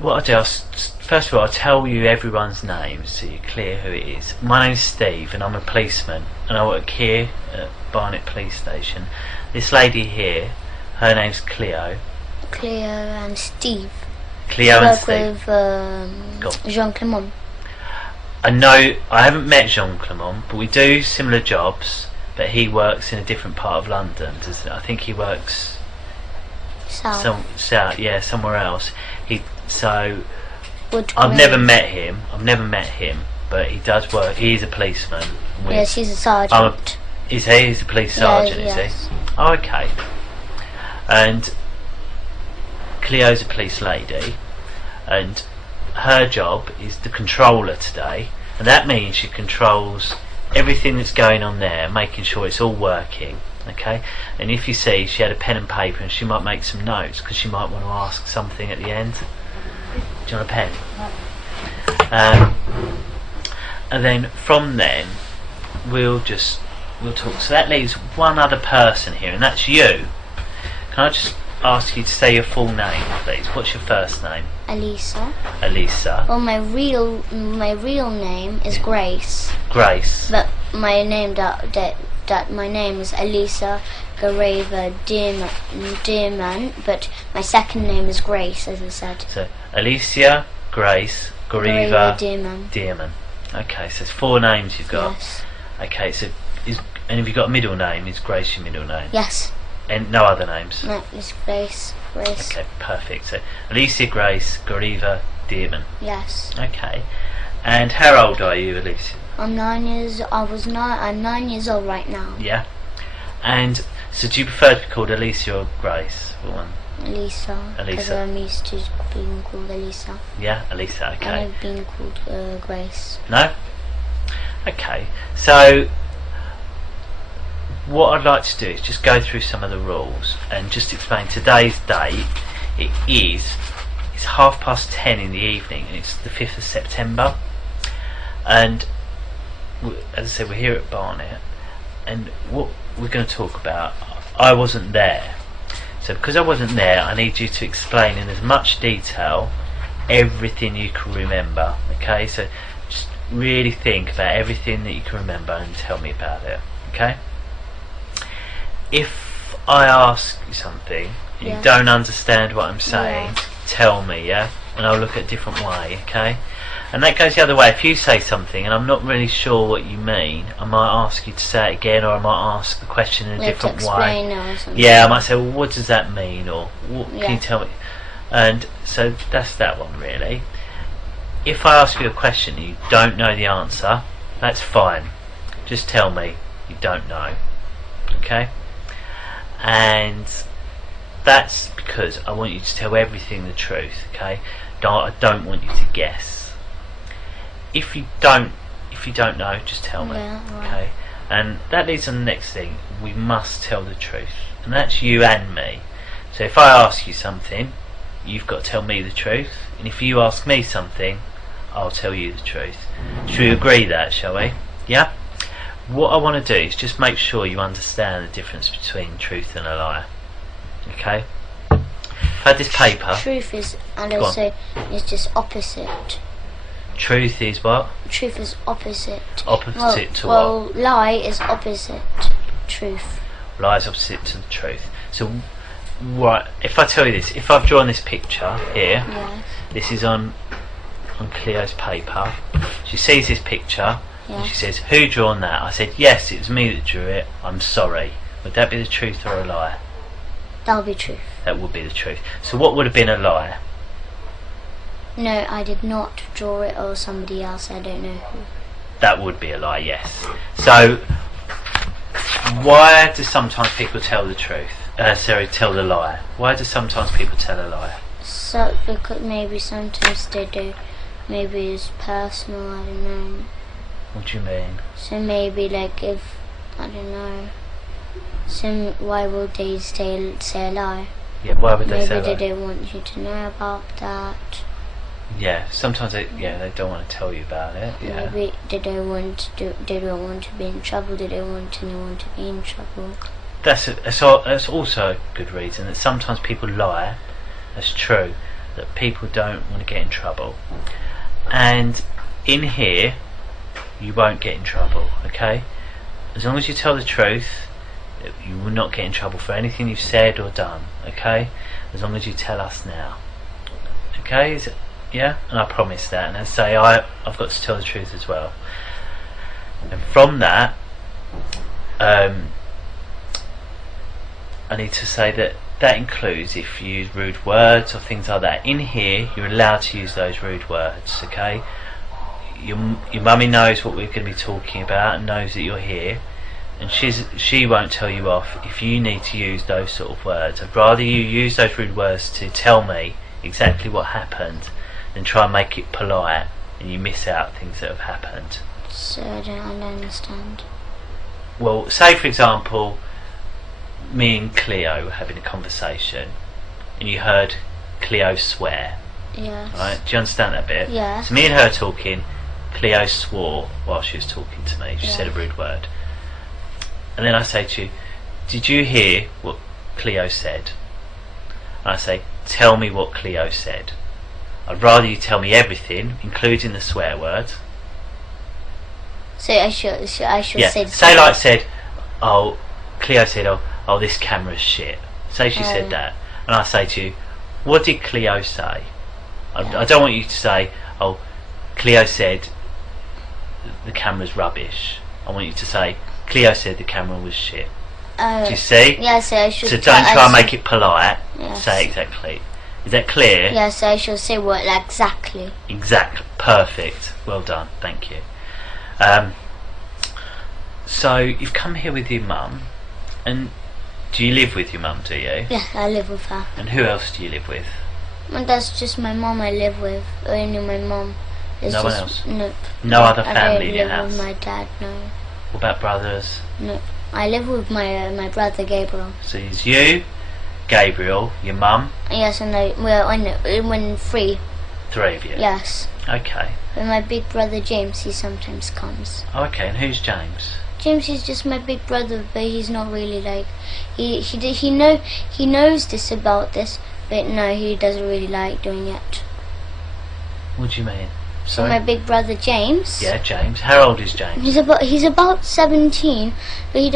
What I'll do, first of all, I'll tell you everyone's names so you're clear who it is. My name's Steve and I'm a policeman and I work here at Barnet Police Station. This lady here, her name's Cleo. Cleo and Steve. Cleo and Steve. I work with Jean Clement. I know, I haven't met Jean Clement, but we do similar jobs, but he works in a different part of London, doesn't he? I think he works south, yeah, somewhere else. I've never met him, but he does work. He is a policeman. Yes, he's a sergeant. He's a police sergeant, is he? Oh, okay. And Cleo's a police lady, and her job is the controller today, and that means she controls everything that's going on there, making sure it's all working. Okay, and if you see, she had a pen and paper and she might make some notes because she might want to ask something at the end. Do you want a pen? And then from then we'll talk. So that leaves one other person here, and that's you. Can I just ask you to say your full name, please? What's your first name? Elisa. Elisa. Well, my real name is Grace. Grace. But my name my name is Elisa Gareva Dearman, but my second name is Grace, as I said. So Alicia, Grace, Gareva Dearman. Okay, so it's 4 names you've got. Yes. Okay, so and have you got a middle name? Is Grace your middle name? Yes. And no other names? No, it's Grace. Okay, perfect. So Alicia, Grace, Gareva Dearman. Yes. Okay. And how old are you, Alicia? I'm 9 years. I'm 9 years old right now. Yeah. And so, do you prefer to be called Alicia or Grace? What one? Elisa. Because I'm used to being called Elisa. Yeah, Elisa. Okay. And I've been called Grace. No. Okay. So, what I'd like to do is just go through some of the rules and just explain today's date. It's 10:30 in the evening, and it's the 5th of September. And as I said, we're here at Barnet, and what we're going to talk about, I wasn't there. So because I wasn't there, I need you to explain in as much detail everything you can remember. Okay, so just really think about everything that you can remember and tell me about it. Okay? If I ask you something and you don't understand what I'm saying, tell me, yeah? And I'll look at a different way, okay? And that goes the other way. If you say something and I'm not really sure what you mean, I might ask you to say it again, or I might ask the question in a different way. Or something. Yeah, I might say, well, what does that mean? Or what, can you tell me? And so that's that one, really. If I ask you a question and you don't know the answer, that's fine. Just tell me you don't know. Okay? And that's because I want you to tell everything the truth, okay? I don't want you to guess. If you don't know, just tell me, okay? And that leads on the next thing. We must tell the truth, and that's you and me. So if I ask you something, you've got to tell me the truth, and if you ask me something, I'll tell you the truth. Should we agree that, shall we? Yeah? What I want to do is just make sure you understand the difference between truth and a lie. Okay? I've had this paper. Truth is, and also, is just opposite. Truth is what? Truth is opposite. Opposite to what? Well, lie is opposite truth. Lie is opposite to the truth. So, right, if I tell you this, if I've drawn this picture here, this is on Cleo's paper. She sees this picture. And she says, who drawn that? I said, yes, it was me that drew it. I'm sorry. Would that be the truth or a lie? That would be truth. That would be the truth. So what would have been a lie? No, I did not draw it, or somebody else, I don't know who. That would be a lie, yes. So, why do sometimes people tell the truth? Tell the lie. Why do sometimes people tell a lie? So, because maybe sometimes they do. Maybe it's personal, I don't know. What do you mean? So maybe like if, I don't know, so why would they say a lie? Yeah, why would they say a lie? Maybe they don't want you to know about that. Yeah, sometimes they don't want to tell you about it. Yeah. Maybe they don't want to be in trouble. They don't want anyone to be in trouble. That's also a good reason that sometimes people lie. That's true, that people don't want to get in trouble. And in here, you won't get in trouble, okay? As long as you tell the truth, you will not get in trouble for anything you've said or done, okay? As long as you tell us now. Okay? Yeah? And I promise that. And I say I've got to tell the truth as well. And from that, I need to say that includes if you use rude words or things like that. In here, you're allowed to use those rude words, okay? Your mummy knows what we're going to be talking about and knows that you're here, and she won't tell you off if you need to use those sort of words. I'd rather you use those rude words to tell me exactly what happened than try and make it polite and you miss out things that have happened. So I don't understand. Well, say for example, me and Cleo were having a conversation and you heard Cleo swear. Yes. Right? Do you understand that bit? Yes. So me and her talking, Cleo swore while she was talking to me. She said a rude word. And then I say to you, did you hear what Cleo said? And I say, tell me what Cleo said. I'd rather you tell me everything, including the swear words. So I should say. Say like said, oh, Cleo said, oh, this camera's shit. Say she said that, and I say to you, what did Cleo say? I don't want you to say, oh, Cleo said the camera's rubbish. I want you to say, Cleo said the camera was shit. Do you see? Yes, I should. So don't try and make it polite. Yes. Say exactly. Is that clear? Yes, I shall say what exactly. Exactly. Perfect. Well done. Thank you. So you've come here with your mum, and do you live with your mum? Do you? Yeah, I live with her. And who else do you live with? And that's just my mum. I live with only my mum. No one else? Nope. No other family in your I don't live house? with my dad. No. What about brothers? No. I live with my brother Gabriel. So it's you, Gabriel, your mum. Yes, and I know when free. Three of you. Yes. Okay. With my big brother James, he sometimes comes. Okay, and who's James? James is just my big brother, but he's not really like he knows this about this, but no, he doesn't really like doing it. What do you mean? So my big brother James. Yeah, James. How old is James? He's about 17, but he's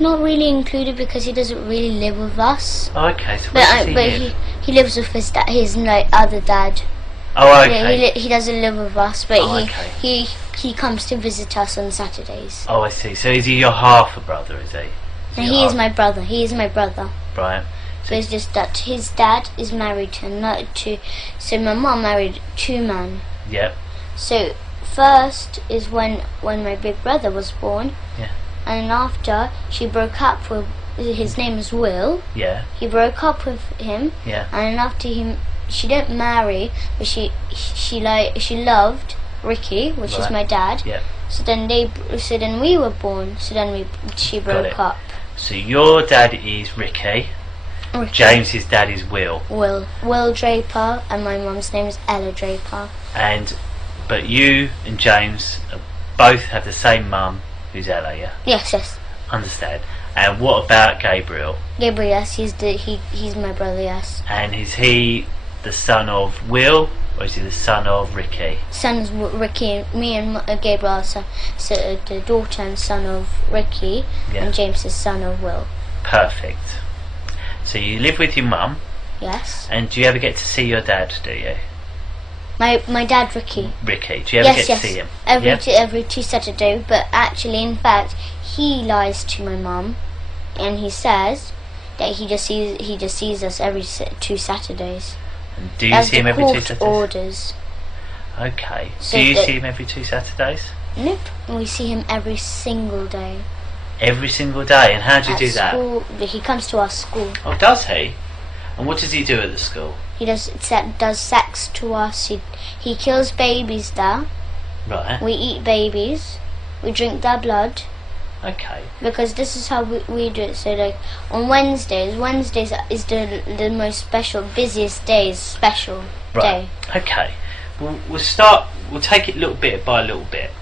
not really included because he doesn't really live with us. Oh, okay. So where does he live? He lives with his other dad. Oh, okay. Yeah, he doesn't live with us, but okay. he comes to visit us on Saturdays. Oh, I see. So is he your half a brother? Is he? And he is my brother. He is my brother. Right. But it's just that his dad is married to so my mum married two men. Yep. So first is when my big brother was born. Yeah. And after she broke up with his name is Will. Yeah. He broke up with him. Yeah. And after she didn't marry, but she loved Ricky, which is my dad. Yeah. So then we were born. So then she broke up. So your dad is Ricky. James's dad is Will. Will Draper, and my mum's name is Ella Draper. But you and James both have the same mum, who's Ella, yeah? Yes. Understand. And what about Gabriel? Gabriel, yes, he's my brother, yes. And is he the son of Will, or is he the son of Ricky? Son's Ricky. Me and Gabriel are so the daughter and son of Ricky, and James is son of Will. Perfect. So you live with your mum. Yes. And do you ever get to see your dad, do you? My dad, Ricky. Ricky, do you ever get to see him? Every two Saturdays, but actually, in fact, he lies to my mum, and he says that he just sees us every 2 Saturdays. And do you see him every 2 Saturdays? Orders. Okay. So do you see him every 2 Saturdays? Nope. We see him every single day. Every single day? And how do you do school, that? He comes to our school. Oh, does he? And what does he do at the school? He does sex to us. He kills babies there. Right. We eat babies. We drink their blood. Okay. Because this is how we do it. So like on Wednesdays is the most special, busiest day. Okay. We'll take it little bit by little bit.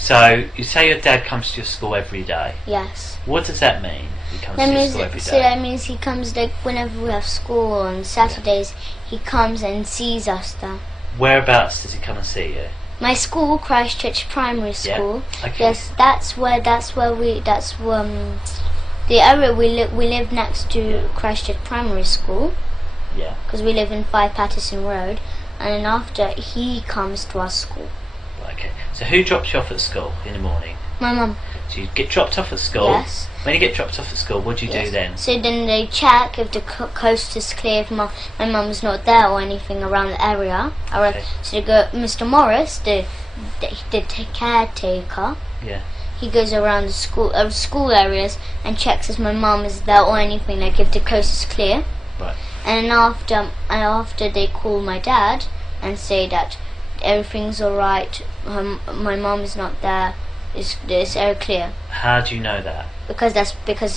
So you say your dad comes to your school every day. Yes. What does that mean? He comes to your school every day. So that means he comes like whenever we have school on Saturdays. He comes and sees us there. Whereabouts does he come and see you? My school, Christchurch Primary School. Yeah. Okay. Yes, that's the area we live next to Christchurch Primary School. Yeah. Because we live in 5 Patterson Road, and then after he comes to our school. Okay. So who drops you off at school in the morning? My mum. So you get dropped off at school. Yes. When you get dropped off at school, what do you do then? So then they check if the coast is clear, if my mum's not there or anything around the area. Okay. So they go, Mr. Morris, the caretaker. Yeah. He goes around the school areas and checks if my mum is there or anything, like if the coast is clear. Right. And after they call my dad and say that everything's alright, my mum is not there, it's all clear. How do you know that? Because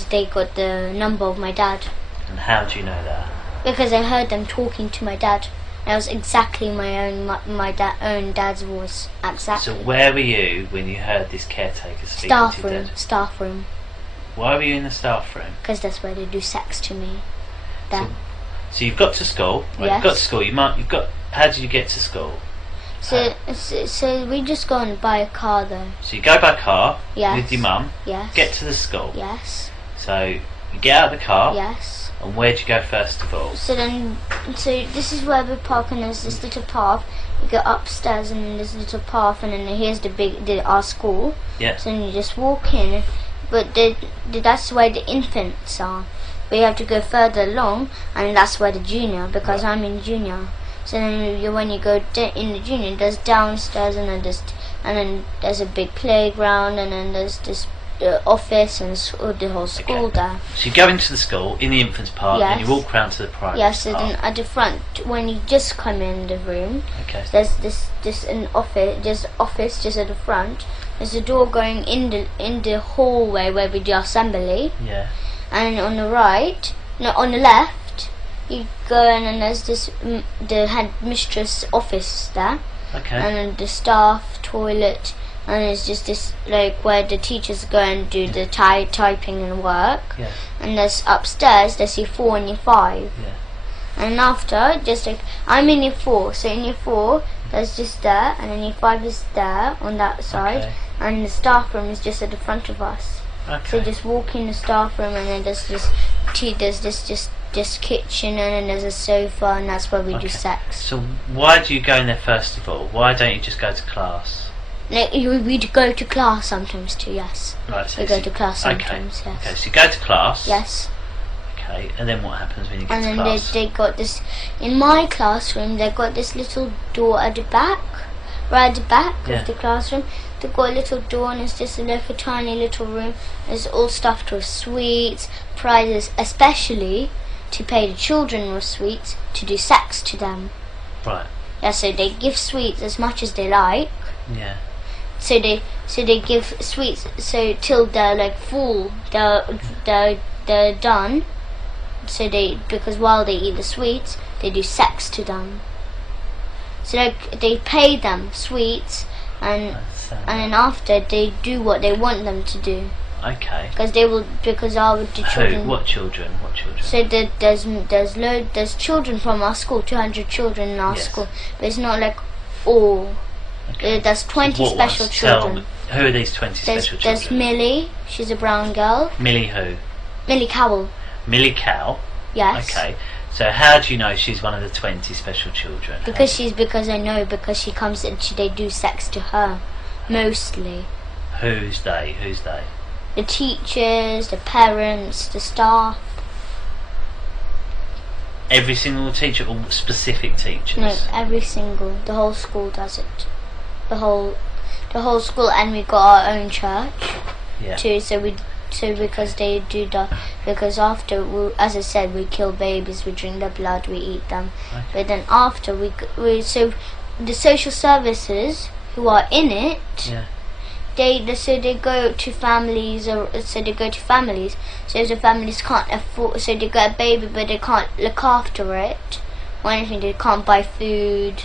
they got the number of my dad. And how do you know that? Because I heard them talking to my dad. And it was exactly my own dad's voice. Exactly. So where were you when you heard this caretaker speaking to your dad? Staff room. Why were you in the staff room? Because that's where they do sex to me. So you've got to school. Right, yes. You've got to school. How did you get to school? So we just go and buy a car though. So you go by car Yes. with your mum. Yes. Get to the school. Yes. So you get out of the car. Yes. And where'd you go first of all? So this is where we park, and there's this little path. You go upstairs, and then there's a little path, and then here's our school. Yeah. So then you just walk in, but that's where the infants are. But you have to go further along, and that's where the junior, because Right. I'm in junior. So then when you go in the junior, there's downstairs, and then there's a big playground, and then there's this office and the whole school there. So you go into the school in the infants part, Yes. and you walk round to the primary Yes, so part. then at the front, when you just come in the room, Okay. there's this an office just at the front. There's a door going in the hallway where we do assembly. Yeah. And on the left, you go in, and there's the headmistress office there. Okay. And then the staff toilet, and it's just this like where the teachers go and do the typing and work. Yeah. And there's upstairs there's year 4 and year 5. Yeah. And after, just like I'm in year 4, so in year 4 there's just there, and then year 5 is there on that side, Okay. and the staff room is just at the front of us. Okay. So just walk in the staff room, and then there's this kitchen, and then there's a sofa, and that's where we do sex. So why do you go in there first of all? Why don't you just go to class? Like, we go to class sometimes too, yes. Right. So We go to class sometimes, okay. yes. Okay. So you go to class. Yes. Okay. And then what happens when you get And to then class? they got this, in my classroom, they got this little door at the back, right at the back Yeah. of the classroom. They got a little door, and it's just like a tiny little room. It's all stuffed with sweets, prizes, especially to pay the children with sweets to do sex to them. Right. Yeah, so they give sweets as much as they like. Yeah. So they give sweets so till they're like full, they're done. So because while they eat the sweets, they do sex to them. So they pay them sweets, and then after they do what they want them to do. Okay. Because the children. Who? What children? What children? So there's children from our school, 200 children in our Yes. school, but it's not like all. Okay. There's 20 What special ones? Tell children. me, who are these 20 special There's children? Millie, she's a brown girl. Millie who? Millie Cowell, Millie Cow. yes. Okay. So how do you know she's one of the 20 special children? Because I know because she comes and they do sex to her, mostly. Who's they? The teachers, the parents, the staff. Every single teacher or specific teachers? No, the whole school does it. The whole school, and we got our own church Yeah. too. So because they do that, because after, as I said, we kill babies, we drink their blood, we eat them. Okay. But then after so the social services who are in it, Yeah. they go to families, So if the families can't afford, so they got a baby but they can't look after it or anything, they can't buy food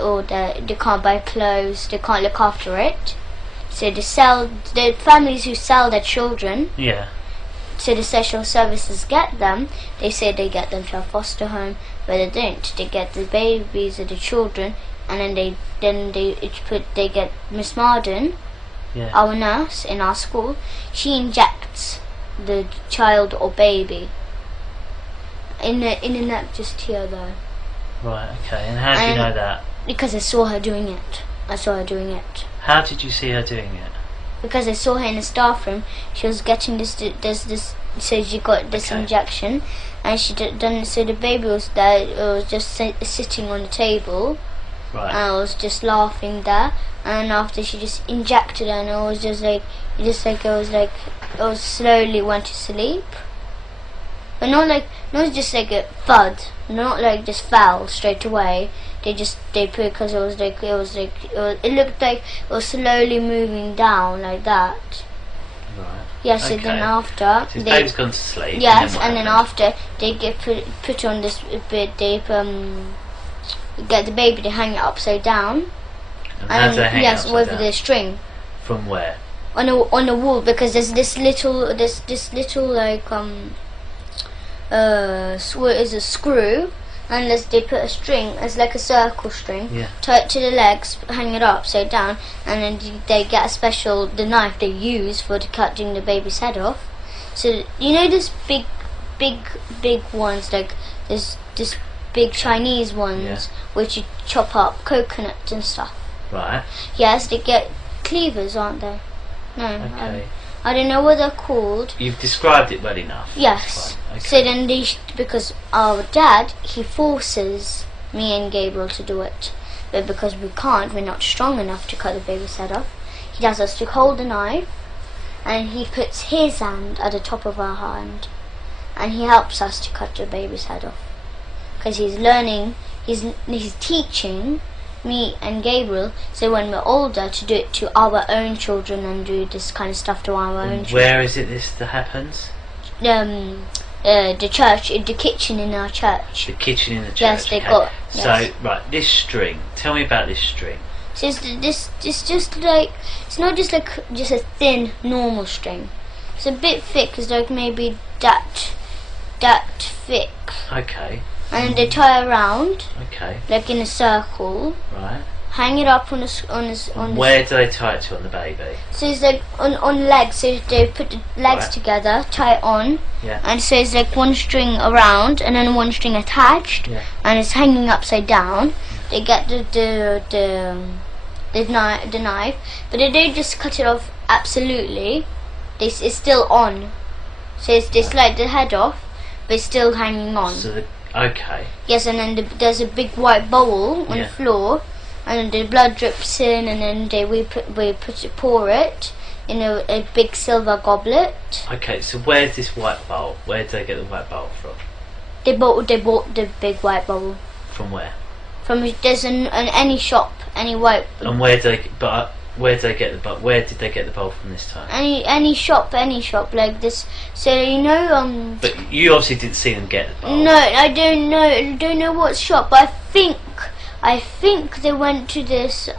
or they can't buy clothes, they can't look after it. So the families who sell their children. Yeah. So the social services get them. They say they get them to a foster home, but they don't. They get the babies or the children, and then they get Miss Marden, our nurse in our school. She injects the child or baby in the neck just here though. Right. Okay. And how do you know that? Because I saw her doing it. How did you see her doing it? Because I saw her in the staff room. She was getting this. So she got this injection, and she done. So the baby was there. It was just sitting on the table, right. And I was just laughing there. And after she just injected her, and I was I was slowly went to sleep, but not just like a thud, not like just fell straight away. They put because it looked like it was slowly moving down like that. Right. Yeah. So then after so the baby's gone to sleep. Yes, and then after they get put on this bit. They get the baby. They hang it upside down. And how do they hang it upside with down? the string. From where? On the wall, because there's this little like what is a screw. Unless they put a string, it's like a circle string, tie it to the legs, hang it upside down, and then they get the knife they use for cutting the baby's head off. So you know this big ones, like this big Chinese ones, which you chop up coconut and stuff. Right. Yes, they get cleavers, aren't they? No. Okay. I don't know what they're called. You've described it well enough. Yes. Okay. So then because our dad, he forces me and Gabriel to do it. But because we can't, we're not strong enough to cut the baby's head off. He does us to hold the knife, and he puts his hand at the top of our hand, and he helps us to cut the baby's head off. Because he's learning, he's teaching me and Gabriel, so when we're older, to do it to our own children and do this kind of stuff to our own children. Where is it this that happens? The church, the kitchen in our church. The kitchen in the church. Yes, they got. Yes. So right, this string. Tell me about this string. So it's just like, it's not just like just a thin normal string. It's a bit thick. It's like maybe that thick. Okay. And then they tie around. Okay. Like in a circle. Right. Hang it up on Where do they tie it to on the baby? So it's like on legs. So they put the legs together, tie it on. Yeah. And so it's like one string around and then one string attached. Yeah. And it's hanging upside down. They get the knife, but they don't just cut it off absolutely. It's still on. So they slide the head off, but it's still hanging on. So okay. Yes, and then there's a big white bowl on the floor, and then the blood drips in, and then we pour it in a big silver goblet. Okay, so where's this white bowl? Where did they get the white bowl from? They bought the big white bowl. From where? From there's any shop, any white. And where did they get the bowl? Where did they get the bowl from this time? Any shop like this. So you know. But you obviously didn't see them get the bowl. No, I don't know. I don't know what shop. But I think they went to this.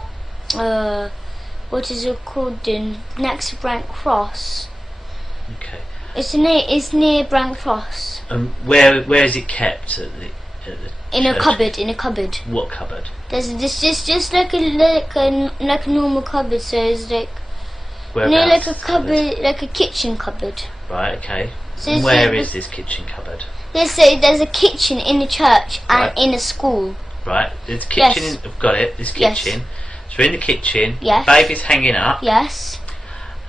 What is it called? Next to Brent Cross. Okay. It's near Brent Cross. And where is it kept at the in a cupboard. In a cupboard. What cupboard? There's just like a normal cupboard. So it's like like a cupboard, like a kitchen cupboard. Right. Okay. So and where is this kitchen cupboard? There's a kitchen in the church and in a school. Right. There's a kitchen. Yes. I've got it. This kitchen. Yes. So in the kitchen. Yes. Baby's hanging up. Yes.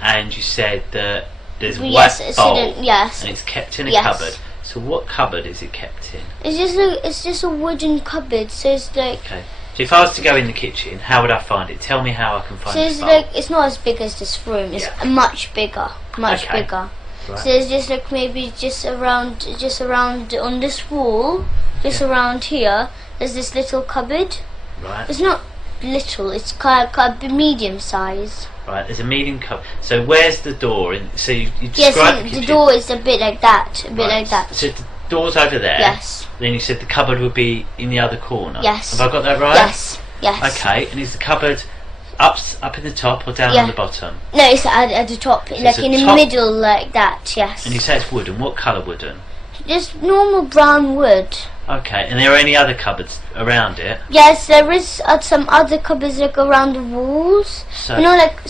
And you said that there's a yes, white bowl. Yes. And it's kept in a yes. cupboard. So what cupboard is it kept in? It's just a wooden cupboard. So it's like. Okay. So if I was to go in the kitchen, how would I find it? Tell me how I can find it. So it's like it's not as big as this room. It's much bigger. Much bigger. Right. So it's just like maybe just around on this wall, just around here. There's this little cupboard. Right. It's not little. It's kind of medium size. Right. There's a medium cupboard. So where's the door? So you described yes, the kitchen. The door is a bit like that. A bit like that. So the door's over there. Yes. Then you said the cupboard would be in the other corner. Yes. Have I got that right? Yes. Yes. Okay. And is the cupboard up in the top or down on the bottom? No, it's at the top, so like in the middle, like that. Yes. And you say it's wooden. What colour wooden? Just normal brown wood. Okay. And there are any other cupboards around it? Yes, there is some other cupboards like around the walls. So, you know, like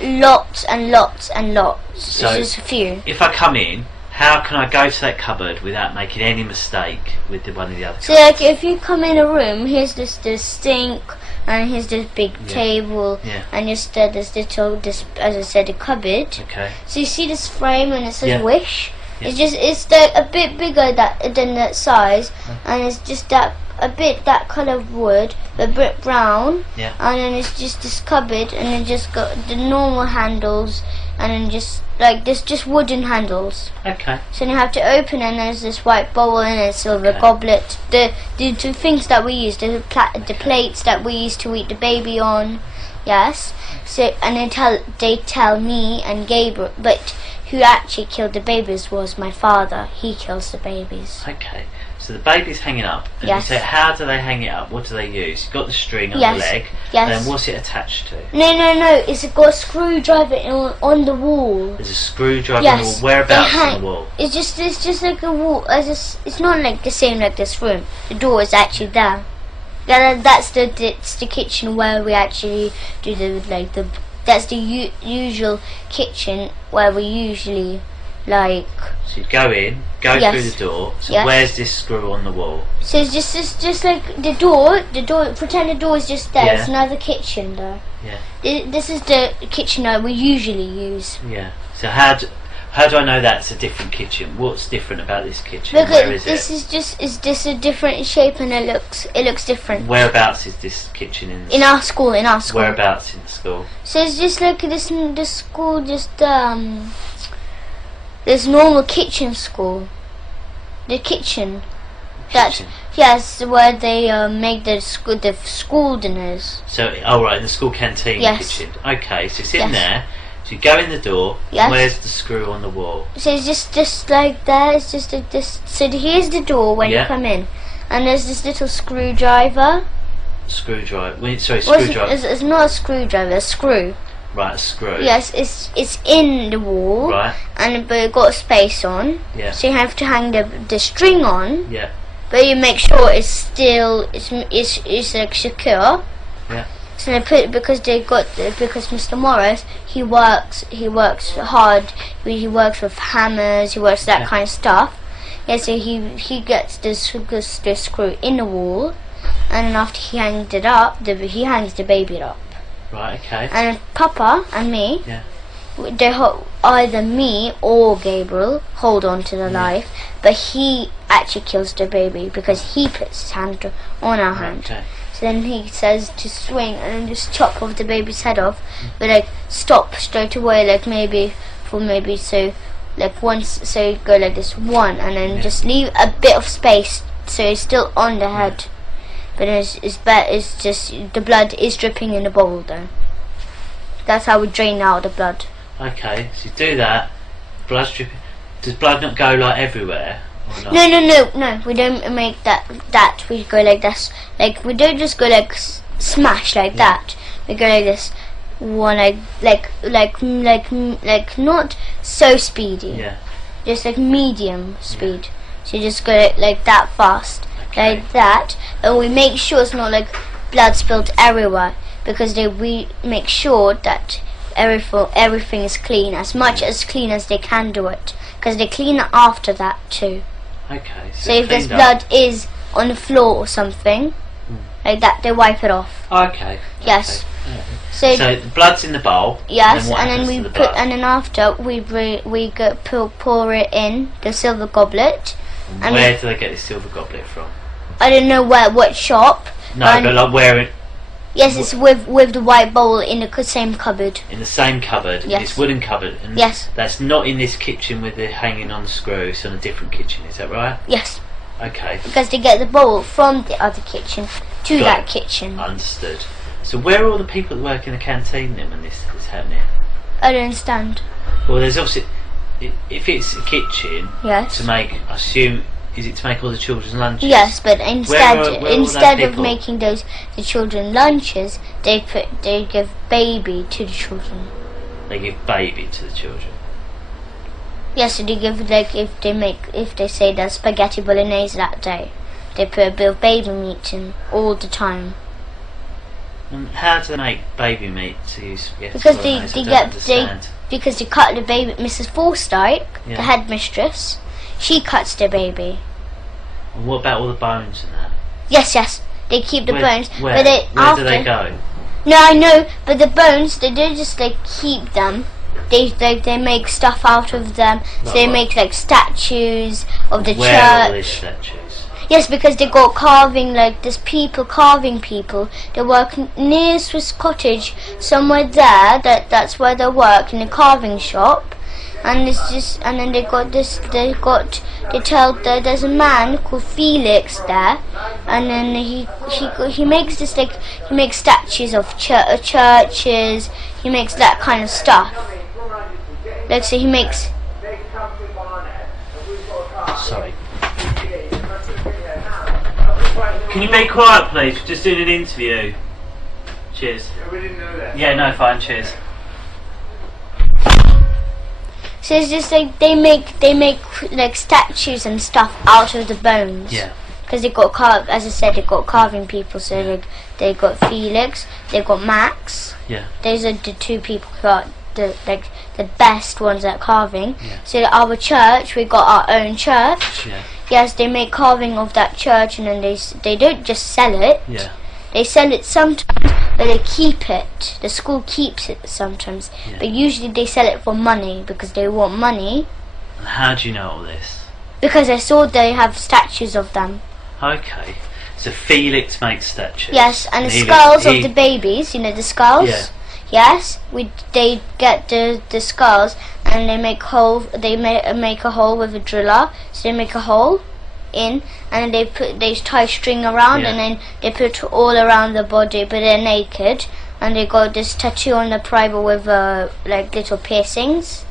lots and lots and lots. So it's just a few. If I come in, how can I go to that cupboard without making any mistake with one of the other cupboards? So like if you come in a room, here's this sink, and here's this big table, and just this little, as I said, a cupboard. Okay. So you see this frame and it says wish. Yeah. It's like a bit bigger than that size, and it's just that that colour of wood, a bit brown, and then it's just this cupboard, and then just got the normal handles, and then just like this, just wooden handles. Okay. So you have to open, and there's this white bowl and a silver goblet. The two things that we use, the plates that we used to eat the baby on. Yes. So and they tell me and Gabriel, but who actually killed the babies was my father. He kills the babies. Okay. So the baby's hanging up, and you say, how do they hang it up? What do they use? You've got the string on the leg, and then what's it attached to? No, it's got a screwdriver on the wall. There's a screwdriver on the wall. Whereabouts on the wall? It's just like a wall. It's not like the same like this room. The door is actually there. Yeah, that's the kitchen where we actually do that's the usual kitchen where we usually like. So you go in, go through the door. So where's this screw on the wall? So it's just like the door. Pretend the door is just there. It's another kitchen there. Yeah. This is the kitchen that we usually use. Yeah. So how do I know that's a different kitchen? What's different about this kitchen? Because where is this it? is just a different shape, and it looks different. Whereabouts is this kitchen in our school? In our school. Whereabouts in the school? So it's just like this school, just this normal kitchen school. The kitchen. Yes, where they make the school dinners. So, right, in the school canteen kitchen. Okay, so it's in there. So you go in the door. Yes. Where's the screw on the wall? So it's just like that. It's just like this. So here's the door when you come in, and there's this little screwdriver. Screwdriver. Screwdriver. It's not a screwdriver. A screw. Right, a screw. Yes, it's in the wall. Right. But it got a space on. Yeah. So you have to hang the string on. Yeah. But you make sure it's still it's like secure. Yeah. So they put because Mr. Morris he works hard. He works with hammers. He works that kind of stuff. Yeah. So he gets this screw in the wall, and then after he hangs it up, he hangs the baby up. Right. Okay. And Papa and me. Yeah. Either me or Gabriel hold on to the knife, but he actually kills the baby because he puts his hand on our hand. Okay. So then he says to swing and then just chop off the baby's head off, but like stop straight away, like maybe so like once, so you go like this one, and then just leave a bit of space so it's still on the head, but it's just the blood is dripping in the bowl though. That's how we drain out the blood. Okay, so you do that. Blood's dripping. Does blood not go like everywhere? Or not? No. We don't make that. We go like this. Like we don't just go like smash like that. We go like this. One like not so speedy. Yeah. Just like medium speed. So you just go like that fast, like that, and we make sure it's not like blood spilled everywhere because we make sure that everything is clean, as much as clean as they can do it, because they clean it after that too. Okay. So if there's blood is on the floor or something like that, they wipe it off. Okay. Yes. Okay. So the blood's in the bowl. Yes, and then after we pour it in the silver goblet. And where do they get this silver goblet from? I don't know what shop. No, but like where it. Yes, it's with the white bowl in the same cupboard. In the same cupboard? Yes. This wooden cupboard? And yes. That's not in this kitchen with the hanging on the screw, it's on a different kitchen, is that right? Yes. Okay. Because they get the bowl from the other kitchen to that kitchen. Understood. So where are all the people that work in the canteen then when this is happening? I don't understand. Well, there's obviously, if it's a kitchen, yes, to make, I assume Is it to make all the children's lunches? Yes, but instead of people? making the children lunches, they give baby to the children. They give baby to the children. Yes, so they give, like, if they say there's spaghetti bolognese that day, they put a bit of baby meat in all the time. And how do they make baby meat to use spaghetti Because bolognese? because they cut the baby. Mrs. Forsyth, Yeah. the headmistress, she cuts the baby. And what about all the bones and that? Yes, they keep the bones. Where? But Where do they go? No, I know, but the bones, they don't just like keep them. They make stuff out of them. So they make like statues of the Where are all church. these statues? Yes, because they got carving, like there's people carving people. They work near Swiss Cottage, somewhere there. That's where they work, in a carving shop. And it's just, and then they tell that there's a man called Felix there, and then he makes this, like, he makes statues of churches. He makes that kind of stuff. Like, so he makes. Sorry. Can you be quiet, please? We're just doing an interview. Cheers. Yeah, we didn't know that. Yeah, no, fine. Cheers. So it's just like they make like statues and stuff out of the bones. Yeah. Because they got as I said, they got carving people. So they got Felix, they got Max. Yeah. Those are the two people who are the best ones at carving. Yeah. So our church, we got our own church. Yeah. Yes, they make carving of that church, and then they don't just sell it. Yeah. They sell it sometimes, but they keep it. The school keeps it sometimes, Yeah. but usually they sell it for money because they want money. And how do you know all this? Because I saw they have statues of them. Okay. So Felix makes statues. Yes, and the he skulls he- of the babies. You know the skulls. Yeah. Yes, they get the skulls and they make hole. They make a hole with a driller. So they make a hole in, and they tie string around, Yeah. and then they put all around the body, but they're naked, and they got this tattoo on the private with like little piercings.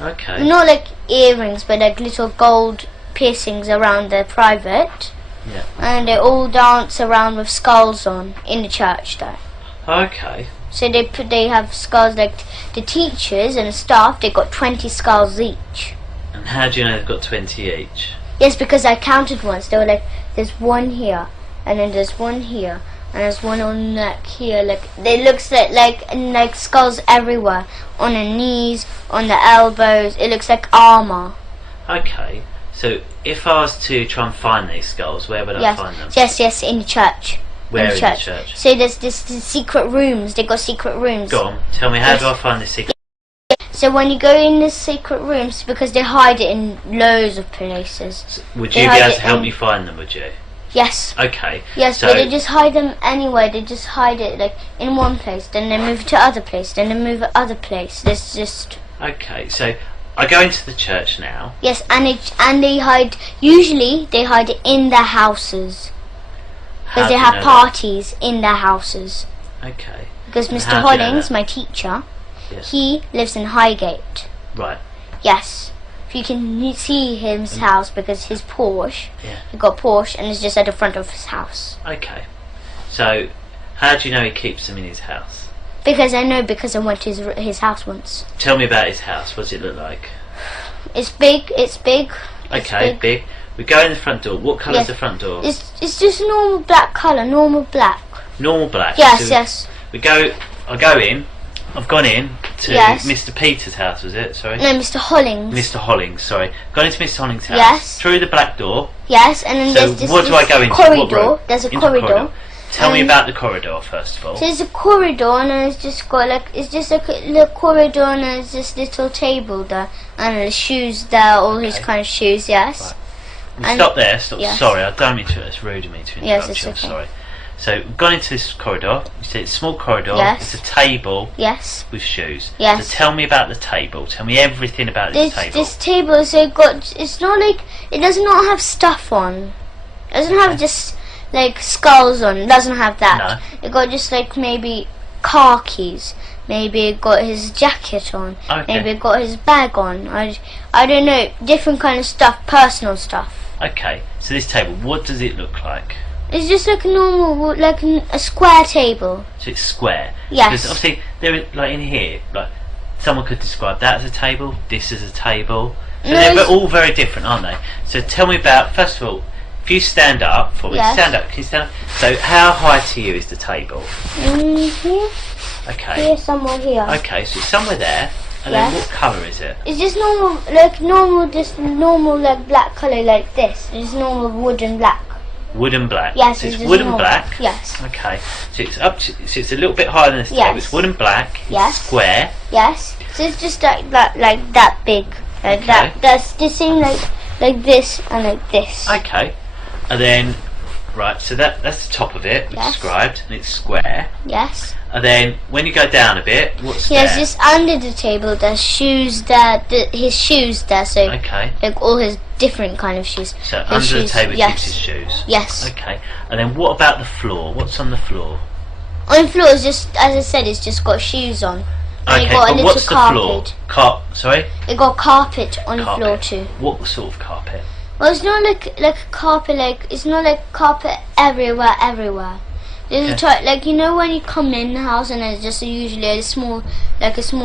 Okay. Not like earrings, but like little gold piercings around the private. Yeah. And they all dance around with skulls on in the church there. Okay. So they have skulls, like the teachers and the staff. They got 20 skulls each. And how do you know they've got 20 each? Yes, because I counted once. They were like, there's one here, and then there's one here, and there's one on the neck here. Like they looks like skulls everywhere, on the knees, on the elbows. It looks like armor. Okay. So if I was to try and find these skulls, where would I find them? Yes, in the church. Where in the church? So there's this secret rooms. They got secret rooms. Go on. Tell me, how do I find this secret? So when you go in the secret rooms, because they hide it in loads of places. Would They you be hide able it to help in- me find them, would you? Yes. Okay. Yes, so but they just hide them anywhere. They just hide it like in one place, then they move it to other place, then they move it other place. There's just Okay, so I go into the church now. yes, and they hide. Usually they hide it in their houses How because do they you have know parties in their houses. that? Okay. Because And Mr. how do you know Hollings, that? my teacher, Yes. he lives in Highgate. Right. Yes. You can see his house because his Porsche, Yeah. he got Porsche and it's just at the front of his house. Okay. So, how do you know he keeps them in his house? Because I know, because I went to his house once. Tell me about his house. What does it look like? It's big. It's big. It's Okay, big. We go in the front door. What colour's Yes. the front door? It's just a normal black colour. Normal black. Normal black. Yes, So yes. We go. I go in. I've gone in to Yes. Mr. Peter's house. Was it? Sorry. No, Mr. Hollings. Mr. Hollings. Sorry. Gone into Mr. Hollings' house. Yes. Through the black door. Yes, and then So there's this, what do I go into? What corridor. room? There's a Into the corridor. Tell me And- about the corridor first of all. So there's a corridor, and then it's just got like it's just like a little corridor, and there's this little table there, and the shoes there, all his Okay. kind of shoes. Yes. Right. and- Stop there. Stop. yes. Sorry, I don't mean to. It's rude of me to Yes, interrupt it's you. I'm okay. sorry. So we've gone into this corridor. You see, it's a small corridor. Yes. It's a table Yes. with shoes. Yes. So tell me about the table. Tell me everything about this table. This table, so it's not like, it does not have stuff on. It doesn't have just like skulls on. It doesn't have that. It got just like maybe car keys. Maybe it got his jacket on. Okay. Maybe it got his bag on. I don't know. Different kind of stuff. Personal stuff. Okay, so this table, what does it look like? It's just like a normal, like a square table. So it's square. Yes. Because obviously, there, like in here, like someone could describe that as a table, this as a table. So they're all very different, aren't they? So tell me about, first of all, if you stand up for me, stand up. Can you stand up? So how high to you is the table? Here. Okay. Here, somewhere here. Okay, so it's somewhere there. And then what colour is it? It's just normal, like black colour like this. It's normal wood and black. Wood and black. Yes, so it's wood and black. Yes. Okay. So it's up to, so it's a little bit higher than this table. It's wood and black. It's square. Yes. So it's just like that big. Like that. That's the same like this and like this. Okay. And then so that's the top of it, described, and it's square. Yes. And then when you go down a bit, what's there? Yes, just under the table there's shoes there, his shoes there, so like all his different kind of shoes. So under the table keeps his shoes? Yes. Okay. And then what about the floor? What's on the floor? On the floor is just, as I said, it's just got shoes on. And Okay, got a but little what's carpet. the floor? Sorry? It got carpet on the floor too. What sort of carpet? Well, it's not like a carpet, it's not like carpet everywhere. There's like, you know when you come in the house and there's just usually a small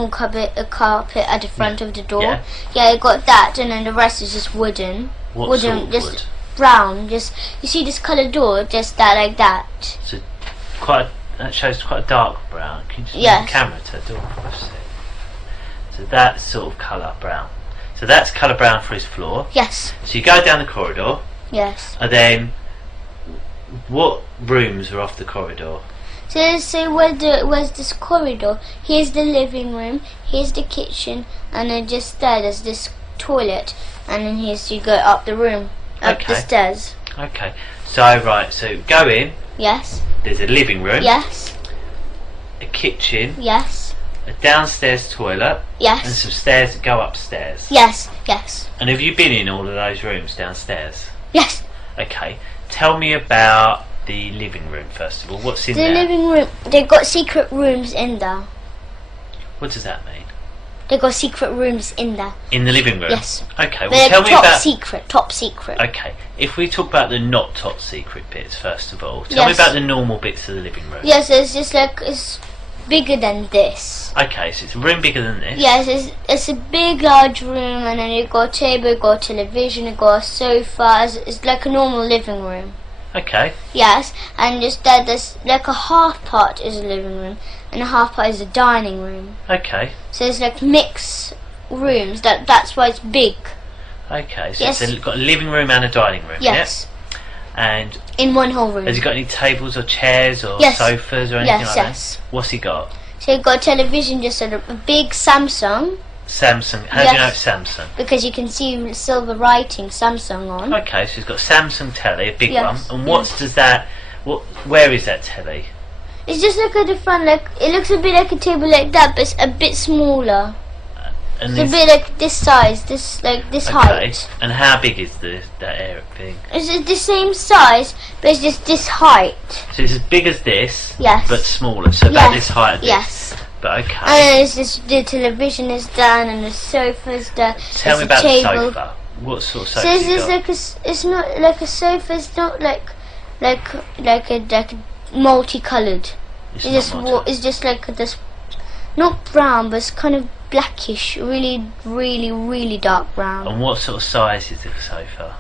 carpet at the front of the door. Yeah, it got that, and then the rest is just wooden. What sort of just wood? Brown. Just, you see this coloured door, just that, like that. So that shows quite a dark brown. Can you just move the camera to the door for us? So that sort of colour brown. So that's colour brown for his floor. Yes. So you go down the corridor. Yes. And then what rooms are off the corridor? So where's this corridor? Here's the living room, here's the kitchen, and then just there's this toilet, and then here's you go up the room, up the stairs. Okay. So so go in. Yes. There's a living room. Yes. A kitchen. Yes. A downstairs toilet. Yes. And some stairs that go upstairs. Yes. Yes. And have you been in all of those rooms downstairs? Yes. Okay. Tell me about the living room first of all. What's in there? The living room, they've got secret rooms in there. What does that mean? They've got secret rooms in there. In the living room? Yes. Okay, well tell me about... top secret. Okay, if we talk about the not top secret bits first of all, tell me about the normal bits of the living room. Yes, it's just like, it's bigger than this. Okay, so it's a room bigger than this. Yes, it's a big large room, and then you've got a table, you've got a television, you've got a sofa. It's like a normal living room. Okay. Yes, and just there's like a half part is a living room and a half part is a dining room. Okay. So it's like mixed rooms. That's why it's big. Okay, so it's got a living room and a dining room. Yes. Yeah? And in one whole room. Has he got any tables or chairs or sofas or anything like that? What's he got? So he got a television, just a big Samsung. Samsung. How do you know it's Samsung? Because you can see silver writing Samsung on. Okay, so he's got Samsung telly, a big one. And where is that telly? It's just like a different, it looks a bit like a table like that, but it's a bit smaller. And it's a bit like this size, this height. And how big is that area thing? It's the same size, but it's just this height. So it's as big as this, but smaller. So about this height of this. Yes. But okay. And then it's just the television is down and the sofa's there. Tell me about the sofa. What sort of sofa? So it's not like a sofa. It's not like a multicolored. It's just like this, not brown, but it's kind of blackish, really dark brown. And what sort of size is the sofa?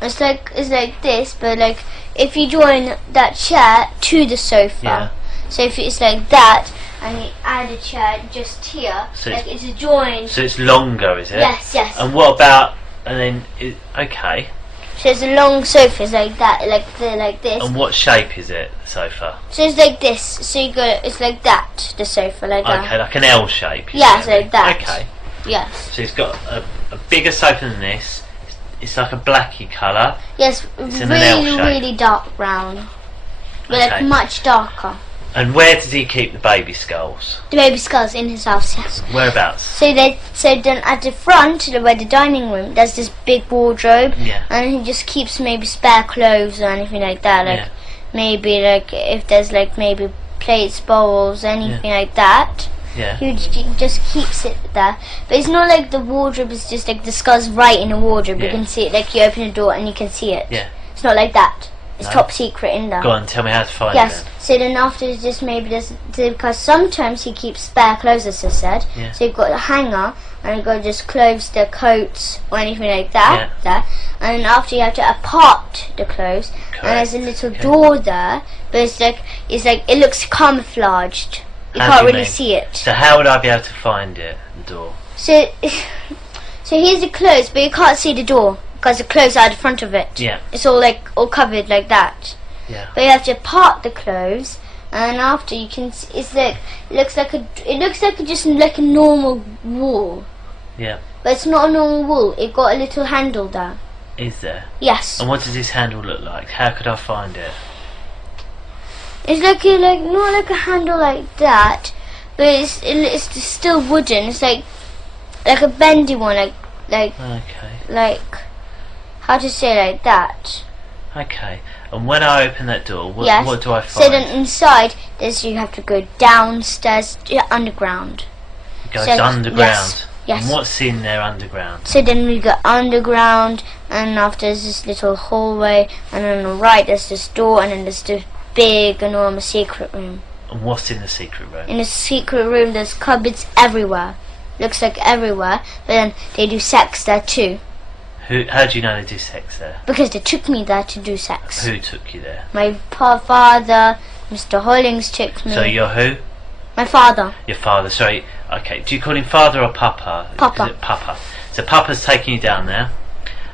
It's like this, but like if you join that chair to the sofa. So if it's like that, and you add a chair just here, so it's a join. So it's longer, is it? Yes. And what about, okay. So it's a long sofa, it's like that, like this. And what shape is it, the sofa? So it's like this, so it's like that, the sofa, like that. Okay, like an L shape. Yes, like that. Okay. Yes. So it's got a bigger sofa than this. It's like a blacky colour. Yes, really dark brown. But like much darker. And where does he keep the baby skulls? The baby skulls in his house, yes. Whereabouts? So then at the front, where the dining room, there's this big wardrobe. Yeah. And he just keeps maybe spare clothes or anything like that. Maybe if there's maybe plates, bowls, anything like that. Yeah. He just keeps it there. But it's not like the wardrobe is just like the skulls right in the wardrobe. Yeah. You can see it, like you open the door and you can see it. Yeah. It's not like that. It's No. top secret in there. Go on, tell me how to find Yes. it. So then after it's just maybe just because sometimes he keeps spare clothes, as I said. Yeah. So you've got a hanger and you've got just clothes, the coats or anything like that. There. And then after you have to apart the clothes. Correct. And there's a little door there, but it's like it looks camouflaged. You How do can't you really mean? see it. So how would I be able to find it? The door. So here's the clothes, but you can't see the door because the clothes are at the front of it. Yeah. It's all covered like that. Yeah. But you have to part the clothes, and after you can, it's like it looks like just like a normal wall, Yeah. but it's not a normal wall. It got a little handle there. Is there? Yes. And what does this handle look like? How could I find it? It's like not like a handle like that, but it's still wooden. It's like a bendy one, Okay. how to say like that. Okay. And when I open that door, what Yes. do I find? So then inside, you have to go downstairs, underground. It goes so- underground. yes, yes. And what's in there underground? So then we go underground, and after there's this little hallway, and on the right there's this door, and then there's this big, enormous secret room. And what's in the secret room? In the secret room there's cupboards everywhere. Looks like everywhere, but then they do sex there too. How do you know they do sex there? Because they took me there to do sex. Who took you there? My father, Mr. Hollings took me. So you're who? My father. Your father, sorry. Okay, do you call him father or papa? Papa. Is it papa? So papa's taking you down there,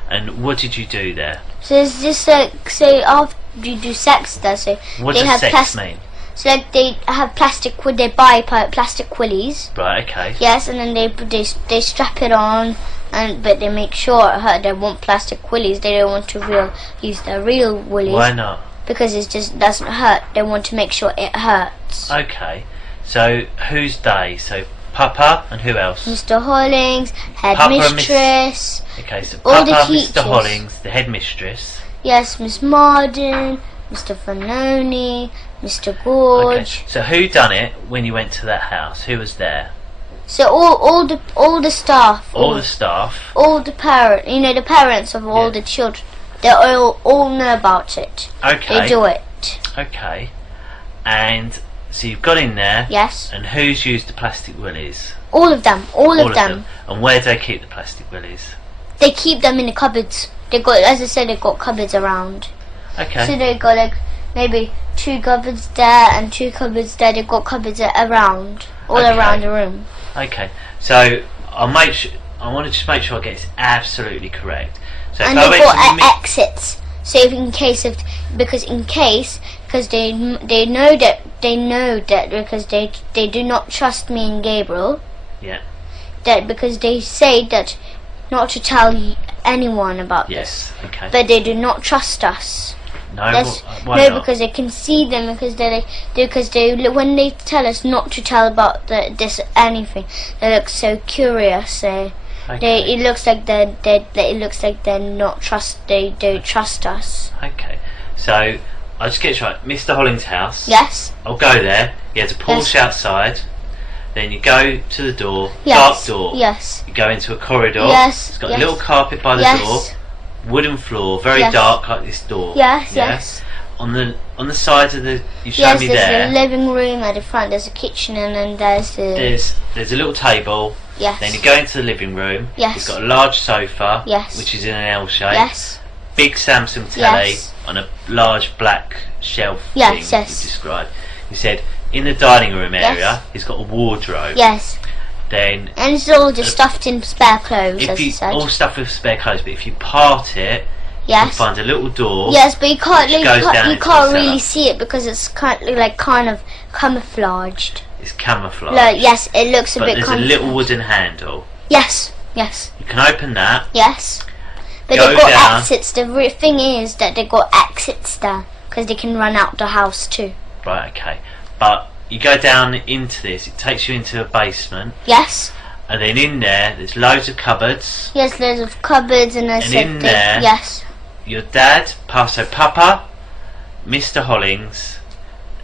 and what did you do there? So it's just like, so after you do sex there, so What they does have sex mean? So like they have they buy plastic willies. Right, okay. Yes, and then they strap it on, but they make sure they want plastic willies. They don't want to use their real willies. Why not? Because it just doesn't hurt. They want to make sure it hurts. Okay. So who's they? So Papa and who else? Mr. Hollings, Papa and headmistress. Okay, so all the Papa, teachers. Mr. Hollings, the headmistress. Yes, Miss Marden, Mr. Fanoni, Mr. Gorge. Okay. So who done it when you went to that house? Who was there? So all the staff. All the staff. All the the parents of all Yeah. the children. They all know about it. Okay. They do it. Okay. And so you've got in there. Yes. And who's used the plastic willies? All of them. All of them. And where do they keep the plastic willies? They keep them in the cupboards. They got, as I said, they got cupboards around. Okay. So they got like maybe 2 cupboards there and 2 cupboards there. They got cupboards around, all Okay. around the room. Okay. So I want to just make sure I get this absolutely correct. So And if I they went got to the exits. So if because they know that because they do not trust me and Gabriel. Yeah. That because they say that not to tell anyone about Yes. this. Okay. But they do not trust us. No. Why No, not? because they can see them because they when they tell us not to tell about this anything, they look so curious. Okay. It looks like they don't trust us. Okay. So I'll just get it right. Mr. Hollings' house. Yes. I'll go there. You have to Porsche Yes. outside. Then you go to the door. Yes. Dark door. Yes. You go into a corridor. Yes. It's got Yes. a little carpet by the Yes. door. Wooden floor. Very Yes. dark like this door. Yes. Yeah? Yes. On the sides of the you show Yes. me There's there. a living room at the front. There's a kitchen, and then there's the There's a little table. yes. Then you go into the living room. Yes. It's got a large sofa. Yes. Which is in an L shape. Yes. Big Samsung telly Yes. on a large black shelf Yes, thing yes. you described. You said in the dining room area Yes. he's got a wardrobe. Yes. Then And it's all just stuffed in spare clothes, if as I you said. all stuff with spare clothes, but if you part it, you can Yes. find a little door. Yes, but you can't. which goes down You into can't the really cellar. see it because it's kind of camouflaged. It's camouflage. Like, yes, it looks a but bit. there's a camouflaged. little wooden handle. Yes. Yes. You can open that. Yes. But Go they've got down. exits. The thing is that they've got exits there because they can run out the house too. Right. Okay. But you go down into this. It takes you into a basement, Yes. and then in there's loads of cupboards. Yes, loads of cupboards and there's And in there- Yes. Your dad, Papa, Mr. Hollings,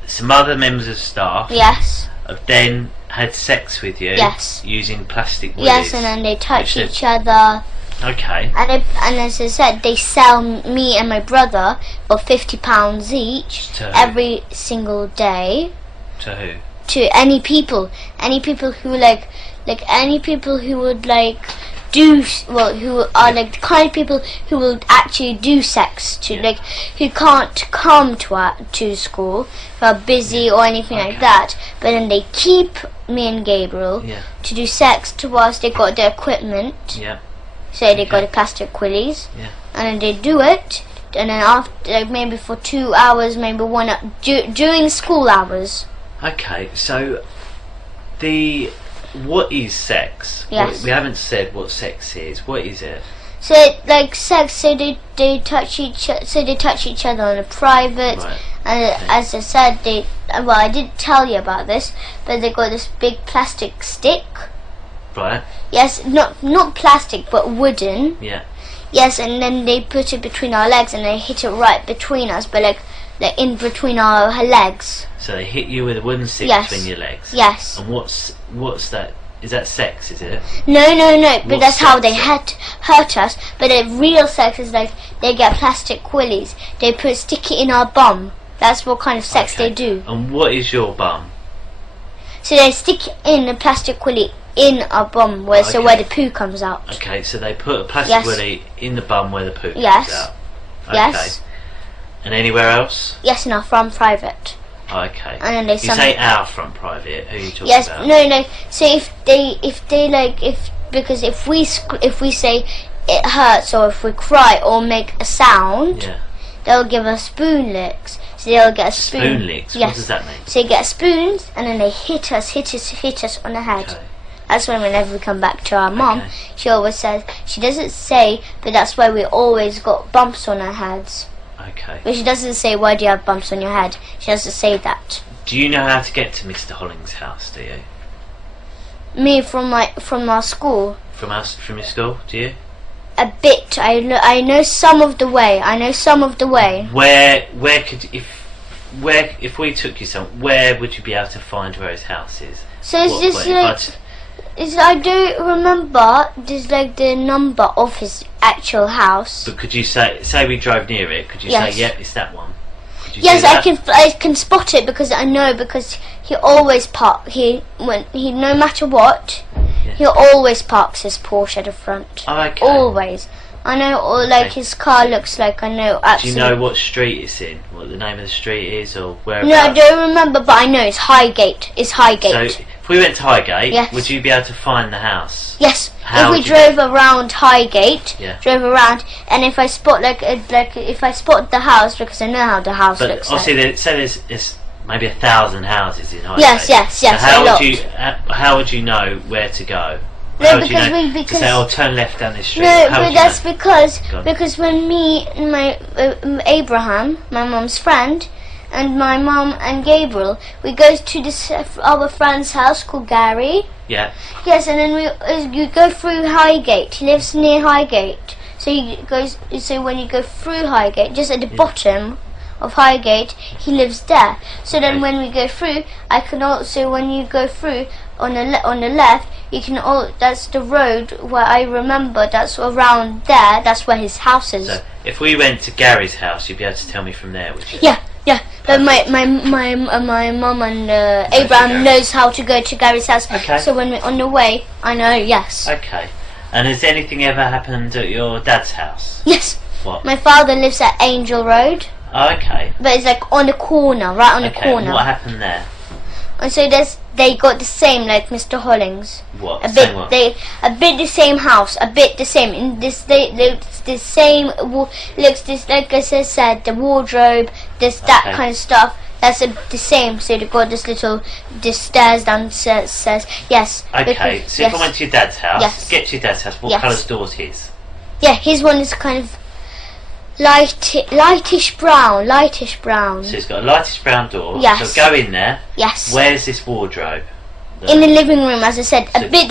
some other members of staff, Yes. have then had sex with you. Yes. Using plastic willies. Yes, and then they touch each other. Okay. And as I said, they sell me and my brother for £50 each every single day. To who? To any people who any people who would do who are the kind of people who will actually do sex who can't come to school, who are busy or anything like that, but then they keep me and Gabriel to do sex to us. They got the equipment, so they got the plastic willies, and then they do it, and then after maybe for 2 hours, maybe 1 hour during school hours. Okay, so what is sex? Yes. We haven't said what sex is. What is it? So sex. So they touch each. So they touch each other on a private. Right. And as I said, I didn't tell you about this, but they got this big plastic stick. Right. Yes, not plastic, but wooden. Yeah. Yes, and then they put it between our legs, and they hit it right between us, but in between our legs. So they hit you with a wooden stick between your legs. Yes. And what's that? Is that sex? Is it? No. But that's how they hurt us. But the real sex is they get plastic willies. They stick it in our bum. That's what kind of sex they do. And what is your bum? So they stick in a plastic willy in our bum, where the poo comes out. Okay, so they put a plastic willy in the bum where the poo comes out. Okay. Yes. And anywhere else? Yes, in our front private. Okay. And then you say our front private. Who are you talking about? No. So if we say it hurts, or if we cry or make a sound, they'll give us spoon licks. So they'll get a spoon. Spoon licks. Yes. What does that mean? So you get spoons, and then they hit us on the head. Okay. That's whenever we come back to our mum, she always says, she doesn't say, but that's why we always got bumps on our heads. Okay. But she doesn't say, why do you have bumps on your head? She doesn't say that. Do you know how to get to Mr. Holling's house, do you? Me from our school. From your school, do you? A bit. I know some of the way. Where could if we took you where would you be able to find where his house is? So I don't remember the number of his actual house. But could you say we drove near it? Could you say, yep, it's that one? Yes, I can spot it because he always no matter what, he always parks his Porsche at the front. Oh, okay. Always. I know, his car looks like, I know absolutely. Do you know what street it's in? What the name of the street is, or where? No, I don't remember, but I know it's Highgate. So if we went to Highgate, would you be able to find the house? Yes. If we drove around Highgate, and if I spot if I spot the house, because I know how the house looks like. But obviously, there's maybe 1,000 houses in Highgate. Yes. So how would you know where to go? No, because say, turn left down this street. No, but that's because when me and my Abraham, my mum's friend, and my mum and Gabriel, we go to this our friend's house called Gary. Yeah. Yes, and then you go through Highgate. He lives near Highgate, so when you go through Highgate, just at the bottom of Highgate, he lives there. So then when we go through, I can also, when you go through on the left, you can that's the road where I remember, that's around there, that's where his house is. So if we went to Gary's house, you'd be able to tell me from there, would you? Yeah. But my mum and Abraham knows how to go to Gary's house. Okay. So when we're on the way, I know, yes. Okay. And has anything ever happened at your dad's house? Yes. What? My father lives at Angel Road. Oh, okay. But it's on the corner, right on the corner. And what happened there? And so they got the same like Mr. Hollings. What? A bit the same house, a bit the same. In this the same looks this, like I said, the wardrobe, that kind of stuff. That's the same. So they got this stairs downstairs. Yes. Okay. So if I went to your dad's house, get to your dad's house, what colour's door's his? Yeah, his one is kind of lightish brown. So it's got a lightish brown door. Yes. So go in there. Yes. Where's this wardrobe? In the living room, as I said, a bit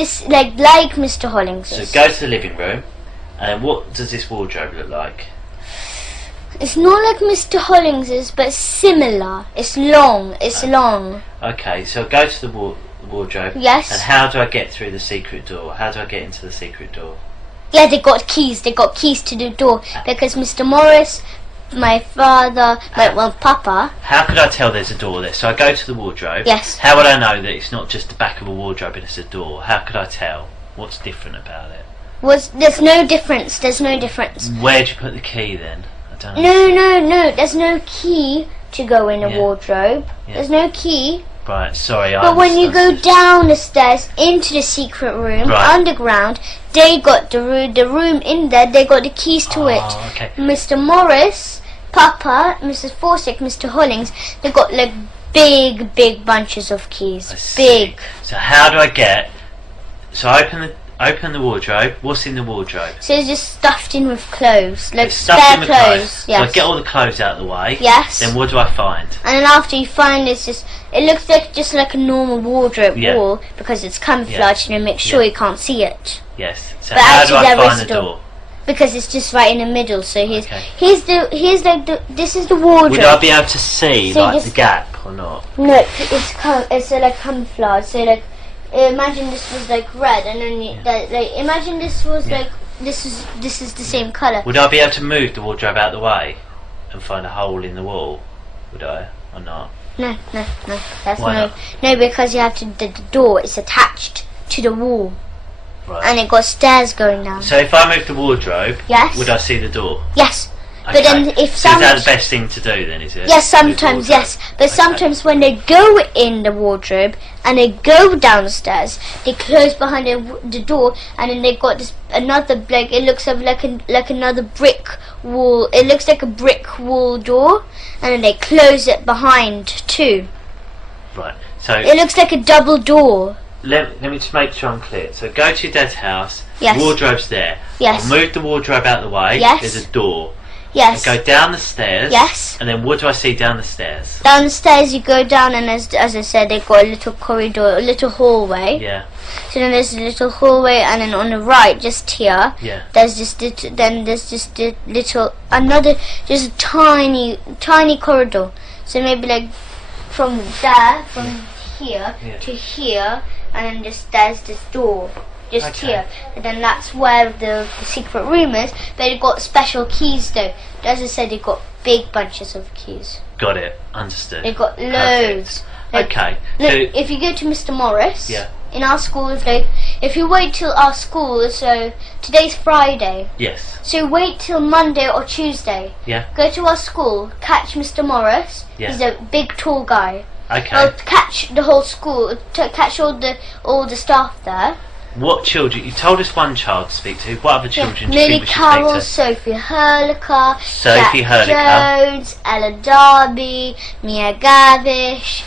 like Mr. Hollings. So go to the living room, and what does this wardrobe look like? It's not like Mr. Hollings's, but similar. It's long. It's long. Okay, so go to the wardrobe. Yes. And how do I get through the secret door? How do I get into the secret door? Yeah, they got keys. They got keys to the door because Mr. Morris, my father, Papa. How could I tell there's a door there? So I go to the wardrobe. Yes. How would I know that it's not just the back of a wardrobe and it's a door? How could I tell? What's different about it? There's no difference. There's no difference. Where'd you put the key then? I don't know. No. There's no key to go in a wardrobe. Yeah. There's no key. Right, sorry. But when you go down the stairs into the secret room, underground, they got the room in there. They got the keys to it. Okay. Mr. Morris, Papa, Mrs. Forsyth, Mr. Hollings, they got like big bunches of keys. I see. Big. So how do I get? So I open the wardrobe. What's in the wardrobe? So it's just stuffed in with clothes, like It's stuffed spare in with clothes. So I Yes. get all the clothes out of the way. Yes. Then what do I find? And then after you find it looks like just like a normal wardrobe Yeah. wall because it's camouflaged and it makes sure you can't see it. Yes. So But how do actually I there is find a the door. door? Because it's just right in the middle. So Okay. this is the wardrobe. Would I be able to see So like just- the gap or not? No, it's like camouflage. So like imagine this was like red, and then imagine this was like this is the same color. Would I be able to move the wardrobe out of the way and find a hole in the wall? Would I or not? No. That's Why no. not? No, because you have to. The door is attached to the wall, Right. and it got stairs going down. So if I move the wardrobe, Yes. would I see the door? Yes. Okay. But then if so is that the best thing to do then, is it? yes, Move the sometimes wardrobe? yes, but Okay. sometimes when they go in the wardrobe and they go downstairs, they close behind the door, and then they got this another like it looks like another brick wall. It looks like a brick wall door, and then they close it behind too. Right. So It looks like a double door. let me just make sure I'm clear. So go to your dad's house. Yes. Wardrobe's there. Yes. I'll move the wardrobe out of the way. Yes. There's a door. Yes. I go down the stairs. Yes. And then what do I see down the stairs? Downstairs you go down, and as I said, they got a little corridor, a little hallway. Yeah. So then there's a little hallway, and then on the right, just here, Yeah. there's just just a tiny corridor. So maybe like from here Yeah. to here, and then there's this door. Just Okay. here, and then that's where the secret room is. But it got special keys though. As I said, it got big bunches of keys. Got it. Understood. They got loads. Like, Okay. look, So if you go to Mr. Morris, Yeah. in our school, if you wait till our school, so today's Friday, yes. so wait till Monday or Tuesday. Yeah. Go to our school, catch Mr. Morris. Yeah. He's a big, tall guy. Okay. I'll catch the whole school, catch all the staff there. What children? You told us one child to speak to. What other children do you Millie think we should Carroll, speak Sophie Hurlicker, Sophie Jack Hurlicker. Jones, Ella Darby, Mia Gavish,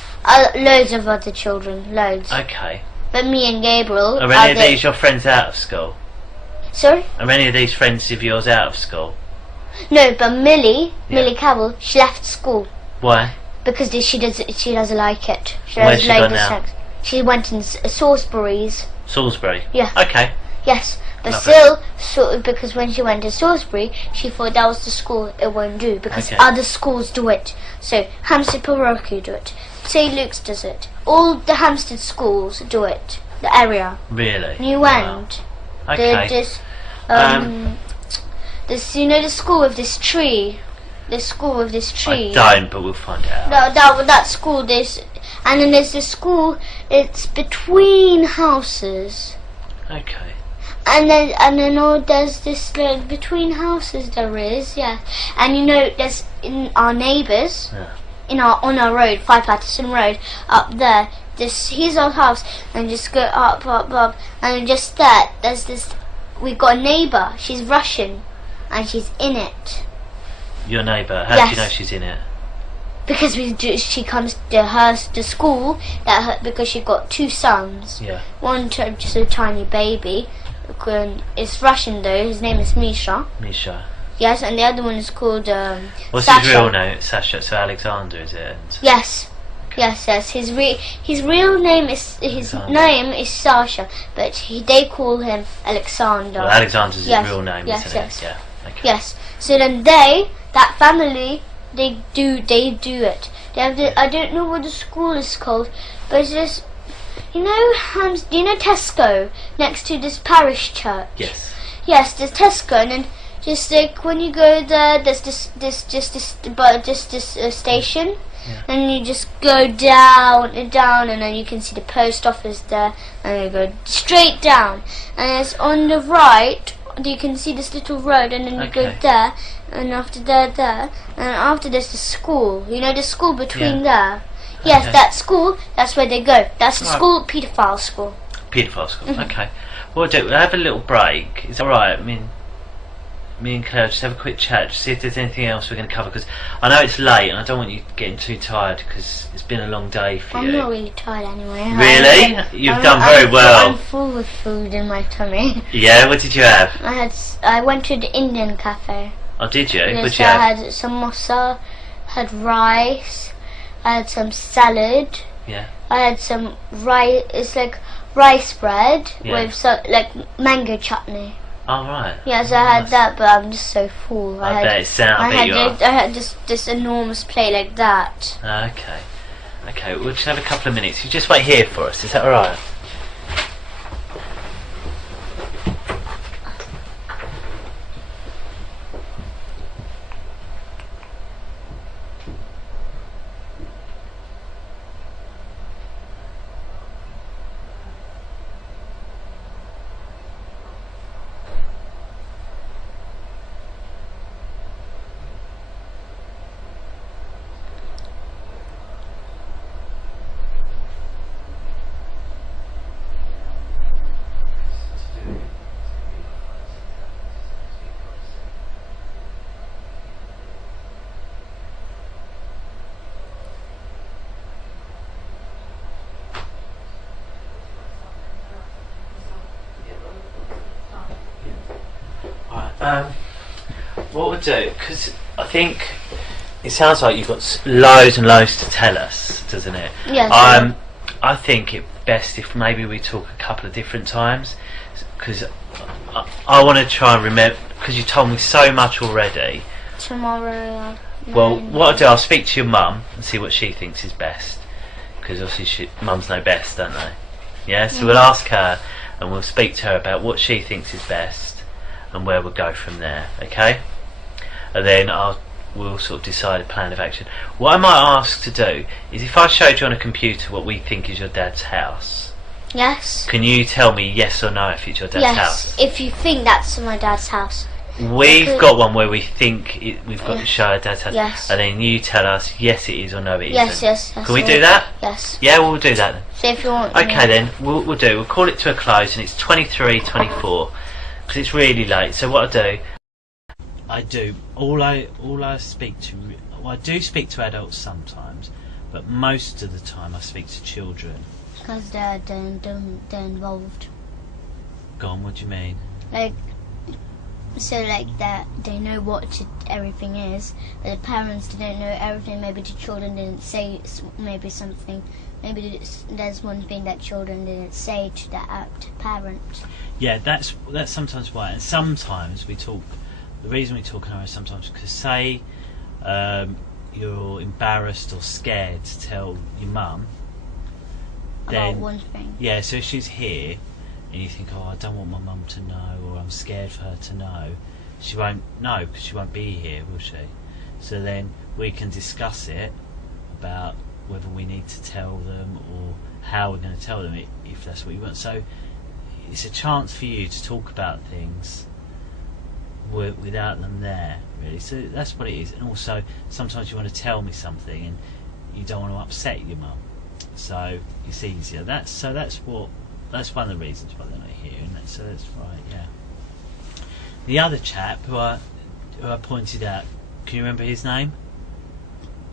loads of other children, loads. to? Okay. But me and Gabriel Are any of these your friends out of school? Sorry? Are any of these friends of yours out of school? No, but Millie Yeah. Carroll, she left school Why? because she doesn't like it. She Where's doesn't she like gone the now? sex. She went in Salisbury's. Salisbury. Yeah. Okay. Yes, but Love still, because when she went to Salisbury, she thought that was the school it won't do because Okay. other schools do it. So Hampstead Parochial do it. St. Luke's does it. All the Hampstead schools do it. The area. Really? New Wow. End. Okay. This you know the school with this tree. The school with this tree. I don't, but we'll find out. That school. And then there's the school. It's between houses. Okay. And then there's this like between houses there is, yeah. And you know there's in our neighbours Yeah. on our road, 5 Patterson Road, up there, here's our house, and just go up, and just there's this we got a neighbour, she's Russian and she's in it. Your neighbour. How do you Yes. know she's in it? Because she comes to school because she got 2 sons. Yeah. One just a tiny baby. It's Russian though. His name is Misha. Misha. Yes, and the other one is called What's Sasha. his real name? Sasha. So Alexander, is it? And Yes. Yes. His real name is Sasha, but they call him Alexander. well, Alexander's Yes, his real name, yes, isn't yes. it? Yeah. Okay. Yes. So then they that family, they do it. They have I don't know what the school is called, but it's just, you know Tesco next to this parish church. Yes. Yes, there's Tesco, and then just like when you go there, there's this station, and you just go down and down, and then you can see the post office there, and you go straight down, and it's on the right. You can see this little road, and then you go there, and after there, and after there's the school. You know the school between there. Yes, that school. That's where they go. That's the school, paedophile school. Paedophile school. Okay. We'll have a little break. Is that all right? I mean, me and Claire just have a quick chat, just see if there's anything else we're going to cover, because I know it's late and I don't want you getting too tired because it's been a long day for you. I'm not really tired anyway. Really? You've done very well. I'm full with food in my tummy. Yeah, what did you have? I went to the Indian cafe. Oh, did you? Yes, What did you have? I had samosa, had rice, I had some salad. Yeah. I had some rice. It's like rice bread with like mango chutney. Oh, right. Yes, I had that, but I'm just so full. I bet it sounds I had this enormous plate like that. Okay. Okay, we'll just have a couple of minutes. You just wait here for us, is that alright? What we'll do, because I think it sounds like you've got loads and loads to tell us, doesn't it? Yes. I think it's best if maybe we talk a couple of different times, because I want to try and remember, because you told me so much already. Tomorrow. Well, what I'll do, I'll speak to your mum and see what she thinks is best, because obviously mums know best, don't they? Yeah, so we'll ask her and we'll speak to her about what she thinks is best and where we'll go from there, okay? And then we'll sort of decide a plan of action. What I might ask to do is, if I showed you on a computer what we think is your dad's house, Yes. can you tell me yes or no if it's your dad's house? Yes, if you think that's my dad's house. We've got one where we think we've got to show our dad's house, Yes. and then you tell us yes it is or no it Yes, isn't. yes. Can we do that? Yes. Yeah, we'll do that then. So if you want. Okay then, we'll call it to a close, and it's 23:24 because it's really late. So what I do, I speak to, well, I do speak to adults sometimes, but most of the time I speak to children. Because they're involved. Go on, what do you mean? Like, so like that they know what everything is, but the parents didn't know everything. Maybe the children didn't say maybe something. Maybe there's one thing that children didn't say to the parent. Yeah, that's sometimes why, and sometimes we talk. The reason we talk on is sometimes because, say, you're embarrassed or scared to tell your mum. About one thing. Yeah, so if she's here and you think, oh, I don't want my mum to know, or I'm scared for her to know, she won't know because she won't be here, will she? So then we can discuss it about whether we need to tell them or how we're going to tell them if that's what you want. So it's a chance for you to talk about things without them there, really. So that's what it is. And also sometimes you want to tell me something and you don't want to upset your mum, so it's easier. That's one of the reasons why they're not here, and so that's right. Yeah. The other chap who I pointed out, can you remember his name?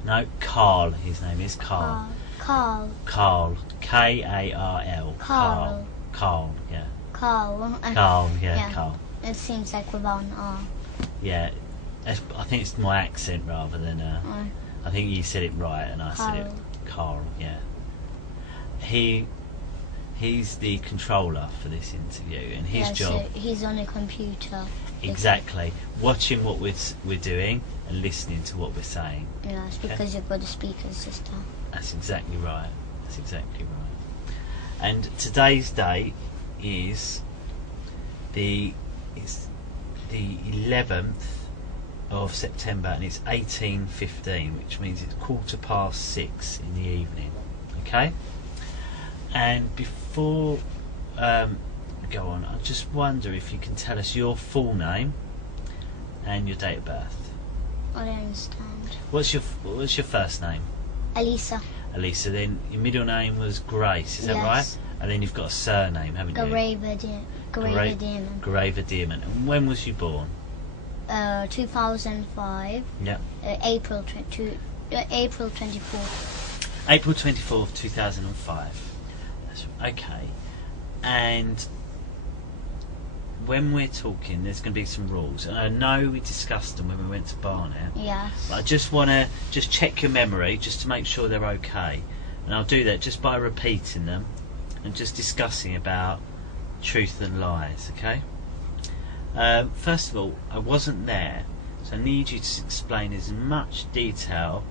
No, Carl. His name is Carl. Carl. K-A-R-L. Carl. Carl. Yeah. Carl. Carl. Yeah. Carl. It seems like without an R. Yeah, I think it's my accent rather than. I think you said it right and I said it. Carl. Yeah. He's the controller for this interview, and his job. So he's on a computer. Exactly, watching what we're doing and listening to what we're saying. Yes, because you've got a speaker system. That's exactly right. That's exactly right. And today's date is the 11th of September, and it's 18:15, which means it's 6:15 in the evening. Okay. And before we go on, I just wonder if you can tell us your full name and your date of birth. I don't understand. What's your first name? Elisa. Elisa. Then your middle name was Grace. Is that right? And then you've got a surname, haven't you? Graver Dearman. Graver Dearman. And when was you born? 2005. Yeah. April 24th. April 24th, 2005. That's okay. And when we're talking, there's going to be some rules, and I know we discussed them when we went to Barnet. Yes. But I just want to check your memory just to make sure they're okay, and I'll do that just by repeating them and just discussing about truth and lies. Okay. First of all, I wasn't there, so I need you to explain as much detail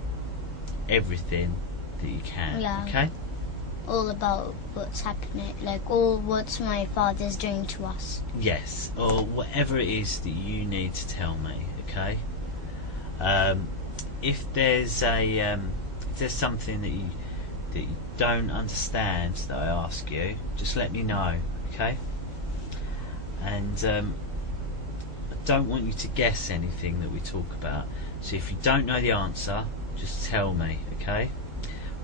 everything that you can. Yeah. Okay. All about what's happening, like all what my father's doing to us. Yes, or whatever it is that you need to tell me. Okay. If there's something that you don't understand that I ask you, just let me know. Okay. And I don't want you to guess anything that we talk about. So if you don't know the answer, just tell me. Okay.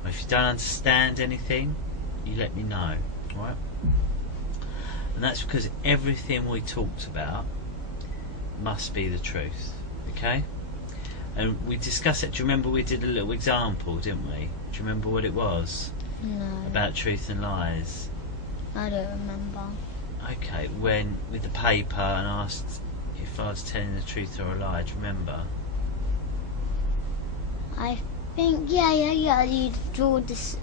Or if you don't understand anything, you let me know, alright? And that's because everything we talked about must be the truth, okay? And we discussed it. Do you remember we did a little example, didn't we? Do you remember what it was? No. About truth and lies? I don't remember. Okay, when with the paper and asked if I was telling the truth or a lie, do you remember? I think yeah. You draw this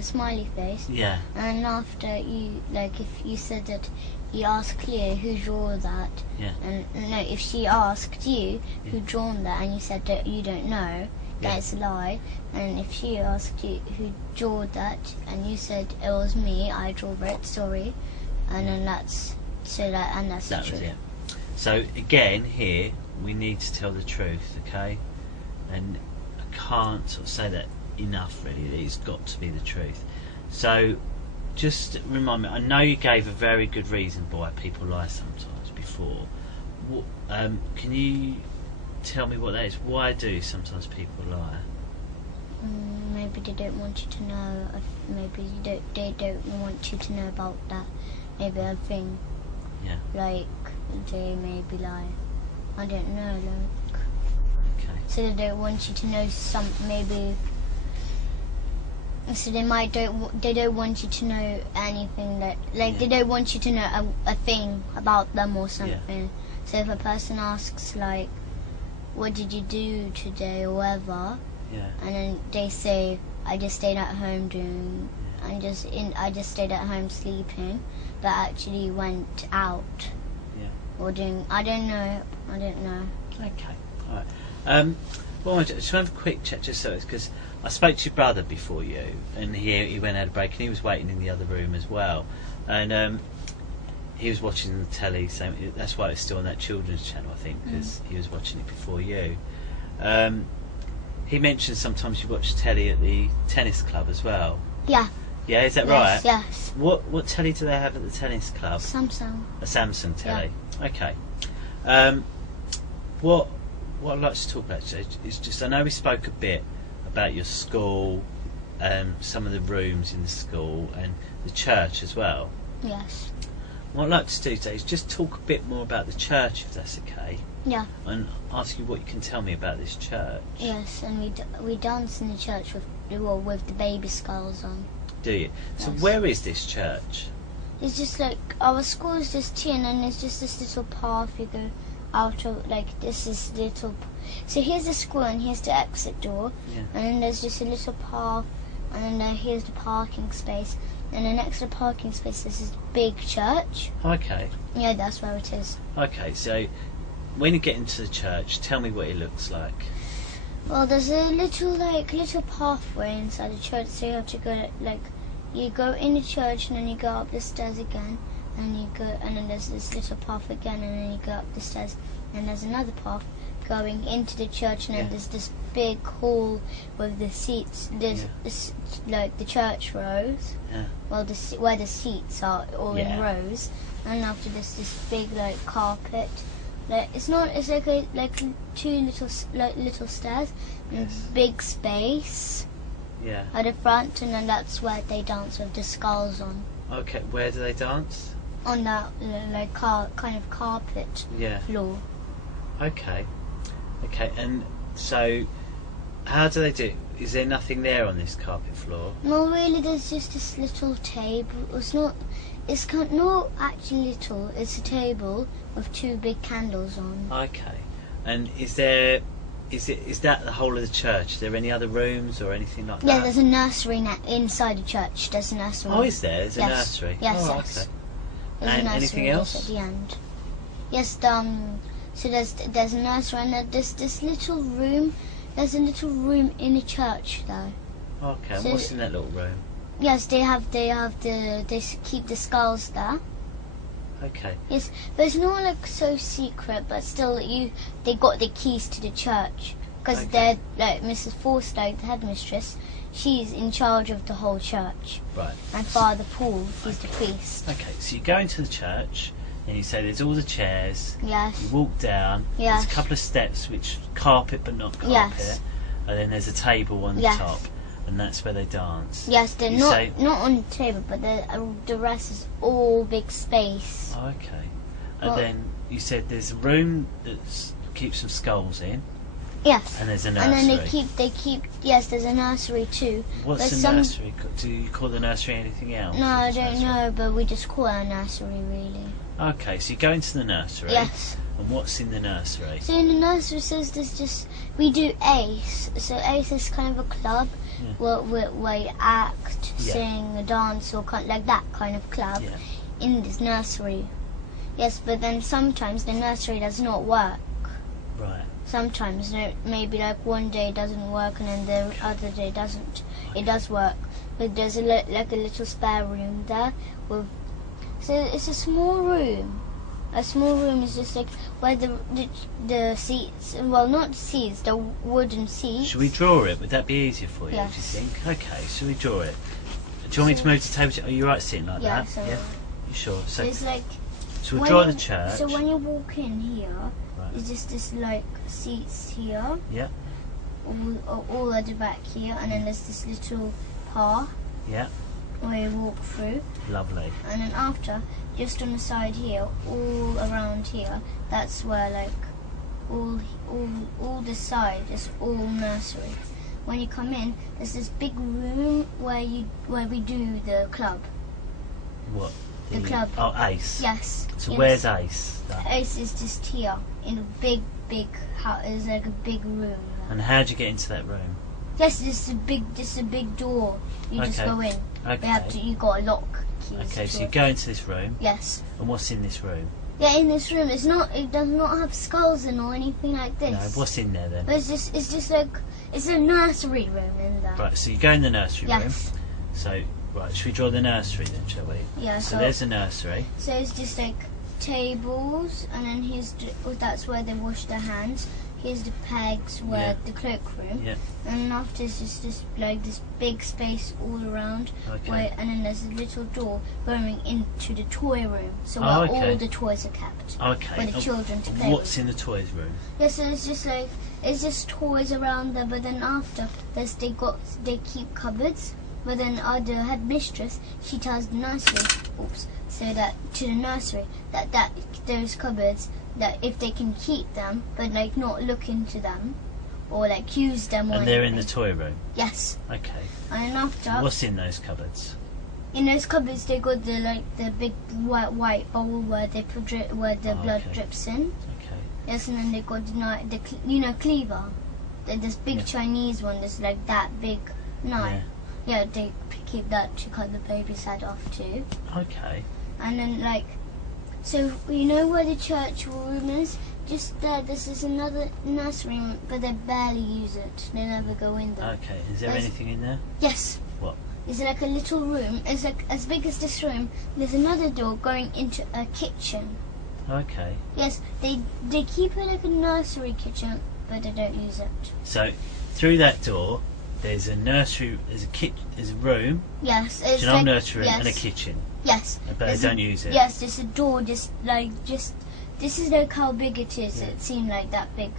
smiley face. Yeah. And after you, like, if you said that you asked Cleo who drew that. Yeah. And no, if she asked you who drawn that, and you said that you don't know, that's a lie. And if she asked you who drew that, and you said it was me, I drew it. Sorry. And then that's the truth. Was it. So again, here we need to tell the truth, okay? And I can't sort of say that enough, really. It's got to be the truth. So just remind me, I know you gave a very good reason why people lie sometimes before. Can you tell me what that is? Why do sometimes people lie? Maybe they don't want you to know. Maybe they don't want you to know about that. Maybe a thing. Yeah. Like they maybe lie. I don't know. Like. Okay. So they don't want you to know maybe. So they don't want you to know anything that, like, they don't want you to know a thing about them or something. Yeah. So if a person asks, like, what did you do today or whatever, and then they say, I just stayed at home I just stayed at home sleeping, but actually went out. Yeah. Or doing, I don't know. Okay. All right. Well, I just have a quick check just so it's because I spoke to your brother before you, and he went out a break, and he was waiting in the other room as well, and he was watching the telly. So that's why it's still on that children's channel, I think, because he was watching it before you. He mentioned sometimes you watch telly at the tennis club as well. Yeah. Yeah, is that right? Yes. What telly do they have at the tennis club? Samsung. A Samsung telly. Yeah. Okay. What I'd like to talk about is just, I know we spoke a bit about your school, some of the rooms in the school, and the church as well. Yes. What I'd like to do today is just talk a bit more about the church, if that's okay. Yeah. And ask you what you can tell me about this church. Yes, and we dance in the church with the baby skulls on. Do you? Yes. So where is this church? It's just like, our school is just here, and then there's just this little path you go out of, like, this is little. So here's the school, and here's the exit door, and then there's just a little path and then here's the parking space. And then next to the parking space, there's this big church. Okay. Yeah, that's where it is. Okay, so when you get into the church, tell me what it looks like. Well, there's a little pathway inside the church, so you have to go you go in the church and then you go up the stairs again, and you go, and then there's this little path again, and then you go up the stairs, and there's another path going into the church, and then there's this big hall with the seats. There's the church rows. Yeah. Well, where the seats are all in rows, and after this big carpet. It's like two little stairs and big space at the front, and then that's where they dance with the skulls on. Okay, where do they dance? On that kind of carpet floor. Okay, and so how do they do it? Is there nothing there on this carpet floor? No, really, there's just this little table. It's not actually little. It's a table with two big candles on. Okay, and is that the whole of the church? Is there any other rooms or anything like that? Yeah, there's a nursery inside the church. There's a nursery. Oh, is there? There's a nursery. Yes, oh, yes. Okay. There's And a nursery anything else? at the end. Yes, so there's a nursery, and there's this little room. There's a little room in the church, though. Okay, and So what's in that little room? Yes, they keep the skulls there. Okay. Yes, but it's not so secret, but still they got the keys to the church, because they're Mrs. Forsyth, the headmistress. She's in charge of the whole church. Right. And Father Paul, he's the priest. Okay, so you go into the church and you say there's all the chairs. Yes. You walk down. Yes. There's a couple of steps which carpet but not carpet. Yes. And then there's a table on the top, and that's where they dance. Yes, they're not on the table, but the rest is all big space. Okay. And then you said there's a room that keeps some skulls in. Yes. And there's a nursery. And then they keep. Yes, there's a nursery too. What's the nursery? Do you call the nursery anything else? No, I don't know, but we just call it a nursery, really. Okay, so you go into the nursery. Yes. And what's in the nursery? So in the nursery says we do ACE. So ACE is kind of a club where you act, sing, dance, or like that kind of club in this nursery. Yes, but then sometimes the nursery does not work. Right. Sometimes, maybe one day it doesn't work and then the other day it doesn't. It does work, but there's a little spare room there so it's a small room. A small room is just where the seats, well, not seats, the wooden seats. Should we draw it? Would that be easier for you, Yes. do you think? Okay, should we draw it? Do you want me to move the table? Are you right sitting like that? So You sure? So it's so we'll draw the church. So when you walk in here, Right. it's just this seats here. Yeah. All at the back here, and then there's this little path. Yeah. Where you walk through. Lovely. And then after, just on the side here, all around here, that's where all the side is all nursery. When you come in, there's this big room where we do the club. What? The club. Oh, ACE. Yes. So where's ACE? ACE is just here in a big house. It's like a big room. And how do you get into that room? Yes, this is a big door. You just go in. Okay. You got a lock keys. Okay, so you go into this room. Yes. And what's in this room? Yeah, in this room, it does not have skulls in or anything like this. No, what's in there then? But it's just it's a nursery room in there. Right, so you go in the nursery room. Yes. So, right, should we draw the nursery then, shall we? Yeah. So there's the nursery. So it's just tables, and then that's where they wash their hands. Here's the pegs where the cloakroom. Yeah. And after it's just this big space all around. Okay. And then there's a little door going into the toy room. So where all the toys are kept. Okay. For the children to play What's with. in the toys room? Yeah, so it's just toys around there, but then after they keep cupboards. But then the headmistress, she tells the nursery, so that to the nursery that those cupboards, that if they can keep them, but not look into them, or use them. And they're in the toy room. Yes. Okay. And then after, what's in those cupboards? In those cupboards, they got the big white bowl where the blood drips in. Okay. Yes, and then they got the cleaver, this big Chinese one. That's that big knife. Yeah, they keep that to cut the baby's head off too. Okay. And then like, so you know where the church room is? Just there, this is another nursery room, but they barely use it. They never go in there. Okay. Is there anything in there? Yes. What? It's like a little room. It's like as big as this room. There's another door going into a kitchen. Okay. Yes, they keep it like a nursery kitchen, but they don't use it. So through that door, there's a nursery. There's a room. Yes, It's it's an old like, nursery yes, and a kitchen. Yes, But they don't use it. Yes, there's a door. Just this is like how big it is. Yeah. It seemed like that big,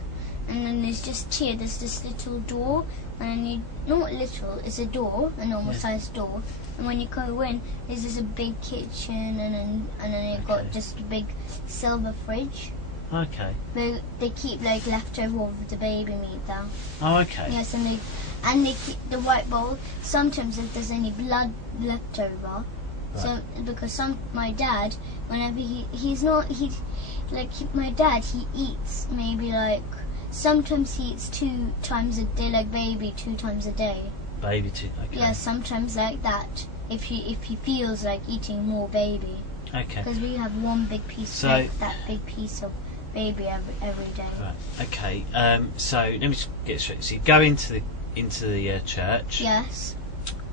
and then there's just here. There's this little door, and you not little. It's a door, a normal sized door. And when you go in, there's just a big kitchen, and then you've got just a big silver fridge. Okay. They keep like leftover of the baby meat there. Oh, okay. Yes, and they keep the white bowl. Sometimes if there's any blood left over, so because my dad, whenever my dad eats maybe like sometimes he eats 2 times a day, like baby 2 times a day. Baby too. Okay. Yeah, sometimes like that. If he feels like eating more baby. Okay. Because we have one big piece, like that big piece of baby every day. Right. Okay. So let me just get straight. So you go into the church. Yes.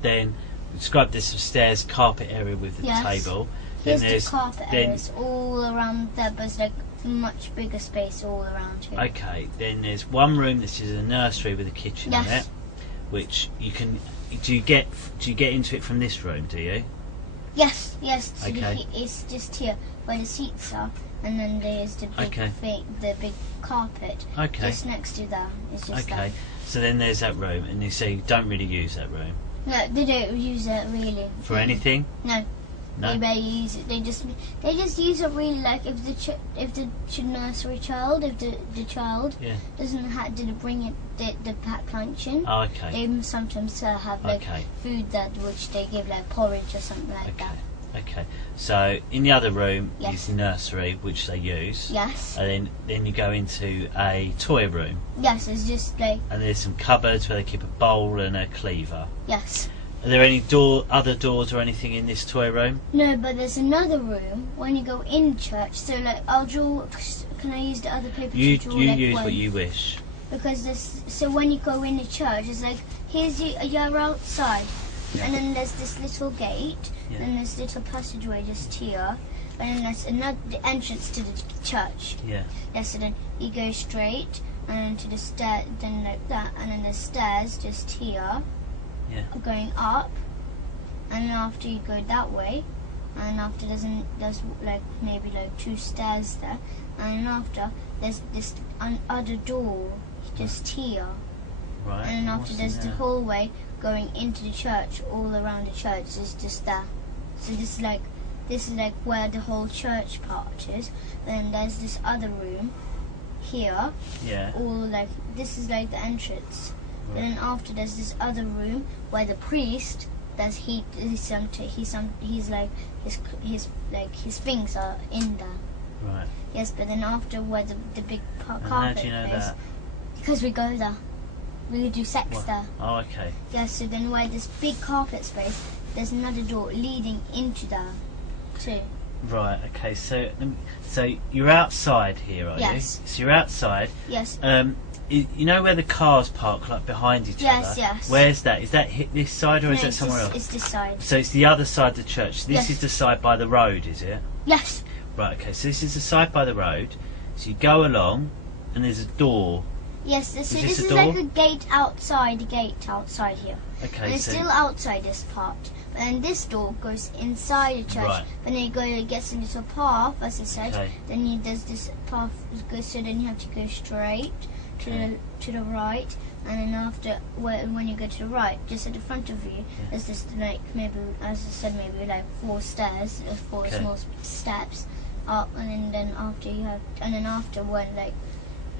Then describe there's some stairs, carpet area with the table. Here's Then the carpet areas all around there, but it's like much bigger space all around here. Okay. Then there's one room that is a nursery with a kitchen in it, which you can. Do you get into it from this room? Do you? Yes. So Okay. it's just here where the seats are, and then there's the big carpet. Okay. Just next to that. It's just Okay. that. So then there's that room, and you say you don't really use that room No, they don't use it really. for anything. No. No. They barely use it. They just use it really like if the nursery child, if the child didn't bring it the packed lunch in. Oh, okay. They sometimes have like food that which they give like porridge or something like that. Okay. So in the other room is the nursery, which they use. Yes. And then you go into a toy room. Yes, it's just like. And there's some cupboards where they keep a bowl and a cleaver. Yes. Are there any other doors or anything in this toy room? No, but there's another room when you go in church. So like I'll draw. Can I use the other paper to draw? You use what you wish. Because so when you go in the church, it's like you're outside, and then there's this little gate, and there's little passageway just here, and then there's the entrance to the church. Yeah. Yeah. So then you go straight, and then to the stair, then like that, and then there's stairs just here. Yeah. Going up, and then after you go that way, and after there's like maybe like 2 stairs there, and after there's this other door just here, Right. and then after there's the hallway going into the church. All around the church is just that. So this is like where the whole church part is. Then there's this other room here. Yeah. All like this is like the entrance. And then after there's this other room where the priest he's like his things are in there. Right. Yes, but then after where the big carpet how do you know is, that? because we go there. We do sex there. Oh, okay. Yes, so then where this big carpet space, there's another door leading into there too. Right. Okay. So you're outside here, are you? Yes. So you're outside. Yes. You know where the cars park, like behind each other? Yes. Where's that? Is that this side or is that somewhere else? It's this side. So it's the other side of the church. This is the side by the road, is it? Yes. Right. Okay. So this is the side by the road. So you go along, and there's a door. Yes. So this a is door? like a gate outside here. Okay. And it's still outside this part. But then this door goes inside the church. Right. When you go, it gets into a path, as I said. Okay. Then there's this path goes. So then you have to go straight to the right, and then after when you go to the right, just at the front of you, there's this like maybe, as I said, maybe like 4 stairs, 4 small steps up, and then after when like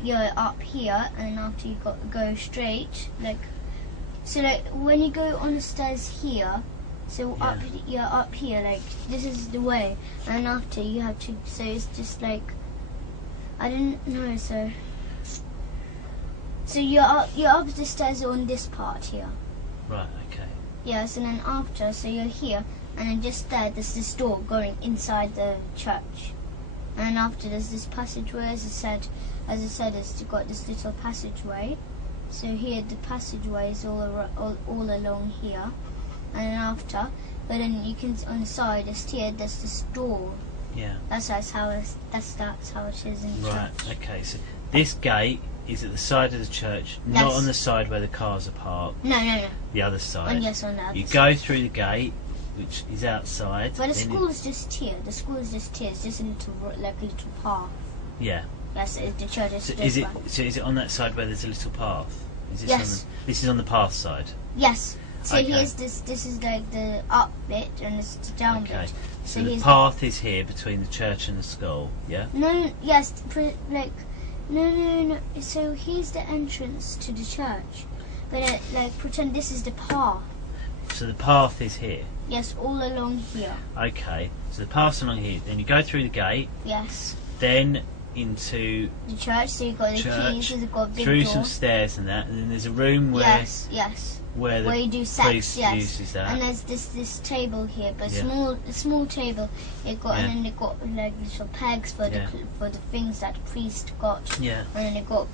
you're up here, and then after you go straight, like so like when you go on the stairs here. So you're up here, like this is the way, and after you have to. So it's just like I didn't know. So you're up the stairs on this part here. Right. Okay. Yes, and then after, so you're here, and then just there's this door going inside the church. And then after there's this passageway, as I said, it's got this little passageway. So here the passageway is all along here. And then after, but then you can, on the side, there's this door. Yeah. That's how it is in the Right, church. okay, so this gate is at the side of the church, not Yes. on the side where the cars are parked, No. the other side. Yes, on the other You side. go through the gate, which is outside. But the then school is just here. The school is just here. It's just a little, like a little path. Yeah. Yes, the church is So this is one. it on that side where there's a little path? Is this Yes. This is on the path side. Yes. So Okay. here's this is like the up bit and it's the down Okay. bit. So the here's path is here between the church and the school, yeah? No. So here's the entrance to the church. But pretend this is the path. So the path is here. Yes, all along here. Okay. So the path's along here. Then you go through the gate, Yes. then into The church, so you've got the church, keys, you've got a big through door. some stairs and that, and then there's a room where Yes. where the Where you do sex, priest yes. uses that. And there's this table here, but Yeah. small table. Yeah. And then they got like little pegs for Yeah. the things that the priest got. Yeah. And then they got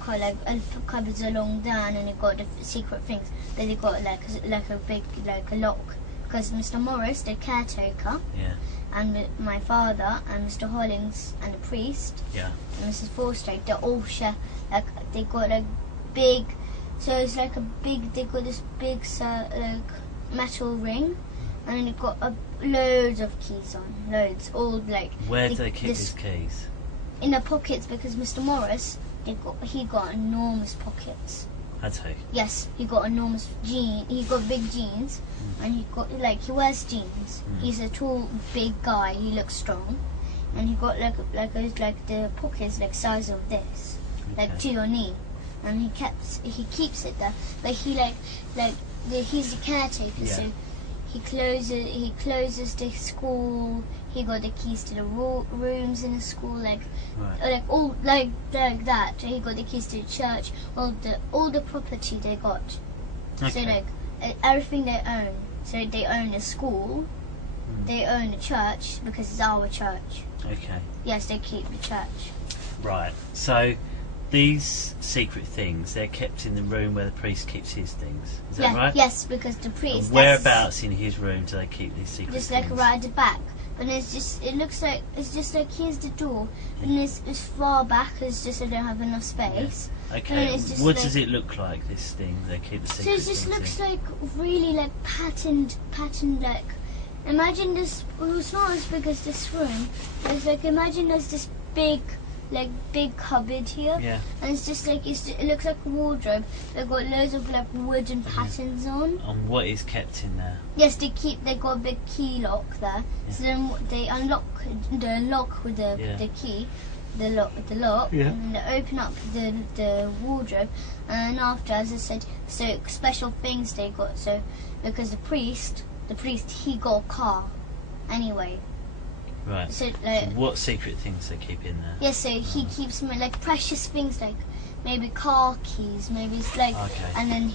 cupboards along there, and then they got the secret things. Then they got like a big a lock, because Mr. Morris, the caretaker, Yeah. and my father and Mr. Hollings and the priest Yeah. and Mrs. Forster, they all share, they got a big, so it's like they got this big metal ring, and then they got loads of keys on, all like. Where do they keep these keys? In the pockets, because Mr. Morris, he got enormous pockets. That's who. Yes, he got enormous he got big jeans, and he wears jeans. He's a tall, big guy, he looks strong, and he got the pockets like size of this, like to your knee, and he keeps it there, but he's the caretaker, Yeah. so he closes the school. He got the keys to the rooms in the school, Right. like that. He got the keys to the church, all the property they got. Okay. So everything they own. So they own the school, they own the church because it's our church. Okay. Yes, they keep the church. Right. So these secret things, they're kept in the room where the priest keeps his things. Is that right? Yes, because the priest. And whereabouts in his room do they keep these secret Just things? like right at the back. But it's just here's the door, and it's far back. It's just I don't have enough space. Okay. And it's just What does it look like? This thing they keep the So secret it just things looks in? like really like patterned like. Imagine this. Well, it's not as big as this room. It's like imagine there's this big cupboard here, Yeah. and it's just like it looks like a wardrobe. They've got loads of like wooden patterns on. And what is kept in there? Yes, they got a big key lock there. So then they unlock the lock with the key, the lock, Yeah. and they open up the wardrobe, and after, as I said, so special things they got. So because the priest he got a car, anyway. Right. So So what secret things they keep in there? yes, so he keeps like precious things like maybe car keys, maybe it's like, Okay. and then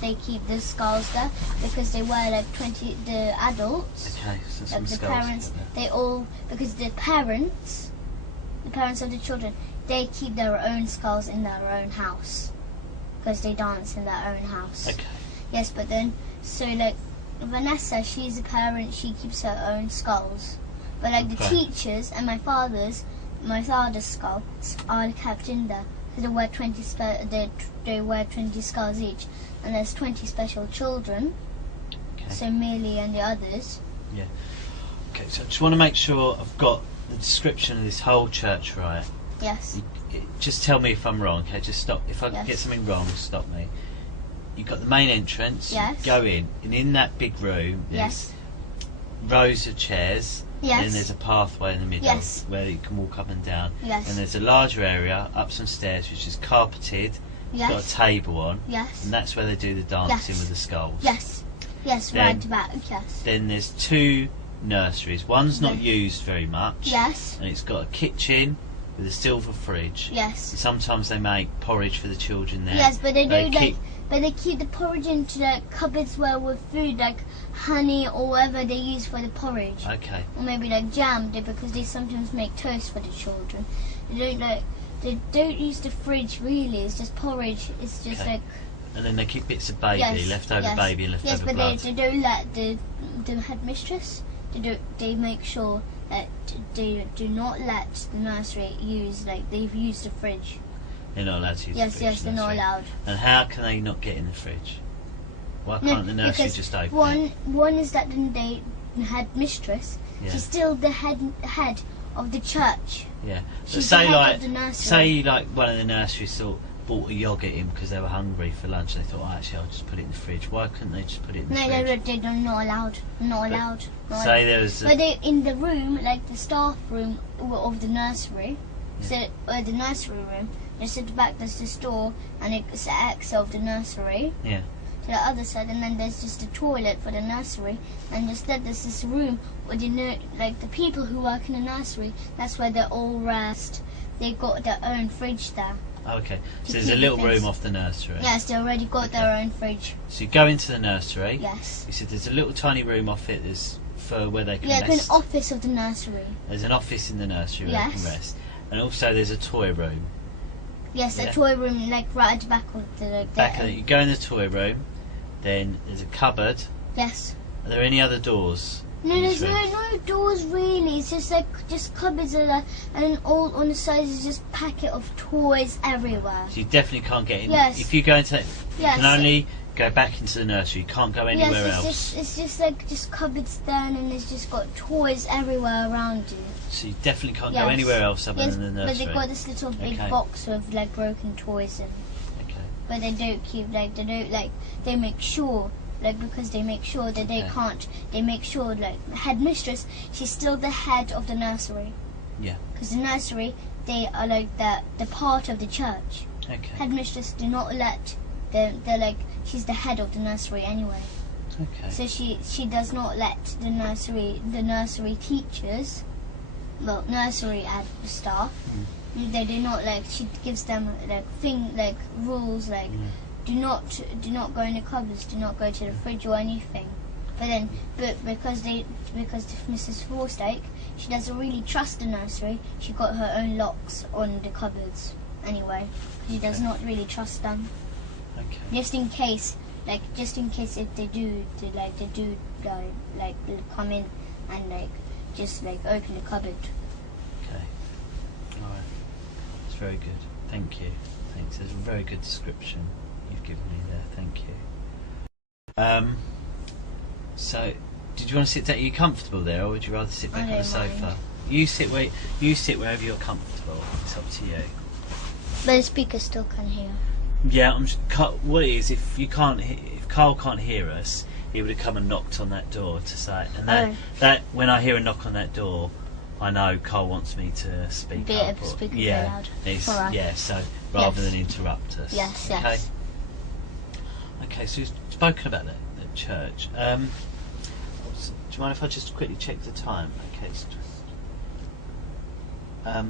they keep the skulls there because they wear like 20 the adults. Okay, so some Like the skulls parents, in there. they all, because the parents of the children, they keep their own skulls in their own house because they dance in their own house. Okay. Yes, but then so like Vanessa, she's a parent, she keeps her own skulls. But like the Okay. teachers and my father's skulls are kept in there. So they wear they wear 20 skulls each, and there's 20 special children. Okay. So Millie and the others. Okay, so I just want to make sure I've got the description of this whole church right. Yes. Just tell me if I'm wrong, okay? Just stop. If I Yes. get something wrong, stop me. You've got the main entrance. Yes. You go in, and in that big room, there's Yes. rows of chairs. Yes. And then there's a pathway in the middle Yes. where you can walk up and down. Yes. And there's a larger area up some stairs which is carpeted. It's got a Yes. table on. Yes. And that's where they do the dancing Yes. with the skulls. Yes. Yes. Then- Right back. Yes. Then there's two nurseries. One's not Yes. used very much. Yes. And it's got a kitchen with a silver fridge. Yes. And sometimes they make porridge for the children there. Yes, but they do but they keep the porridge into like cupboards well with food like honey or whatever they use for the porridge. Okay. Or maybe like jam, because they sometimes make toast for the children. They don't use the fridge really. It's just porridge. It's just like. And then they keep bits of baby, leftover baby, and leftover blood. Yes, but they don't let the headmistress. They make sure that they do not let the nursery use they've used the fridge. They're not allowed to use the fridge. Yes, they're not allowed. And how can they not get in the fridge? Why can't the nursery just open it? One is that the headmistress. Yeah. She's still the head of the church. Yeah. She's say the head of the nursery. say like one of the nurseries bought a yoghurt in because they were hungry for lunch. They thought, actually, I'll just put it in the fridge. Why couldn't they just put it in the fridge? No, they're not allowed. Not allowed. Say there was. But they in the room, like the staff room of the nursery. Yeah. So the nursery room. Just at the back, there's the store, and it's the exit of the nursery. Yeah. To the other side, and then there's just a toilet for the nursery, and instead there's this room where the people who work in the nursery. That's where they all rest. They got their own fridge there. Okay, so there's a little room off the nursery. Yes, they already got their own fridge. So you go into the nursery. Yes. You said there's a little tiny room off it. There's for where they can rest. Yeah, an office of the nursery. There's an office in the nursery where they can rest, and also there's a toy room. Yes, a toy room right at the back of the. You go in the toy room, then there's a cupboard. Yes. Are there any other doors? No, there's no doors really. It's just cupboards and all on the sides is just packet of toys everywhere. So you definitely can't get in. Yes. If you go into that, you can only go back into the nursery. You can't go anywhere else. It's just cupboards there, and there's just got toys everywhere around you. So you definitely can't go anywhere else other than the nursery. But they've got this little big box with broken toys in. Okay. But they don't keep they make sure. Because they make sure that they can't. They make sure headmistress. She's still the head of the nursery. Yeah. Because the nursery, they are the part of the church. Okay. Headmistress do not let. She's the head of the nursery anyway. Okay. So she does not let the nursery teachers, nursery staff. They do not she gives them rules Do not go in the cupboards. Do not go to the fridge or anything. But because Mrs. Forstake, she doesn't really trust the nursery. She got her own locks on the cupboards anyway. She does not really trust them. Okay. Just in case if they do come in and just open the cupboard. Okay. All right. That's very good. Thank you. Thanks. There's a very good description you've given me there. Thank you. So, did you want to sit down? Are you comfortable there, or would you rather sit back on the sofa? You sit wherever you're comfortable. It's up to you. But the speaker still can hear. Yeah, what it is, if Carl can't hear us, he would have come and knocked on that door to say. And that when I hear a knock on that door, I know Carl wants me to speak up. Speak loud. So rather than interrupt us. Yes. Okay? Yes. Okay, so we've spoken about the church. Do you mind if I just quickly check the time? Okay. I'll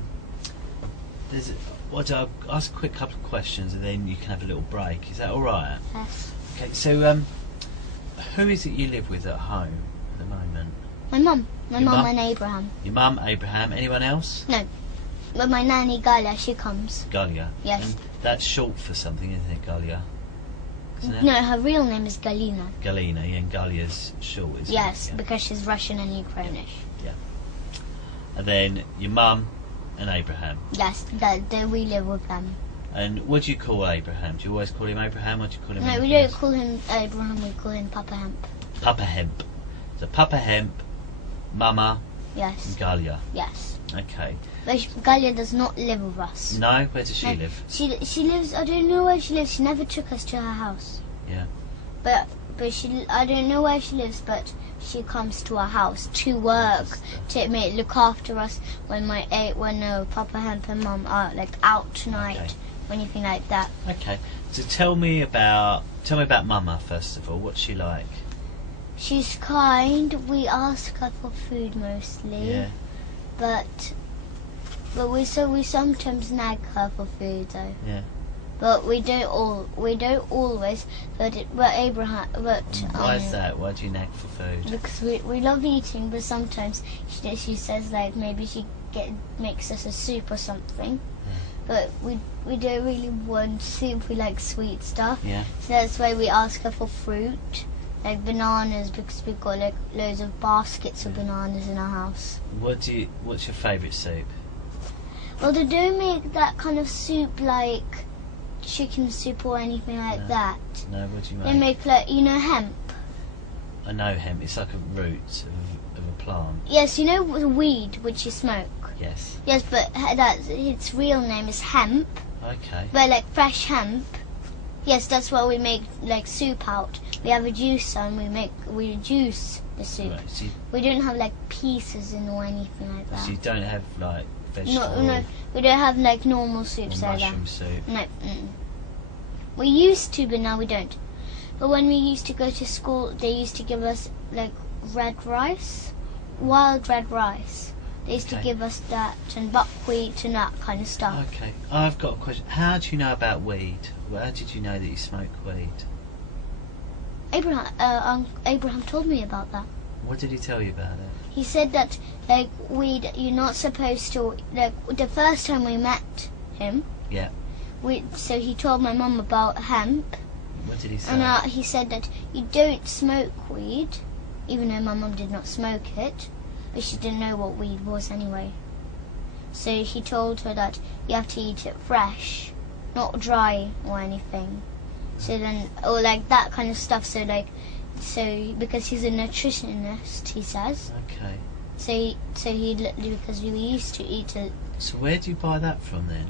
ask a quick couple of questions and then you can have a little break. Is that all right? Yes. Okay. So, who is it you live with at home at the moment? My mum. My mum and Abraham. Your mum, Abraham. Anyone else? No. But my nanny Galia, she comes. Galia. Yes. And that's short for something, isn't it, Galia? No, her real name is Galina. Galina, yeah, and Galia's short, isn't it? Yes, Yeah. because she's Russian and Ukrainish. Yeah. And then your mum and Abraham. Yes, we live with them. And what do you call Abraham? Do you always call him Abraham, or do you call him? No, we don't call him Abraham. We call him Papa Hemp. Papa Hemp. So Papa Hemp, Mama, Yes. and Galia. Yes. Okay. But Galia does not live with us. No, where does she live? She lives. I don't know where she lives. She never took us to her house. Yeah. But I don't know where she lives. But she comes to our house to work, to look after us when Papa Hemp and Mum are out tonight or anything like that. Okay. So tell me about Mama first of all. What's she like? She's kind. We ask her for food mostly. Yeah. But But we sometimes nag her for food though. Yeah. But we don't always. But Abraham. But why is that? Why do you nag for food? Because we love eating, but sometimes she says like maybe she makes us a soup or something. But we don't really want soup. We like sweet stuff. Yeah. So that's why we ask her for fruit, like bananas, because we've got like loads of baskets of bananas in our house. What's your favourite soup? Well, they don't make that kind of soup like chicken soup or anything like that. No, what do you They make? make like, you know, hemp. I know hemp. It's like a root of a plant. Yes, you know the weed which you smoke. Yes. Yes, but its real name is hemp. Okay. But like fresh hemp. Yes, that's what we make like soup out. We have a juicer and we juice the soup. Right, so We don't have like pieces in or anything like that. you don't have like vegetable No, we don't have like normal or soups like that. mushroom soup. No. We used to, but now we don't. But when we used to go to school, they used to give us like red rice, wild red rice. They used to Okay. give us that and buckwheat and that kind of stuff. Okay. I've got a question. How do you know about weed? How did you know that you smoke weed? Abraham told me about that. What did he tell you about it? He said that like weed, you're not supposed to like. The first time we met him, Yeah. so he told my mum about hemp, What did he say? and he said that you don't smoke weed, even though my mum did not smoke it, but she didn't know what weed was anyway. So he told her that you have to eat it fresh, not dry or anything. So then, or like that kind of stuff. So because he's a nutritionist, he says. Okay. Because we used to eat it. So where do you buy that from then?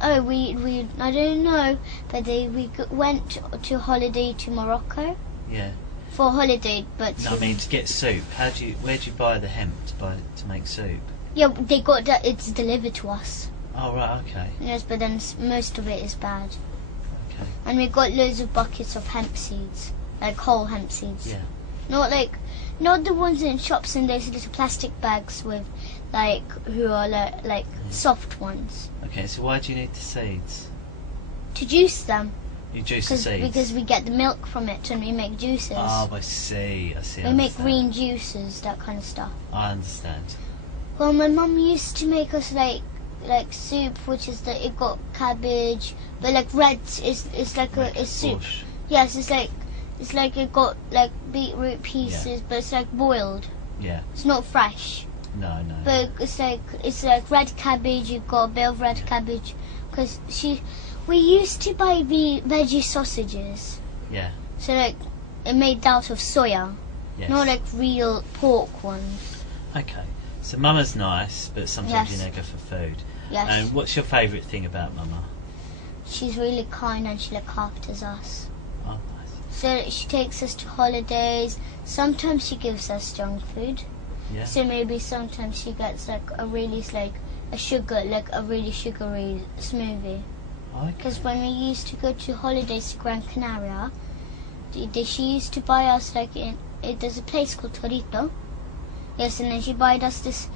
Oh, I don't know, but went to holiday to Morocco Yeah. for holiday, but No, I mean to get soup. Where do you buy the hemp to make soup? yeah, they got that. It's delivered to us. Oh right, okay. Yes, but then most of it is bad. Okay. And we got loads of buckets of hemp seeds, like whole hemp seeds. Yeah. Not the ones in shops in those little plastic bags with who are like soft ones. Okay, so why do you need the seeds? To juice them. You juice the seeds? Because we get the milk from it and we make juices. Oh, I see. We make green juices, that kind of stuff. I understand. Well, my mum used to make us like soup, which is that it got cabbage, but like red. It's like a soup. Bush. Yes, it's like it got like beetroot pieces, but it's like boiled. Yeah. It's not fresh. No. But it's like red cabbage. You've got a bit of red cabbage, because we used to buy veggie sausages. Yeah. So like it made out of soya, Yes. not like real pork ones. Okay. So Mama's nice, but sometimes Yes. you neg her for food. Yes. And what's your favourite thing about Mama? She's really kind and she looks after us. Oh, nice. So she takes us to holidays. Sometimes she gives us junk food. Yeah. So maybe sometimes she gets like a really sugary smoothie. Okay. Because when we used to go to holidays to Gran Canaria, she used to buy us there's a place called Torito. Yes, and then she bought us this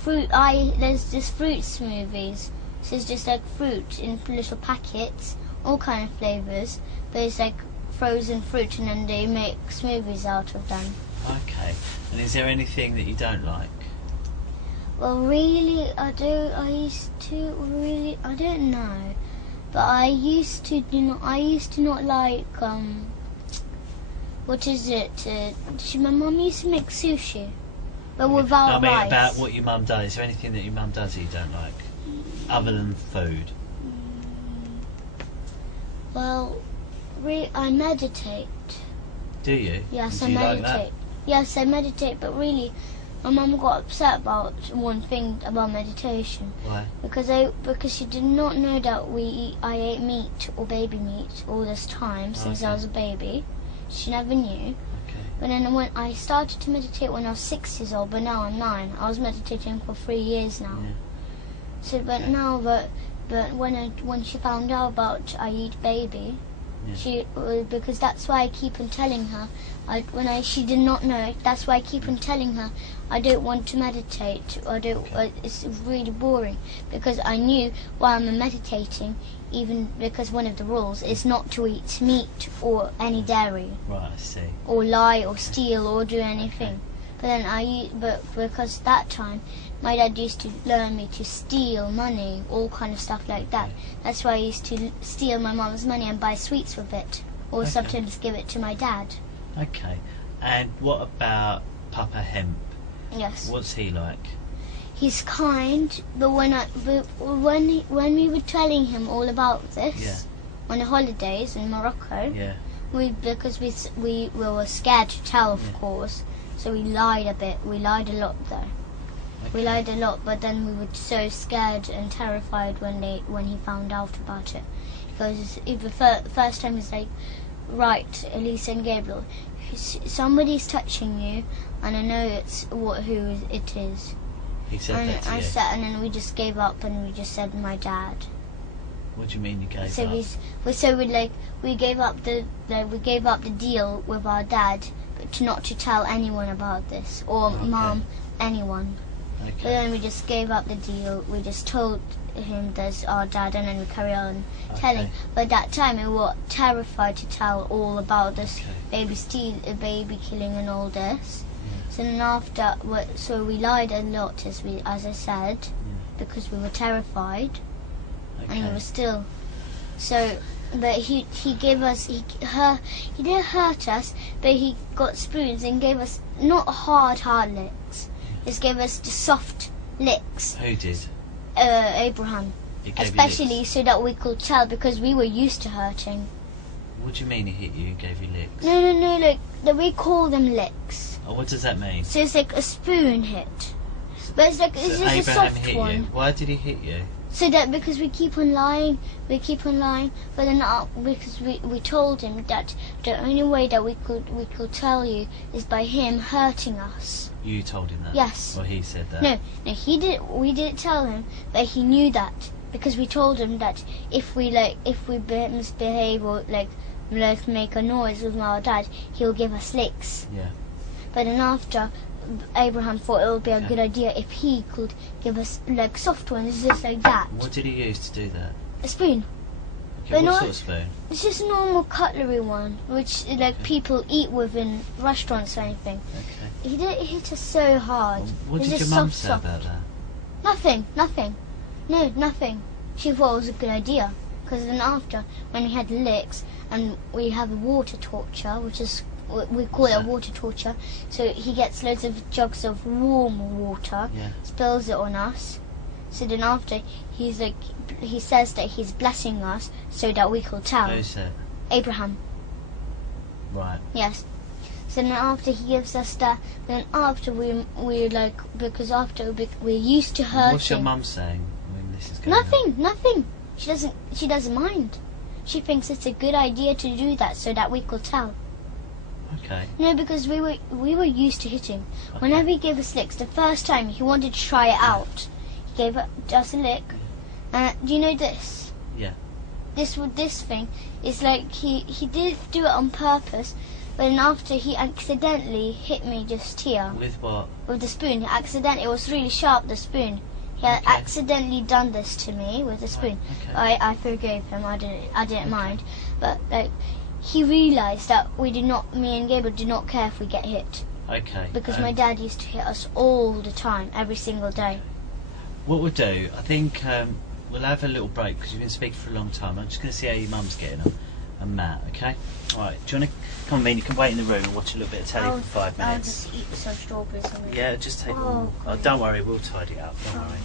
fruit. There's this fruit smoothies. So it's just like fruit in little packets, all kind of flavors. But it's like frozen fruit, and then they make smoothies out of them. Okay. And is there anything that you don't like? Well, really, I don't know. But I used to not like what is it? My mum used to make sushi, but without No, I mean rice. about what your mum does. Is there anything that your mum does that you don't like, other than food? Well, I meditate. Do you? Yes, And I do you meditate. like that? Yes, I meditate, but really, my mum got upset about one thing about meditation. Why? Because she did not know that I ate meat or baby meat all this time since I was a baby. She never knew. Okay. But then when I started to meditate when I was 6 years old, but now I'm 9. I was meditating for 3 years now. Yeah. So, but now, but when she found out about I eat baby, She because that's why I keep on telling her. She did not know it. That's why I keep on telling her I don't want to meditate. I don't. It's really boring because I knew while I'm meditating, even because one of the rules is not to eat meat or any dairy. Right, I see. Or lie or steal or do anything. But then because that time my dad used to learn me to steal money, all kind of stuff like that. That's why I used to steal my mum's money and buy sweets with it, or sometimes give it to my dad. Okay. And what about Papa Hemp? Yes. What's he like? He's kind, but when we were telling him all about this on the holidays in Morocco, because we were scared to tell, of course, so we lied a bit. We lied a lot though. We lied a lot, but then we were so scared and terrified when he found out about it. Because the first time he's like, right, Elisa and Gabriel, somebody's touching you, and I know who it is. He said that to you? And then we just gave up, and we just said my dad. What do you mean you gave up? We gave up the deal with our dad, but not to tell anyone about this, or mom, anyone. Okay. But then we just gave up the deal. We just told him there's our dad, and then we carry on telling. But that time we were terrified to tell all about this baby killing and all this. So then after, so we lied a lot, as I said, because we were terrified, and we were still. So, but he gave us he didn't hurt us, but he got spoons and gave us not hard licks. Just gave us the soft licks. Who did? Abraham. Especially so that we could tell, because we were used to hurting. What do you mean he hit you and gave you licks? No, we call them licks. Oh, what does that mean? So it's like a spoon hit. But it's like, it's just a soft hit one. You. Why did he hit you? So that because we keep on lying, but then because we told him that the only way that we could tell you is by him hurting us. You told him that? Yes. Or he said that? No, he did. We didn't tell him, but he knew that because we told him that if we misbehave or make a noise with our dad, he'll give us licks. Yeah. But then after, Abraham thought it would be a good idea if he could give us soft ones, just like that. What did he use to do that? A spoon. Okay, what sort of spoon? It's just a normal cutlery one, which people eat with in restaurants or anything. Okay. He didn't hit us so hard. Well, what did your mum say about that? Nothing. No, nothing. She thought it was a good idea. Because then after, when we had licks, and we have a water torture, which is, we call it a water torture, so he gets loads of jugs of warm water, spills it on us. So then after, he says that he's blessing us so that we could tell. Who's that? Abraham. Right. Yes. So then after he gives us that, then after because after we're used to hurting. What's your mum saying when this is going on? Nothing. She doesn't mind. She thinks it's a good idea to do that so that we could tell. Okay. No, because we were used to hitting. Okay. Whenever he gave us licks, the first time he wanted to try it out, he gave us a lick. Do you know this? Yeah. This thing is like he did do it on purpose, but then after he accidentally hit me just here. With what? With the spoon. It was really sharp, the spoon. He had accidentally done this to me with the spoon. Right. I forgave him. I didn't mind, but he realised that me and Gabriel did not care if we get hit. Okay. Because my dad used to hit us all the time, every single day. What we'll do, I think we'll have a little break because you've been speaking for a long time. I'm just going to see how your mum's getting on, and Matt. Okay. All right. Do you want to come on, Mean? You can wait in the room and watch a little bit of telly for 5 minutes. I'll just eat some strawberries. Yeah, just take them. Oh, don't worry, we'll tidy it up. Don't worry.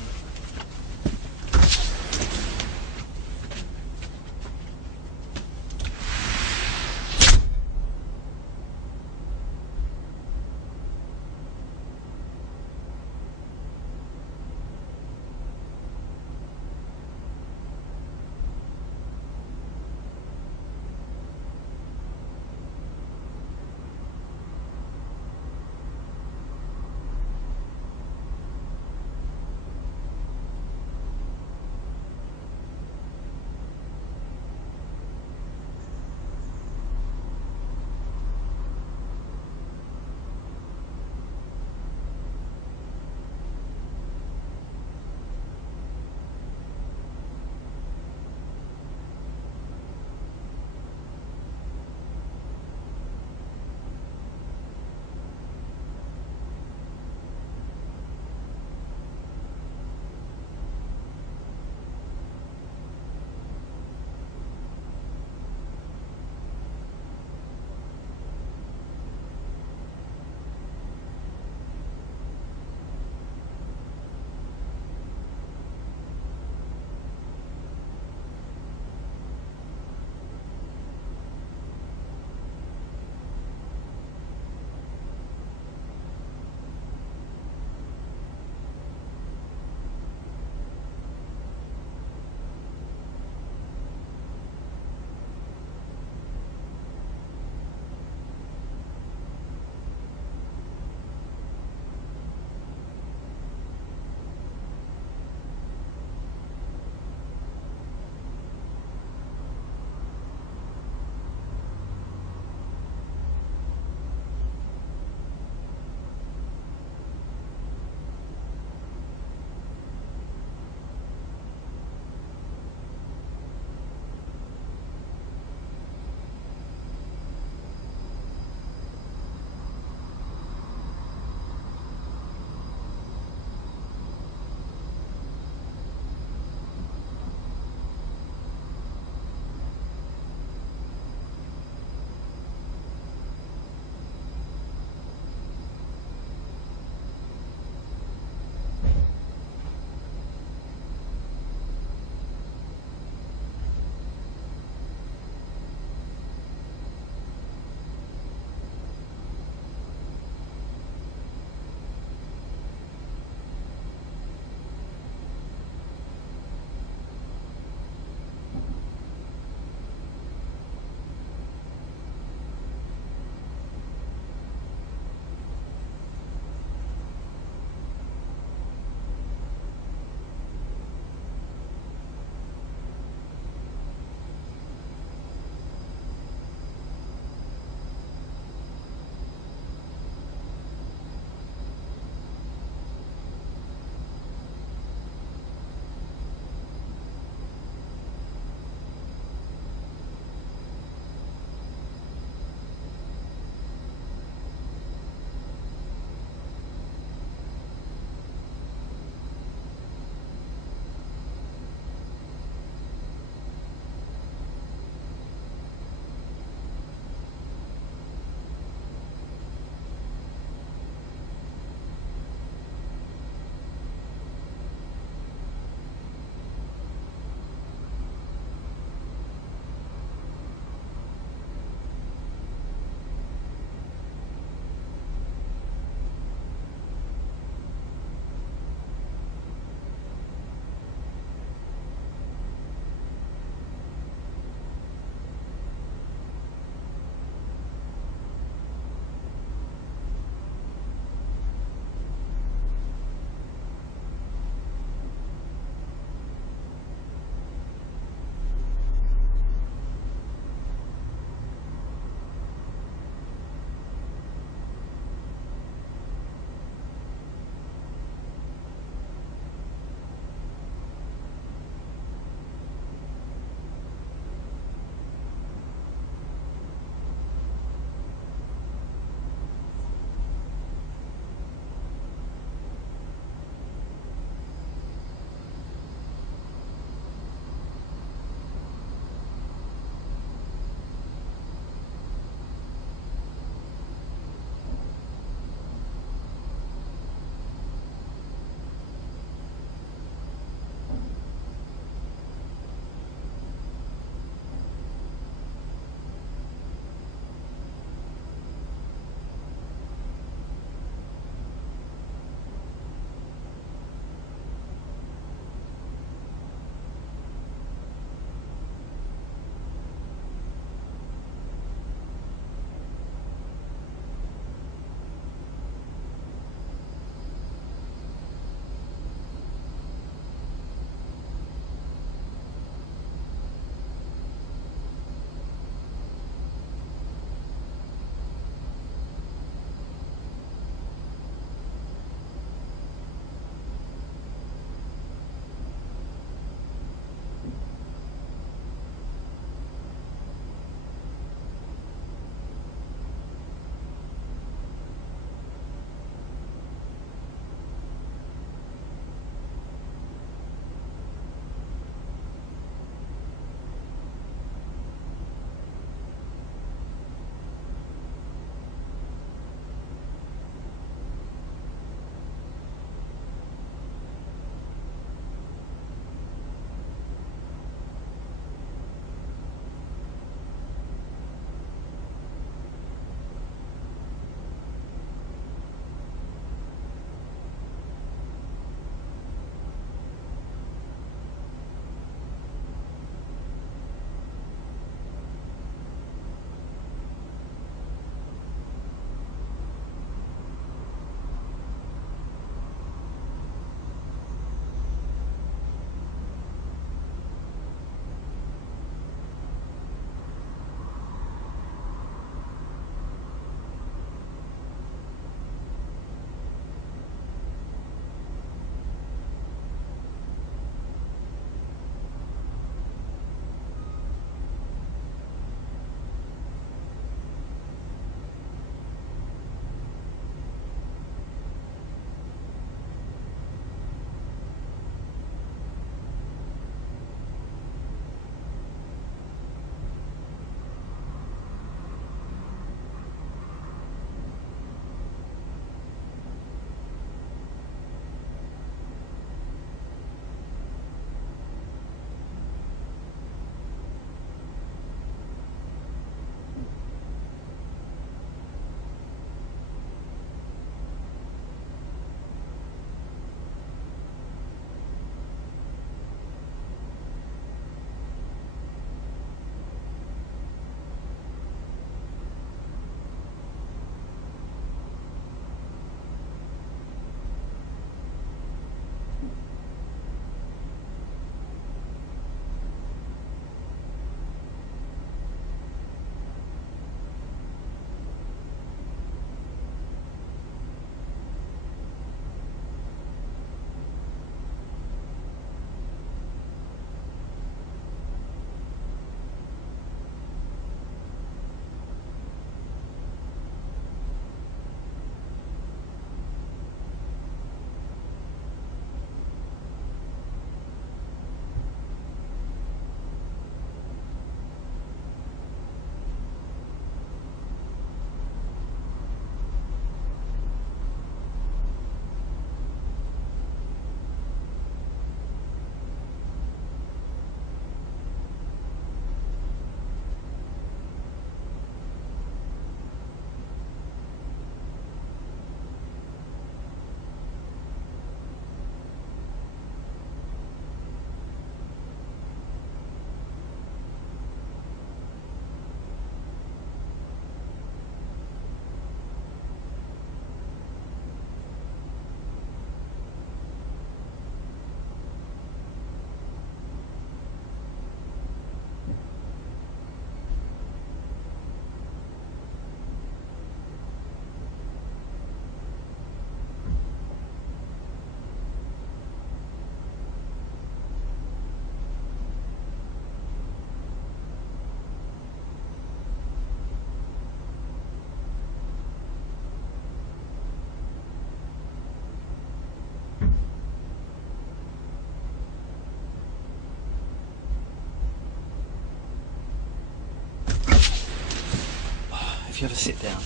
if you ever sit down.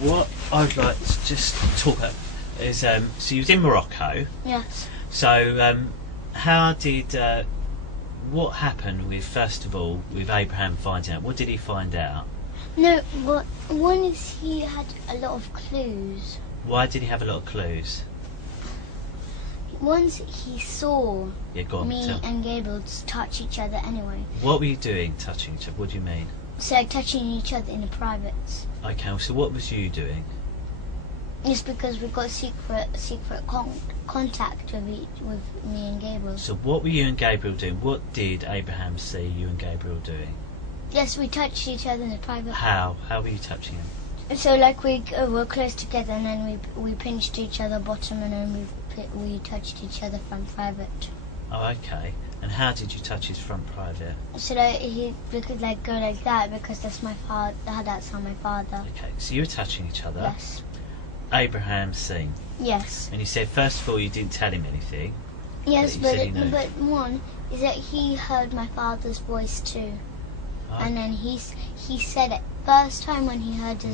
What I'd like to just talk about is, so you was in Morocco. Yes. So, how did, what happened with, first of all, with Abraham finding out? What did he find out? No, but one is he had a lot of clues. Why did he have a lot of clues? Once he saw me and Gabriel touch each other anyway. What were you doing, touching each other? What do you mean? So like touching each other in the privates. Okay, so what was you doing? Just because we got secret contact with me and Gabriel. So what were you and Gabriel doing? What did Abraham see you and Gabriel doing? Yes, we touched each other in the private. How? How were you touching him? So like we were close together, and then we pinched each other bottom, and then we touched each other front private. Oh, okay. And how did you touch his front private? So like we could like go like that because that's my father. That's how my father. Okay, so you were touching each other. Yes. Abraham's seen. Yes. And you said first of all you didn't tell him anything. Yes, but one is that he heard my father's voice too. Oh. And then he said it first time when he heard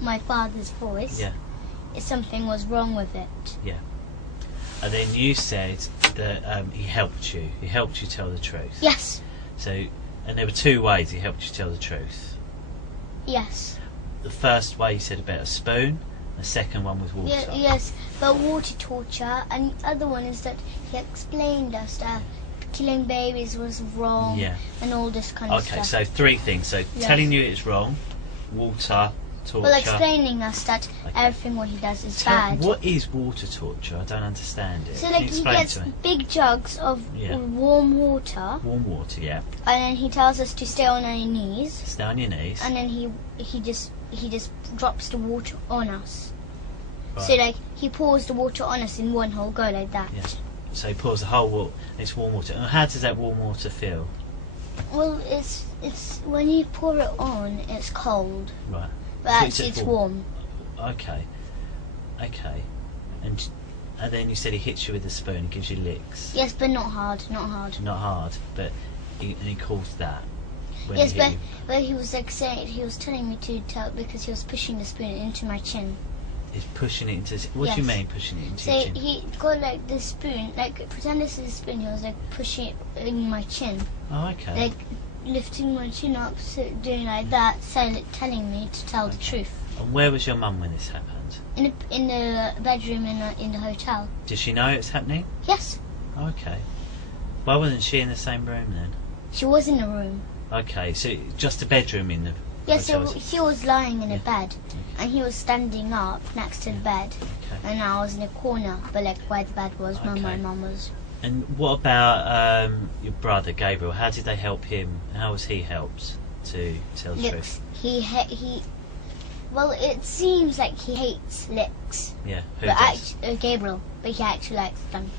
my father's voice. Yeah. Something was wrong with it. Yeah. And then you said that he helped you. He helped you tell the truth. Yes. So, and there were two ways he helped you tell the truth. Yes. The first way you said about a spoon. The second one was water. Yes, but water torture, and the other one is that he explained us that killing babies was wrong, and all this kind of stuff. Okay, so three things. So telling you it's wrong, water, torture. Well, explaining us that everything what he does is bad. What is water torture? I don't understand it. So like he gets big jugs of warm water. Warm water, yeah. And then he tells us to stay on our knees. Stay on your knees. And then he just drops the water on us. Right. So like he pours the water on us in one whole go like that. Yeah. So he pours the whole water. It's warm water. And how does that warm water feel? Well, it's when you pour it on, it's cold. Right. But actually, it's warm. Okay. Okay. And then you said he hits you with a spoon and gives you licks. Yes, but not hard. Not hard. Not hard, but he calls that. Yes, but he was like saying, he was telling me to tell because he was pushing the spoon into my chin. He's pushing it into. What do you mean pushing it into your chin? So he got like the spoon, like pretend this is a spoon. He was like pushing it in my chin. Oh, okay. Like lifting my chin up, so doing like that, telling me to tell the truth. And where was your mum when this happened? In the bedroom in the hotel. Did she know it was happening? Yes. Okay. Why wasn't she in the same room then? She was in the room. Okay, so just a bedroom in the. Yes, so she was lying in a bed, and he was standing up next to the bed, and I was in a corner, but like where the bed was, where my mum was. And what about your brother Gabriel? How did they help him? How was he helped to tell the truth? He. Well, it seems like he hates licks. Yeah, who does? Gabriel, but he actually likes them.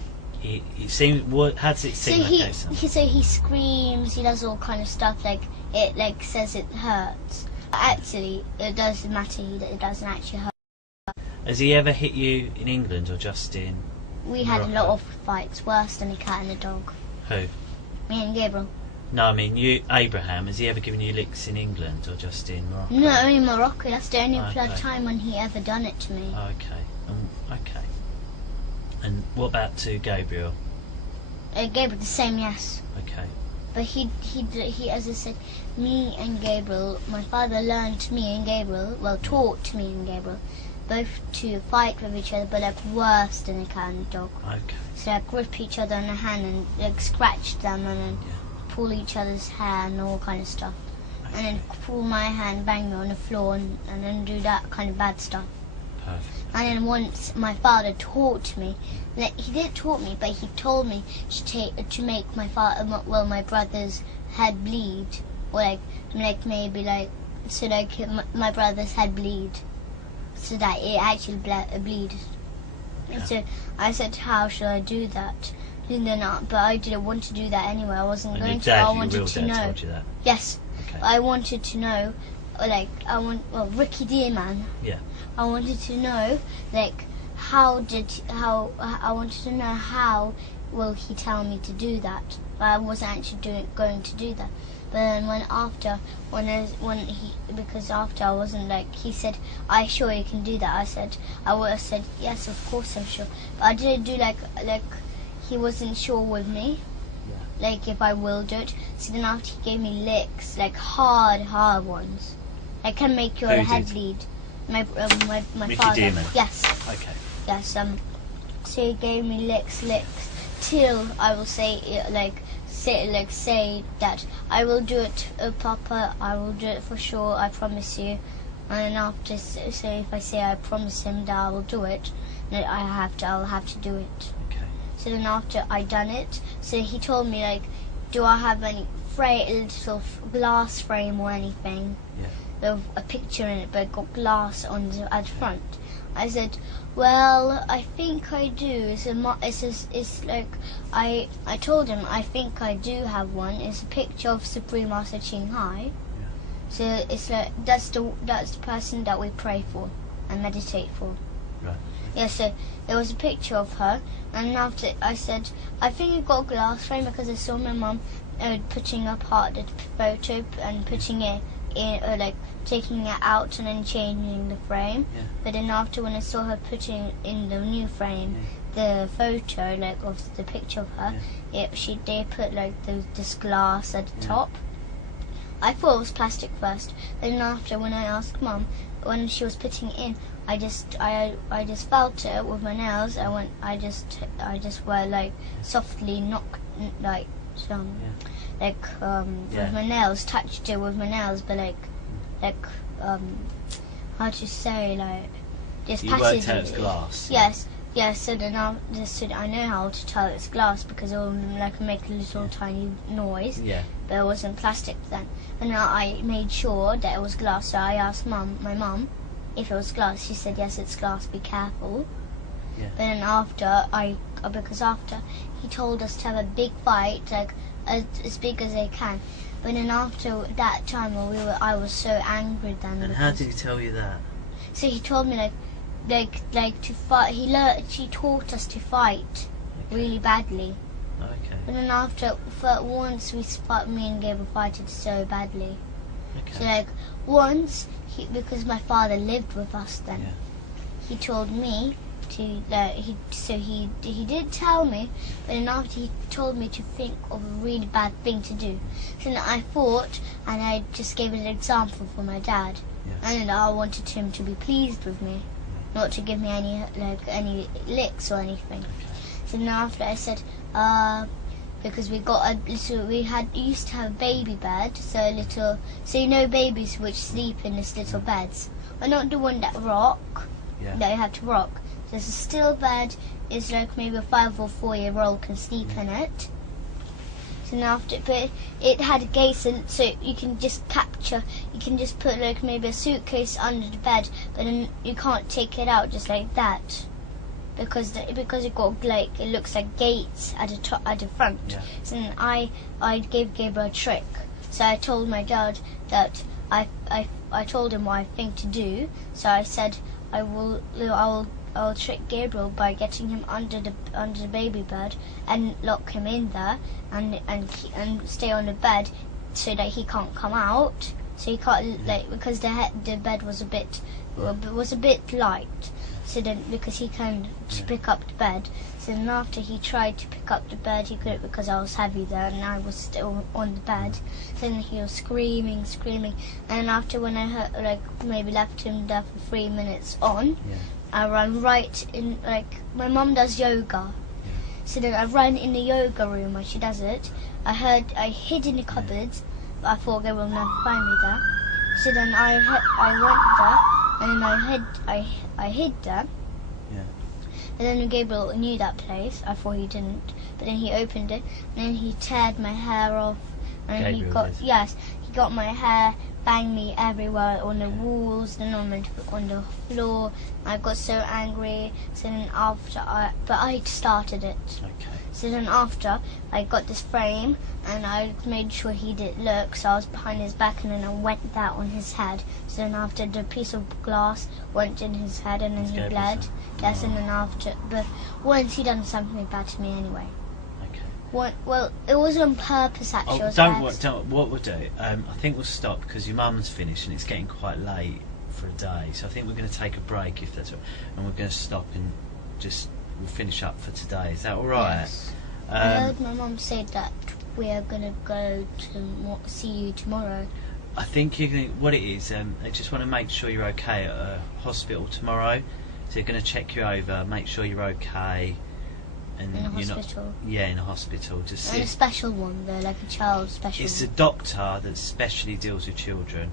It seems. How does it seem? So he screams. He does all kind of stuff. Like it, like says it hurts. But actually, it doesn't matter. It doesn't actually hurt. Has he ever hit you in England or just in? We had a lot of fights, worse than a cat and a dog. Who? Me and Gabriel. No, I mean you, Abraham. Has he ever given you licks in England or just in Morocco? No, only Morocco. That's the only time when he ever done it to me. Okay. Okay. And what about to Gabriel? Gabriel, the same, yes. Okay. But he, as I said, me and Gabriel, my father learned me and Gabriel, taught me and Gabriel, both to fight with each other, but like worse than a cat and a dog. Okay. So like grip each other on the hand and like scratch them and then pull each other's hair and all kind of stuff. Okay. And then pull my hand, bang me on the floor and then do that kind of bad stuff. Perfect. And then once my father taught me, like, he didn't taught me, but he told me to make my brother's head bleed, or like maybe like so like my brother's head bleed, so that it actually bleed. Okay. And so I said, how should I do that? But I didn't want to do that anyway. I wasn't going to. I wanted to know. Told you that? Yes. Okay. I wanted to know, Ricky Dearman. Yeah. I wanted to know, I wanted to know how will he tell me to do that? But I wasn't actually going to do that. But then because after I wasn't like, he said, "Are you sure you can do that?" I would have said, "Yes, of course I'm sure." But I didn't do like he wasn't sure with me, like if I will do it. So then after he gave me licks, like hard ones, that can make your head bleed. My father. Demon. Yes. Okay. Yes. So he gave me licks till I will say say that I will do it, Papa. I will do it for sure. I promise you. And after, so if I say I promise him that I will do it, then I'll have to do it. Okay. So then after I done it, so he told me like, do I have any little glass frame or anything? Yeah. With a picture in it, but got glass at the front. I said, well, I think I do. It's like I told him I think I do have one. It's a picture of Supreme Master Ching Hai. Yeah. So it's like that's the person that we pray for and meditate for. Right. Yeah. So there was a picture of her, and after I said I think you got a glass frame because I saw my mum putting apart the photo and putting it in, like taking it out and then changing the frame. Yeah. But then after when I saw her putting in the new frame, the photo like of the picture of her, they put like this glass at the top. I thought it was plastic first. Then after when I asked Mum when she was putting it in, I just felt it with my nails. I just were like softly knocked like with my nails, touched it with my nails, but like how to say, like just You patted worked out it. it's glass. Yes. So then I know how to tell it's glass because it will like make a little tiny noise. Yeah. But it wasn't plastic then. And I made sure that it was glass. So I asked my mum, if it was glass. She said yes, it's glass. Be careful. Yeah. But then because after he told us to have a big fight, like as big as they can. But then after that time, I was so angry then. And how did he tell you that? So he told me like to fight. She taught us to fight really badly. Okay. But then once me and Gabriel fighted so badly. Okay. So like once because my father lived with us then. Yeah. He told me to he did tell me, but then after he told me to think of a really bad thing to do. So then I thought, and I just gave an example for my dad, and I wanted him to be pleased with me, not to give me any licks or anything. Okay. So then after I said, because we used to have a baby bed, so you know babies which sleep in this little beds, but not the one that rock. Yeah. That you have to rock. There's a still bed. It's like maybe a 5 or 4-year-old can sleep in it. So now but it had a gate, so you can just put like maybe a suitcase under the bed, but then you can't take it out just like that, because it got like it looks like gates at the front. Yeah. So then I gave Gabriel a trick. So I told my dad that I told him what I think to do. So I said I'll trick Gabriel by getting him under the baby bed and lock him in there and stay on the bed so that he can't come out. So he can't because the bed was a bit light. So then because he can pick up the bed. So then after he tried to pick up the bed, he couldn't because I was heavy there and I was still on the bed. So then he was screaming, and after when I heard, maybe left him there for 3 minutes on, I ran right in, my mum does yoga. So then I ran in the yoga room where she does it. I hid in the cupboards, but I thought they will never find me there. So then I went there, and then I hid there. Yeah. And then Gabriel knew that place. I thought he didn't, but then he opened it, and then he teared my hair off, and he got my hair, banged me everywhere on the walls, then on the floor. I got so angry. So then but I started it. Okay. So then after, I got this frame, and I made sure he didn't look, so I was behind his back, and then I went that on his head. So then after, the piece of glass went in his head, and then he bled. Yes, and then after, but once he done something bad to me anyway. Well, it was on purpose actually. What we'll do, I think we'll stop because your mum's finished and it's getting quite late for a day, so I think we're going to take a break if that's right, and we're going to stop and we'll finish up for today. Is that alright? Yes. I heard my mum say that we are going to go to see you tomorrow. I think what it is, they just want to make sure you're okay at a hospital tomorrow, so they're going to check you over, make sure you're okay. And in a hospital? In a hospital. Just and a special one though, like a child special It's one. a doctor that specially deals with children,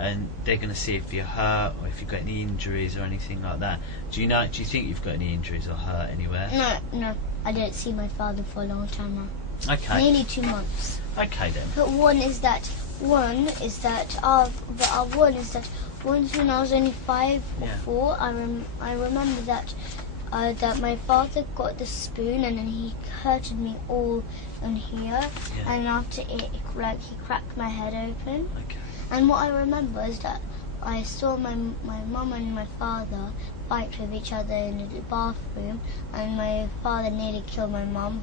and they're going to see if you're hurt or if you've got any injuries or anything like that. Do you think you've got any injuries or hurt anywhere? No, I didn't see my father for a long time now. Okay. Nearly 2 months. Okay then. But one is that once when I was only 5 or 4, I remember that my father got the spoon and then he hurted me all on here, and after it, he cracked my head open. Okay. And what I remember is that I saw my mum and my father fight with each other in the bathroom, and my father nearly killed my mum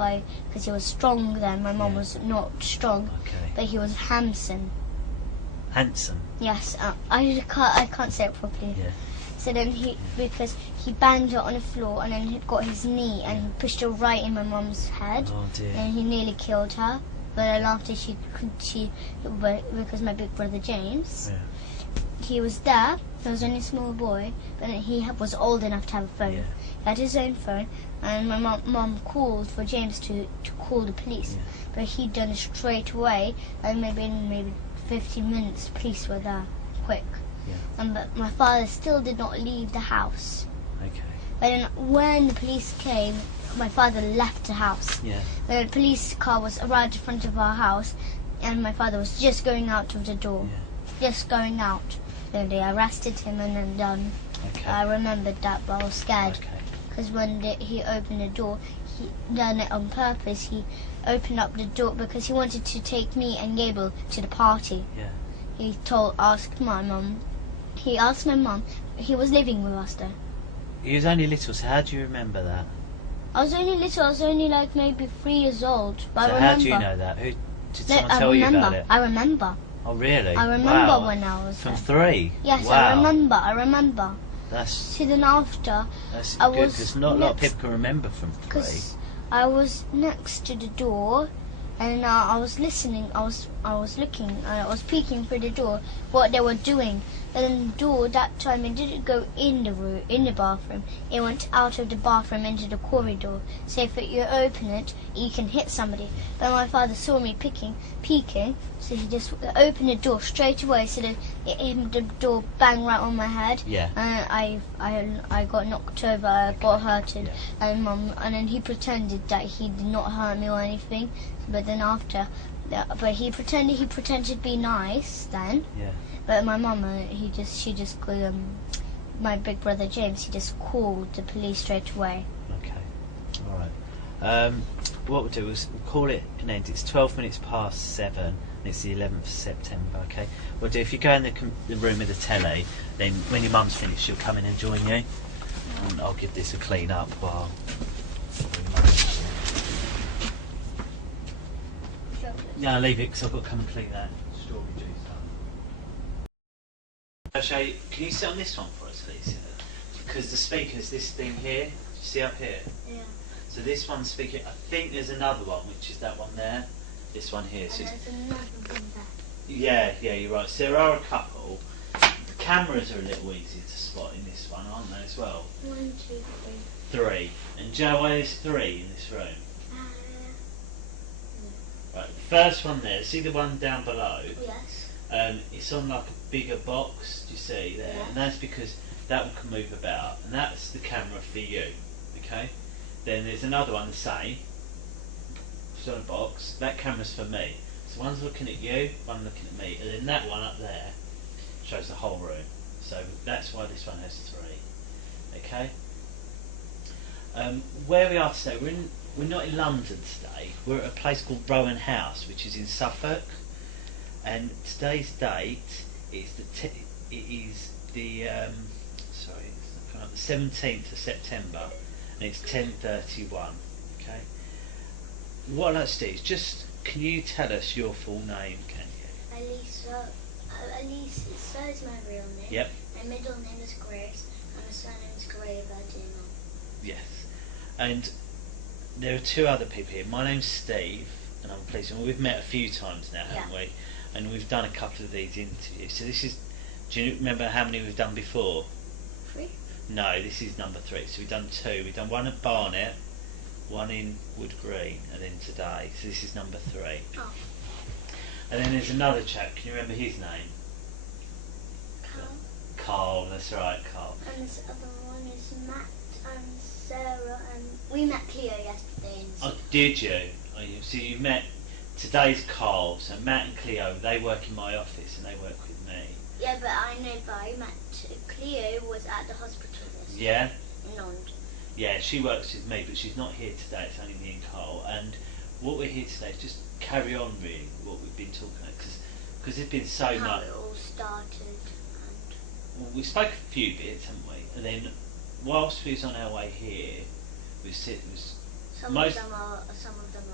because he was strong then. My mum was not strong, but he was handsome. Handsome? Yes, I can't say it properly. Yeah. So then because he banged her on the floor and then he got his knee and pushed her right in my mum's head. Oh dear. And he nearly killed her. But then after because my big brother James, he was there. He was only a small boy, but he was old enough to have a phone. Yeah. He had his own phone, and my mum called for James to call the police. Yeah. But he'd done it straight away, and maybe 15 minutes the police were there, quick. Yeah. But my father still did not leave the house. Okay. But then when the police came, my father left the house. Yeah. The police car was right in front of our house, and my father was just going out of the door. Yeah. Just going out. Then they arrested him and then done. Okay. I remembered that, but I was scared. Okay. Because when he opened the door, he done it on purpose. He opened up the door because he wanted to take me and Gable to the party. Yeah. He asked my mum. He asked my mum. He was living with us though. He was only little, so how do you remember that? I was only little. I was only like maybe 3 years old. But So I remember. how do you know that? Did someone tell you about it? I remember. Oh really? I remember wow. when I was From there. 3? Yes, wow. I remember. That's See, then after, good, I was because not a lot of next- people can remember from 3. because I was next to the door, and I was listening. I was looking. I was peeking through the door what they were doing. And then the door that time it didn't go in the room, in the bathroom. It went out of the bathroom into the corridor. So if you open it, you can hit somebody. But my father saw me peeking, so he just opened the door straight away. So that the door banged right on my head. Yeah. And I got knocked over. I got hurted. Yeah. And then he pretended that he did not hurt me or anything. But then after, but he pretended to be nice then. Yeah. But my mum, she just called my big brother James. He just called the police straight away. Okay. All right. What we'll do is we'll call it an end. It's 12 minutes past 7, and it's the 11th of September. Okay. We'll do. If you go in the room with the telly, then when your mum's finished, she'll come in and join you, and I'll give this a clean up while. No, leave it because I've got to come and clean that strawberry juice up. I'll show you. Can you sit on this one for us, please? Because the speaker's this thing here. Do you see up here? Yeah. So this one's speaking. I think there's another one, which is that one there. This one here. So There's another one there. yeah, you're right. So there are a couple. The cameras are a little easier to spot in this one, aren't they, as well? 1, 2, 3. 3. And do you know why there's 3 in this room? Right, the first one there, see the one down below? Yes. It's on like a bigger box, do you see there? Yeah. And that's because that one can move about, and that's the camera for you, okay? Then there's another one the same, it's on a box, that camera's for me. So one's looking at you, one looking at me, and then that one up there shows the whole room. So that's why this one has 3, okay? Where we are today, we're not in London today. We're at a place called Rowan House, which is in Suffolk. And today's date is the 17th of September, and it's 10:31. Okay. what I'd like to do is just, can you tell us your full name, can you? Elise is my real name. Yep. My middle name is Grace, and my surname is Graverdino. Yes. And there are two other people here. My name's Steve, and I'm a policeman. We've met a few times now, haven't we? And we've done a couple of these interviews. So this is, do you remember how many we've done before? 3? No, this is number 3. So we've done 2. We've done one at Barnet, one in Wood Green, and then today. So this is number 3. Oh. And then there's another chap. Can you remember his name? Carl. Carl, that's right, Carl. And this other one is Matt and Sarah, and we met Cleo yesterday. Oh, did you? Oh, so you met, today's Carl, so Matt and Cleo, they work in my office and they work with me. Yeah, but I know, but I met Cleo was at the hospital yesterday. Yeah? In London. Yeah, she works with me, but she's not here today, it's only me and Carl. And what we're here today is just carry on really what we've been talking about, because there's been so How much. it all started. Well, we spoke a few bits, haven't we? And then whilst we was on our way here, Some of them are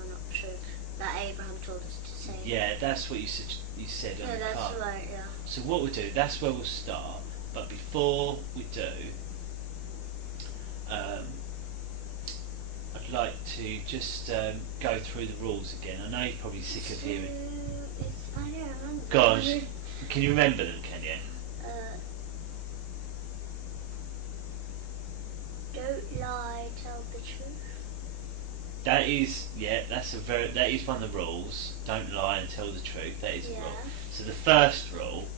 not true. That Abraham told us to say. Yeah, that's what you said. You said on the that's car. right. Yeah. So what we'll do, that's where we'll start. But before we do, I'd like to just go through the rules again. I know you're probably sick of hearing. I don't remember. Gosh, can you remember them? Can you? Don't lie, tell the truth. That is, that is one of the rules. Don't lie and tell the truth. That is a rule. So the first rule,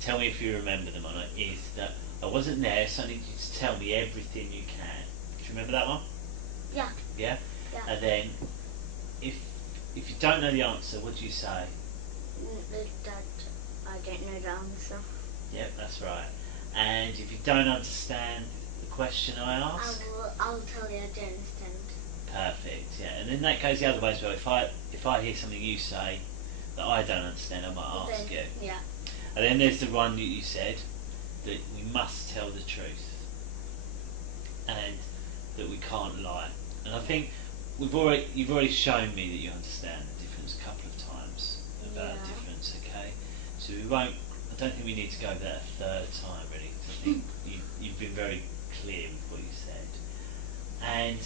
tell me if you remember them or not, is that I wasn't there, so I need you to tell me everything you can. Do you remember that one? Yeah. Yeah? Yeah. And then, if you don't know the answer, what do you say? That I don't know the answer. Yep, that's right. And if you don't understand the question I ask, I'll tell you I don't understand. Perfect. Yeah, and then that goes the other way as well. If I hear something you say that I don't understand, I might ask you. Yeah. And then there's the one that you said that we must tell the truth and that we can't lie. And I think you've already shown me that you understand the difference a couple of times about difference. Okay, so we won't. I don't think we need to go over that a third time really. Cause I think you've been very clear with what you said. And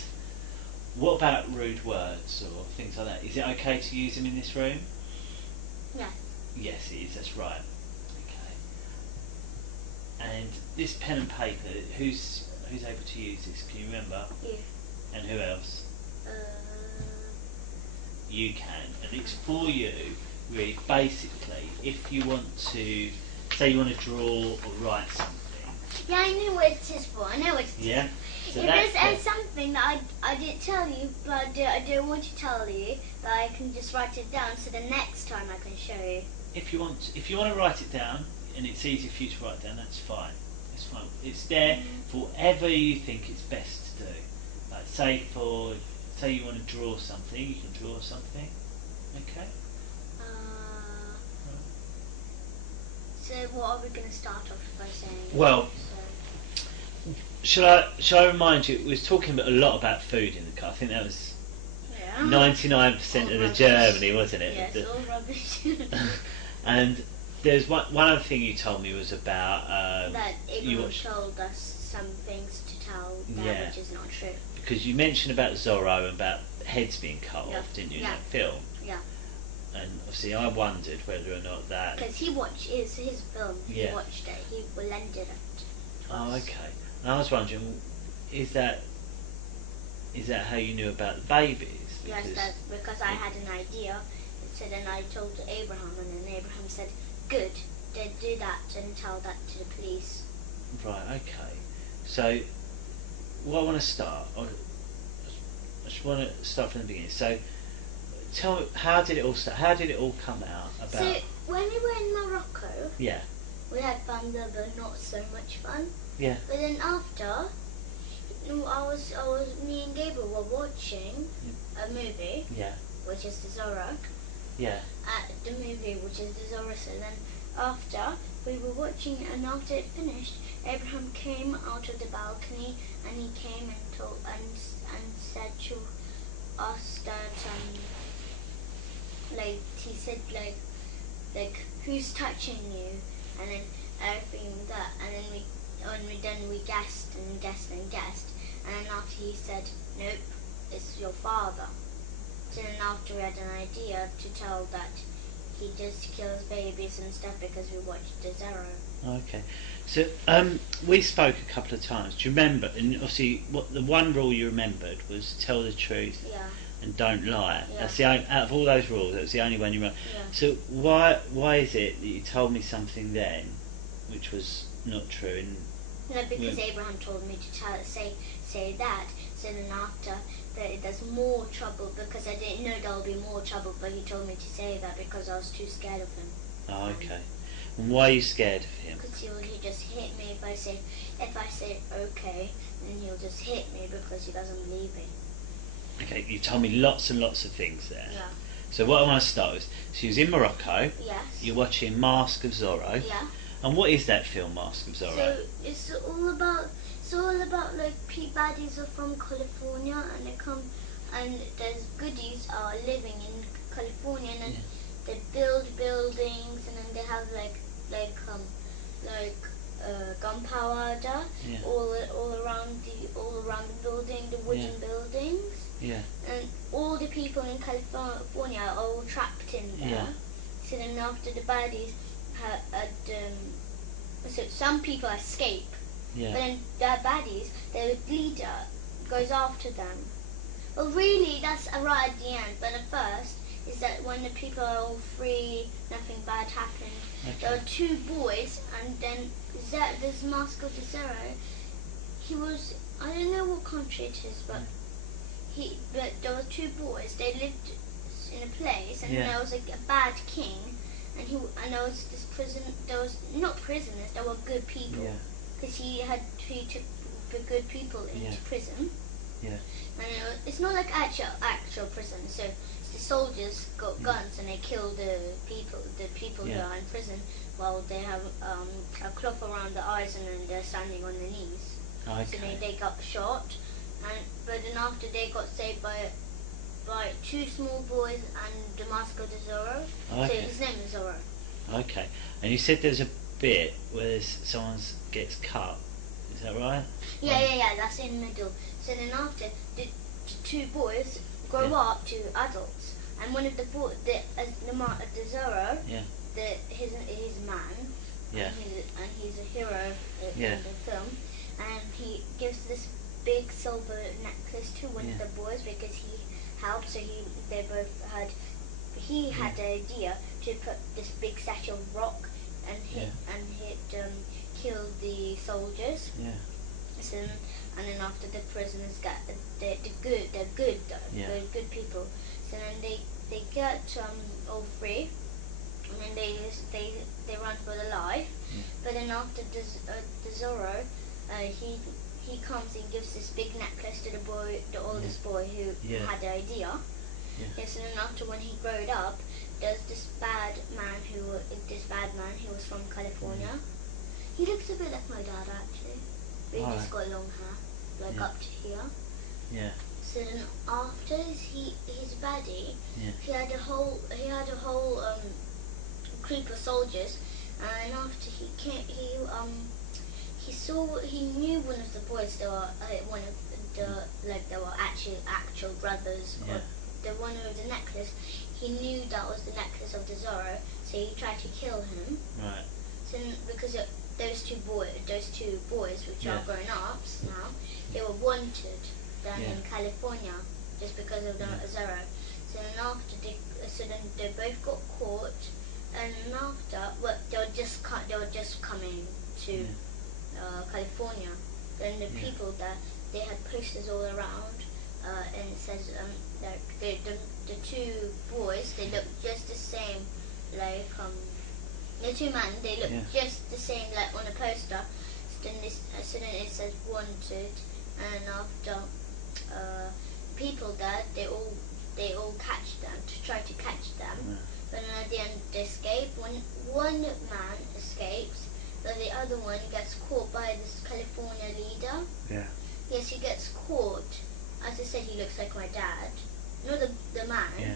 what about rude words or things like that? Is it okay to use them in this room? Yeah. Yes, it is. That's right. Okay. And this pen and paper, who's able to use this? Can you remember? You. And who else? You can, and it's for you. Really, basically, if you want to, say you want to draw or write something. Yeah, I know what it is for. I know what it is. Yeah. So if there's something that I didn't tell you, but I don't want to tell you, that I can just write it down, so the next time I can show you. If you want to write it down, and it's easy for you to write down, that's fine. It's fine. It's there for whatever you think it's best to do. Like say you want to draw something, you can draw something. Okay. So what are we going to start off by saying? Well, shall I remind you? We was talking a lot about food in the car. I think that was 99% of the journey, wasn't it? Yes, all rubbish. And there's one other thing you told me was about that Abraham told us some things to tell which is not true. Because you mentioned about Zorro and about heads being cut off, didn't you, in that film? Yeah. And obviously I wondered whether or not that... Because he watched his film, he watched it, he lended it to us. Oh, okay. And I was wondering, is that how you knew about the babies? Yes, because I had an idea. It said, and I told Abraham, and then Abraham said, good, then do that and tell that to the police. Right, okay. So, what I want to start, I just want to start from the beginning. So, tell me, how did it all start? How did it all come out? So, when we were in Morocco, we had fun there, but not so much fun. Yeah. But then after, me and Gabriel were watching a movie. Yeah. Which is the Zorro. Yeah. The movie, which is the Zorro. So then, after we were watching, and after it finished, Abraham came out of the balcony, and he came and told and said to asked that like he said like who's touching you, and then everything that, and then we guessed and guessed and guessed, and then after he said nope, it's your father. So then after we had an idea to tell that he just kills babies and stuff because we watched the Zero. Okay, so we spoke a couple of times. Do you remember? And obviously, what the one rule you remembered was tell the truth and don't lie. Yeah. That's the only, out of all those rules, that was the only one you remember. Yeah. So why is it that you told me something then, which was not true? And no, because Abraham told me to say that. So then after that, there's more trouble because I didn't know there would be more trouble, but he told me to say that because I was too scared of him. Oh, okay. And why are you scared of him? Because he'll just hit me if I say okay, then he'll just hit me because he doesn't believe me. Okay, you told me lots and lots of things there. Yeah. So what I want to start with, she was in Morocco. Yes. You're watching Mask of Zorro. Yeah. And what is that film, Mask of Zorro? So it's all about like baddies are from California and they come and there's goodies are living in California and they build buildings and then they have like gunpowder all around the building, the wooden buildings. Yeah. And all the people in California are all trapped in there. Yeah. So then after the baddies so some people escape. Yeah. But then their baddies, their leader goes after them. Well, really, that's right at the end. But at first, is that when the people are all free, nothing bad happened. Okay. There were two boys, and then this Mask of the Zero, he was, I don't know what country it is, but there were two boys. They lived in a place, and there was like a bad king, and there was this prison. There was not prisoners. There were good people. Yeah. Because he took the good people into prison. Yeah. And it's not like actual prison. So the soldiers got guns and they kill the people who are in prison while they have a cloth around their eyes and then they're standing on their knees. Okay. So they got shot, but then after they got saved by two small boys and the Mask of the Zorro. Okay. So his name is Zorro. Okay. And you said there's a bit where someone gets cut. Is that right? Yeah. That's in the middle. So then after the two boys grow up to adults, and one of the Zorro, his man, and he's a hero in the film, and he gives this big silver necklace to one of the boys because he helped. So he had the idea to put this big statue of rock and kill the soldiers. Yeah. So, and then after the prisoners get they're good people. So then they get all free, and then they run for their life. Yeah. But then after the Zorro, he comes and gives this big necklace to the oldest boy who had the idea. Yeah. Yes, and then after when he growed up, there's this bad man who was from California. He looks a bit like my dad actually, but he's got long hair, up to here. Yeah. So then after his baddie, he had a whole group of soldiers, and after he came, he knew one of the boys. They were they were actual brothers. Yeah. Or the one with the necklace. He knew that was the necklace of the Zorro, so he tried to kill him. Right. So because those two boys, which are grown ups now, they were wanted down in California just because of the Zorro. So then they both got caught, and they were just coming to California. Then the people there, they had posters all around, and it says the two boys, they look just the same, the two men, they look just the same like on a poster. So then it says wanted, and after people there, they all catch them to try to catch them. But then at the end they escape. One man escapes, but the other one gets caught by this California leader. Yeah. Yes, he gets caught. As I said, he looks like my dad. not the man. Yeah.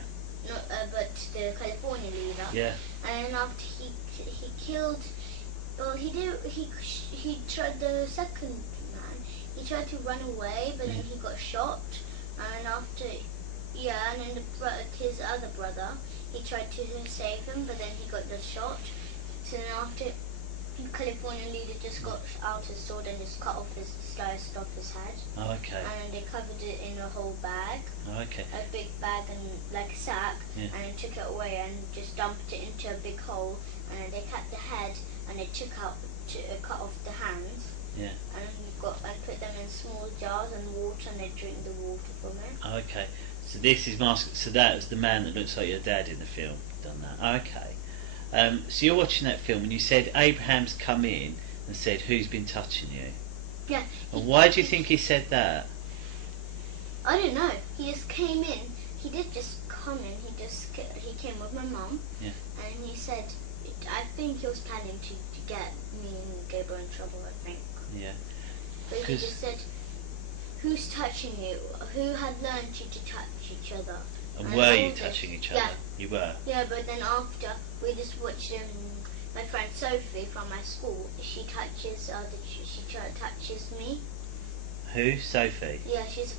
Not, but the California leader. Yeah. And then after he killed, well, he tried the second man. He tried to run away, but then he got shot. And after, and then his other brother, he tried to save him, but then he got just shot. So then after, the California leader just got out his sword and just sliced off his head. Oh, okay. And they covered it in a whole bag. Oh, okay. A big bag and like a sack, Yeah. and they took it away and just dumped it into a big hole. And then they cut the head and they cut off the hands. Yeah. And put them in small jars and water, and they drink the water from it. Oh, okay. So this is So that was the man that looks like your dad in the film. Done that. Oh, okay. So you're watching that film, and you said Abraham's come in and said, "Who's been touching you?" Yeah. And why do you think he said that? I don't know. He just came in. He did just come in. He came with my mum. Yeah. And he said, I think he was planning to get me and Gabriel in trouble, I think. Yeah. But he just said, who's touching you? Who had learned you to touch each other? And were you touching each other? Yeah. You were? Yeah, but then after, we just watched my friend Sophie from my school. She touches me. Who? Sophie? Yeah, she's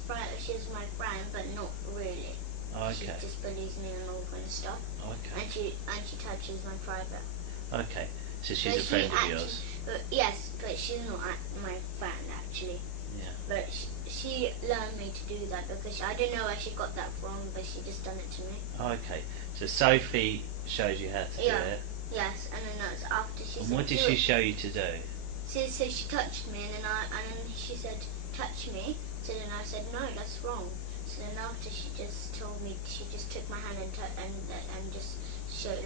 my friend, but not really. Oh, okay. She just bullies me and all kind of stuff. Oh, okay. And she touches my private. Okay. So she's a friend of yours? Yes, but she's not my friend actually. Yeah. But she learned me to do that because I don't know where she got that from, but she just done it to me. Oh, okay. So Sophie showed you how to do it? Yes, and then that's after she and said, what did she show you to do? So she touched me, and then she said, touch me. So then I said, no, that's wrong. So then after she just told me, she just took my hand and just showed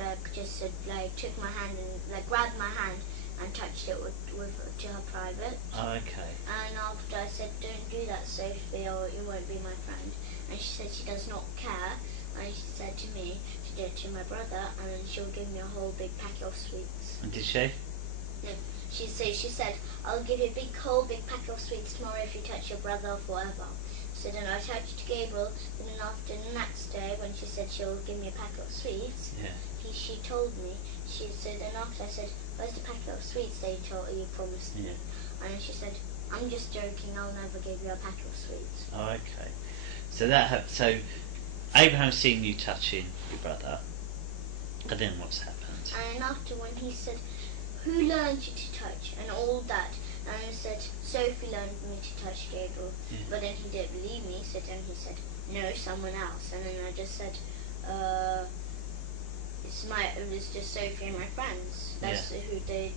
took my hand and grabbed my hand and touched it to her private. Oh, okay. And after I said, don't do that, Sophie, or you won't be my friend. And she said she does not care. And she said to me to do it to my brother, and then she'll give me a whole big packet of sweets. And did she? No. She said, I'll give you a whole big packet of sweets tomorrow if you touch your brother forever. So then I touched Gabriel, and then after the next day, when she said she'll give me a packet of sweets, she told me. So then after I said, where's the packet of sweets that you promised me? And then she said, I'm just joking, I'll never give you a packet of sweets. Oh, okay. So so Abraham's seen you touching your brother, and then what's happened? And after when he said, who learned you to touch, and all that, and I said, Sophie learned me to touch Gabriel, but then he didn't believe me, so then he said, no, someone else, and then I just said, it was just Sophie and my friends. That's who they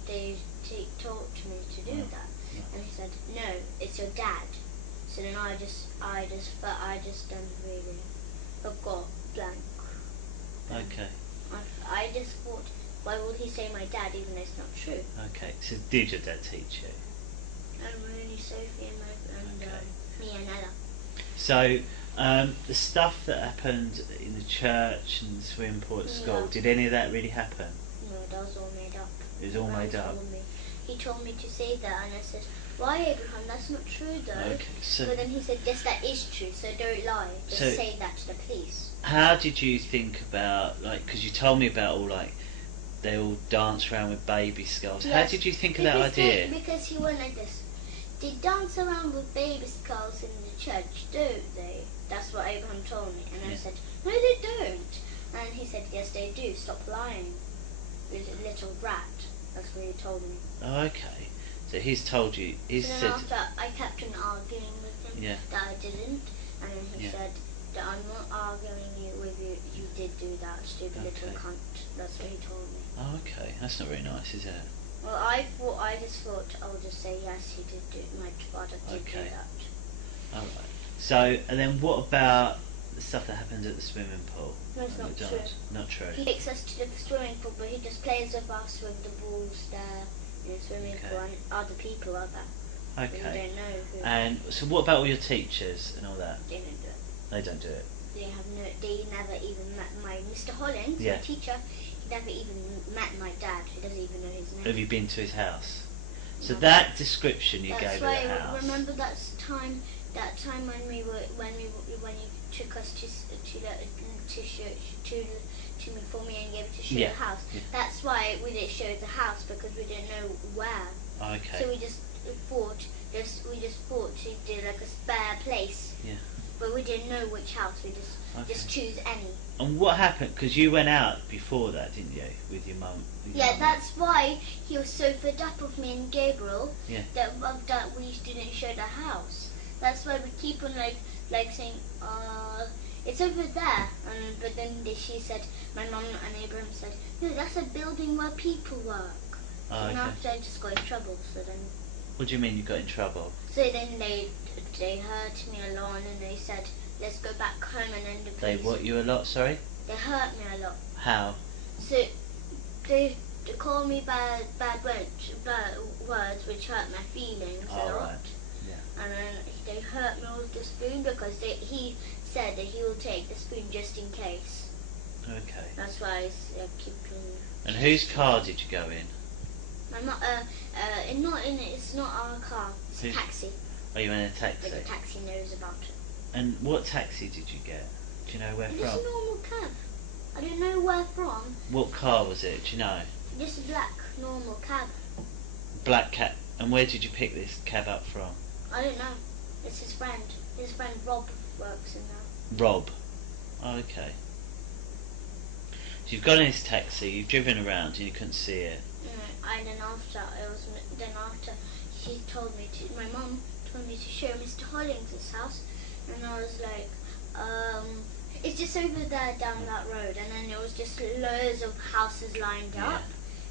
taught me to do that. And he said, no, it's your dad. So then I just done really forgot blank. Okay. I just thought, why would he say my dad even though it's not true? Okay. So did your dad teach you? Only Sophie and me and Ella. So the stuff that happened in the church and the swimming pool at school, did any of that really happen? No, that was all made up. It was all made up? He told me to say that, and I said, why, Abraham? That's not true, though. Okay, so but then he said, yes, that is true, so don't lie. Just say that to the police. How did you think about, because you told me about they all dance around with baby skulls. Yes, how did you think of that idea? Because he went like this. They dance around with baby skulls in the church, don't they? That's what Abraham told me. And I said, no, they don't. And he said, yes, they do. Stop lying. You're a little brat. That's what he told me. Oh, okay. So he's told you. Then after I kept on arguing with him that I didn't. And then he said that I'm not arguing with you. You did do that, stupid little cunt. That's what he told me. Oh, okay. That's not very nice, is it? Well, I just thought I'll just say yes, he did do it. My father did do that. Alright. So, and then what about the stuff that happened at the swimming pool? No, it's not true. Not true. He takes us to the swimming pool, but he just plays with us with the balls there in the swimming pool, and other people are there. Okay. We don't know who. And so what about all your teachers and all that? They don't do it. They don't do it? They never even met my Mr. Hollins, my teacher. He never even met my dad. He doesn't even know his name. Have you been to his house? So that description you gave of the house. Remember that time That time when you took us for me and gave it to show the house. Yeah. That's why we didn't show the house, because we didn't know where. Okay. So we just thought to do like a spare place. Yeah. But we didn't know which house. We just choose any. And what happened? Because you went out before that, didn't you, with your mum? Yeah, that's why he was so fed up with me and Gabriel. Yeah. That we didn't show the house. That's why we keep on like saying, it's over there. But then she said, my mum and Abraham said, no, that's a building where people work. And after I just got in trouble. So then. What do you mean you got in trouble? So then they hurt me a lot, and they said, let's go back home, and then the police. They what you a lot? Sorry. They hurt me a lot. How? So they called me bad words, which hurt my feelings a lot. Right. Yeah. And then they hurt me with the spoon because he said that he will take the spoon just in case. Okay. That's why I keep. And whose car did you go in? My mum. It's not our car. It's a taxi. Oh, you went in a taxi. But the taxi knows about it. And what taxi did you get? Do you know where from? Just a normal cab. I don't know where from. What car was it? Do you know? Just a black normal cab. Black cab. And where did you pick this cab up from? I don't know. It's his friend. His friend Rob works in there. Rob. Oh, okay. So you've got in this taxi, you've driven around and you couldn't see it. And then after she told me to, my mum told me to show Mr. Hollings' house, and I was like, it's just over there down that road, and then there was just loads of houses lined up,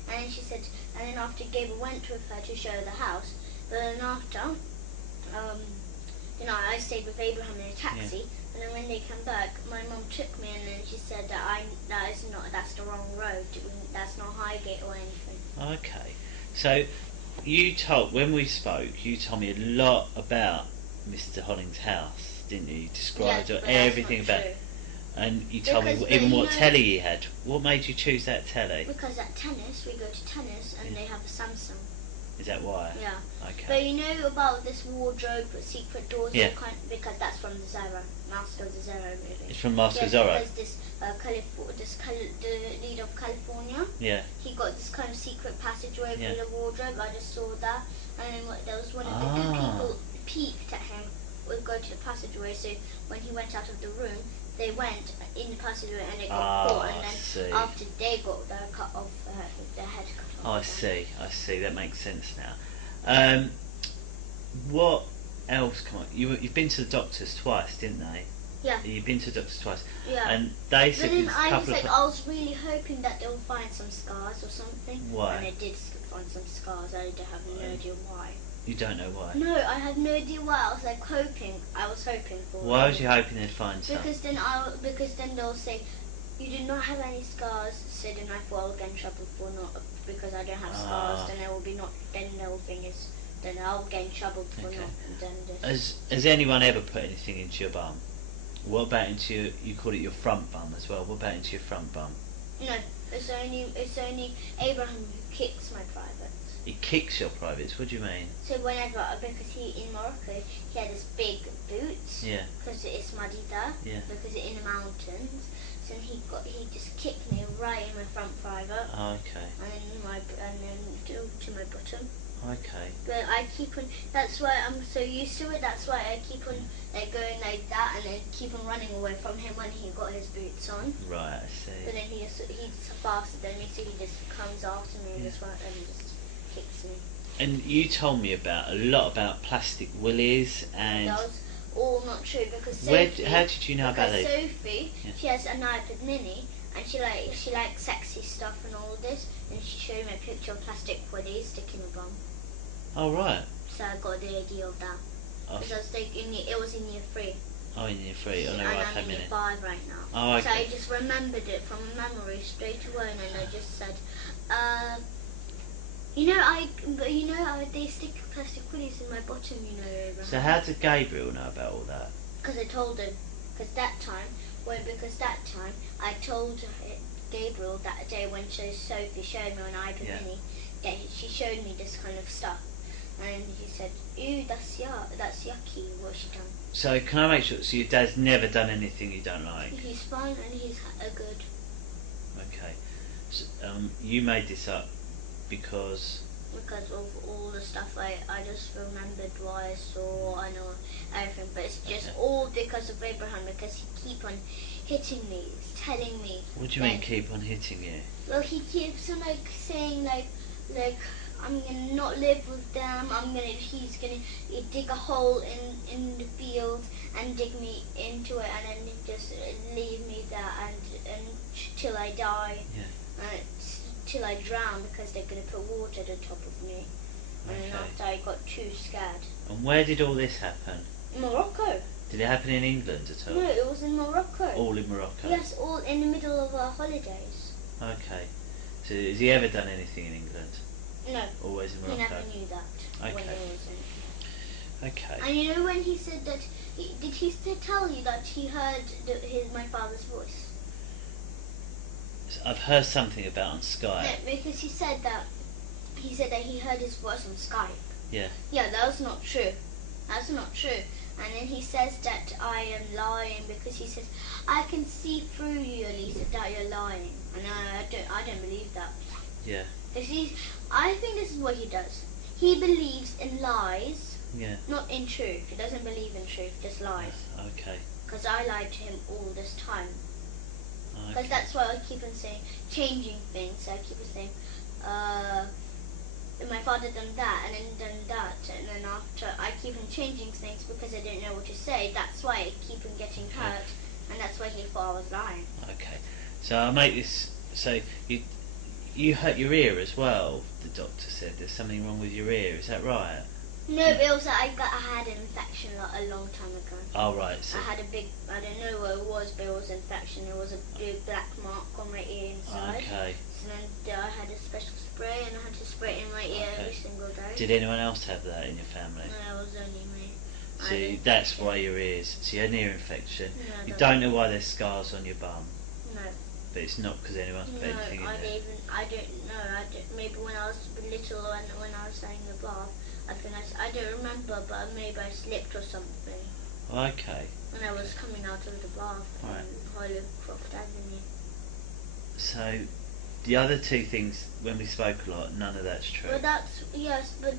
and then she said, and then after Gabriel went with her to show the house, but then after, I stayed with Abraham in a taxi, and then when they came back, my mum took me, and then she said that that's the wrong road, that's not Highgate or anything. Okay, so when we spoke, you told me a lot about Mr. Hollings' house, didn't you? You described everything about it. And you told me even what telly he had. What made you choose that telly? Because at tennis, we go to tennis, and they have a Samsung. Is that why? Yeah. Okay. But you know about this wardrobe with secret doors? Yeah. Because that's from the Zorro, Master of the Zorro movie. It's from Master of Zorro? Because the leader of California, he got this kind of secret passageway through the wardrobe. I just saw that. And then there was one of the good people peeked at him, would go to the passageway. So when he went out of the room, they went in the passageway and they got caught. And then after they got their head cut off. I see. That makes sense now. What else? Come on, you've been to the doctors twice, didn't they? Yeah. You've been to the doctors twice. Yeah. And they said but then I was really hoping that they'll find some scars or something. Why? And they did find some scars. I have no idea why. You don't know why? No, I have no idea why. I was hoping for. Why was you hoping they'd find some? Because then they'll say, you do not have any scars, so then I thought I'll get in trouble for not, because I don't have scars, then I'll get in trouble for not. Has anyone ever put anything into your bum? What about into you call it your front bum as well? What about into your front bum? No, it's only Abraham who kicks my privates. He kicks your privates? What do you mean? So because in Morocco, he had this big boots. Yeah. Because it's muddy there. Yeah. Because it's in the mountains. So he just kicked me right in my front private. Oh, okay. And then to my bottom. Okay. But I keep on. That's why I'm so used to it. That's why I keep on going like that, and then keep on running away from him when he got his boots on. Right, I see. But then he's faster than me, so he just comes after me and just kicks me. And you told me a lot about plastic willies and. That was all not true because Sophie. How did you know about that? Sophie, she has an iPad Mini. And she likes sexy stuff and all this, and she showed me a picture of plastic willies sticking a bum. Oh right. So I got the idea of that. Because I was thinking it was in year 3. Oh, in year 3. And I'm in year 5 right now. Oh, okay. So I just remembered it from memory straight away, and then I just said, they stick plastic willies in my bottom, Abraham. So how did Gabriel know about all that? Because I told him. Because that time I told Gabriel that day when Sophie showed me on iPad Mini that she showed me this kind of stuff. And he said, "Ew, that's yucky. What's she done?" So can I make sure? So your dad's never done anything you don't like? He's fine and he's good. Okay. So, you made this up because of all the stuff I just remembered what I saw. I know everything, but it's just all because of Abraham, because he keep on hitting me, telling me. What do you mean keep on hitting you? Well, he keeps on saying I'm gonna not live with them. He's gonna dig a hole in the field and dig me into it, and then just leave me there and till I die. Yeah. Till I drown, because they're going to put water at the top of me. And then after I got too scared. And where did all this happen? Morocco. Did it happen in England at all? No, it was in Morocco. All in Morocco? Yes, all in the middle of our holidays. Okay. So has he ever done anything in England? No. Always in Morocco? He never knew that when he was in. Okay. And you know when he said that, did he tell you that he heard my father's voice? I've heard something about on Skype. No, because he said that he heard his voice on Skype. Yeah. Yeah, that was not true. That's not true. And then he says that I am lying, because he says, I can see through you, Elisa, that you're lying. And I don't believe that. Yeah. I think this is what he does. He believes in lies, yeah, not in truth. He doesn't believe in truth, just lies. Okay. Because I lied to him all this time. Because Okay. that's why I keep on saying, changing things. I keep on saying, my father done that, and then done that, and then after I keep on changing things because I don't know what to say. That's why I keep on getting hurt, and that's why he thought I was lying. Okay. So I'll make this. So you hurt your ear as well. The doctor said there's something wrong with your ear. Is that right? No, but also I had an infection a long time ago. Oh right. So I had a big, I don't know what it was, but it was an infection. There was a big black mark on my ear inside. okay. So then I had a special spray, and I had to spray it in my ear every single day. Did anyone else have that in your family? No, it was only me. So that's why your ears. So you had an ear infection. No, You don't know why there's scars on your bum. No. But it's not because anyone's put anything in there. I don't know. Maybe when I was little and when I was in the bath, I don't remember, but maybe I slipped or something. Okay. When I was coming out of the bath on Hollycroft Avenue. So the other two things, when we spoke a lot, none of that's true. Well, yes, but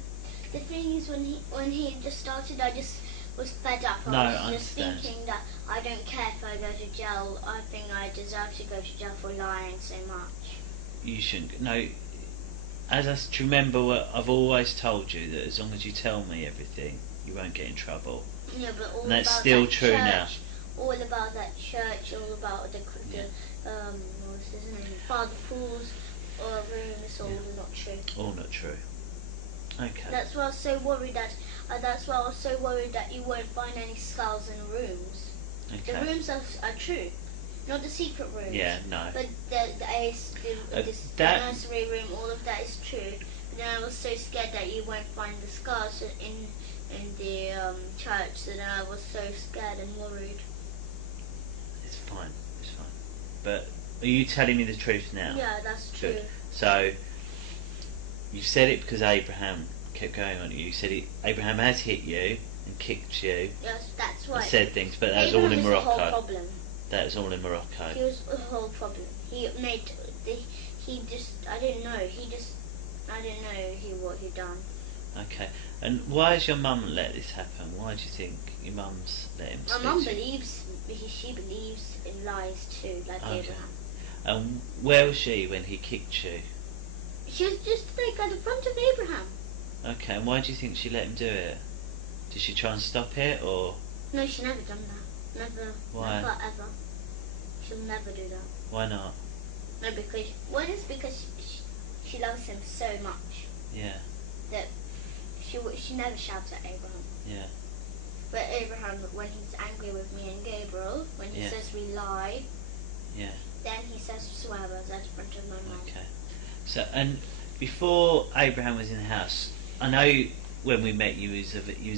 the thing is, when he just started, I just was fed up. I was just thinking that I don't care if I go to jail. I think I deserve to go to jail for lying so much. You shouldn't. No. As I remember, what I've always told you, that as long as you tell me everything, you won't get in trouble. Yeah, but all and that's about still that true church, now. All about that church, all about the what's his name, Father Paul's room. It's all not true. All not true. Okay. That's why I was so worried that. That's why I was so worried that you won't find any skulls in the rooms. Okay. The rooms are true, not the secret rooms. Yeah, no. But the nursery room, all of that is true. But then I was so scared that you won't find the scars in the church, so then I was so scared and worried. It's fine. It's fine. But are you telling me the truth now? Yeah, that's true. Good. So you said it because Abraham kept going on you. You said Abraham has hit you and kicked you. Yes, that's right. And said things, but that was Abraham all in Morocco. Was the whole problem. That was all in Morocco. He was the whole problem. I don't know what he done. Okay. And why has your mum let this happen? Why do you think your mum's let him? My mum believes. She believes in lies too, like Abraham. And where was she when he kicked you? She was just like at the front of Abraham. Okay. And why do you think she let him do it? Did she try and stop it, or? No, she never done that. Never. Why? Never ever. She'll never do that. Why not? No, because she loves him so much. Yeah. That she never shouts at Abraham. Yeah. But Abraham, when he's angry with me and Gabriel, when he says we lie, then he says swear words at the front of my mouth. Okay. So, and before Abraham was in the house, I know when we met you was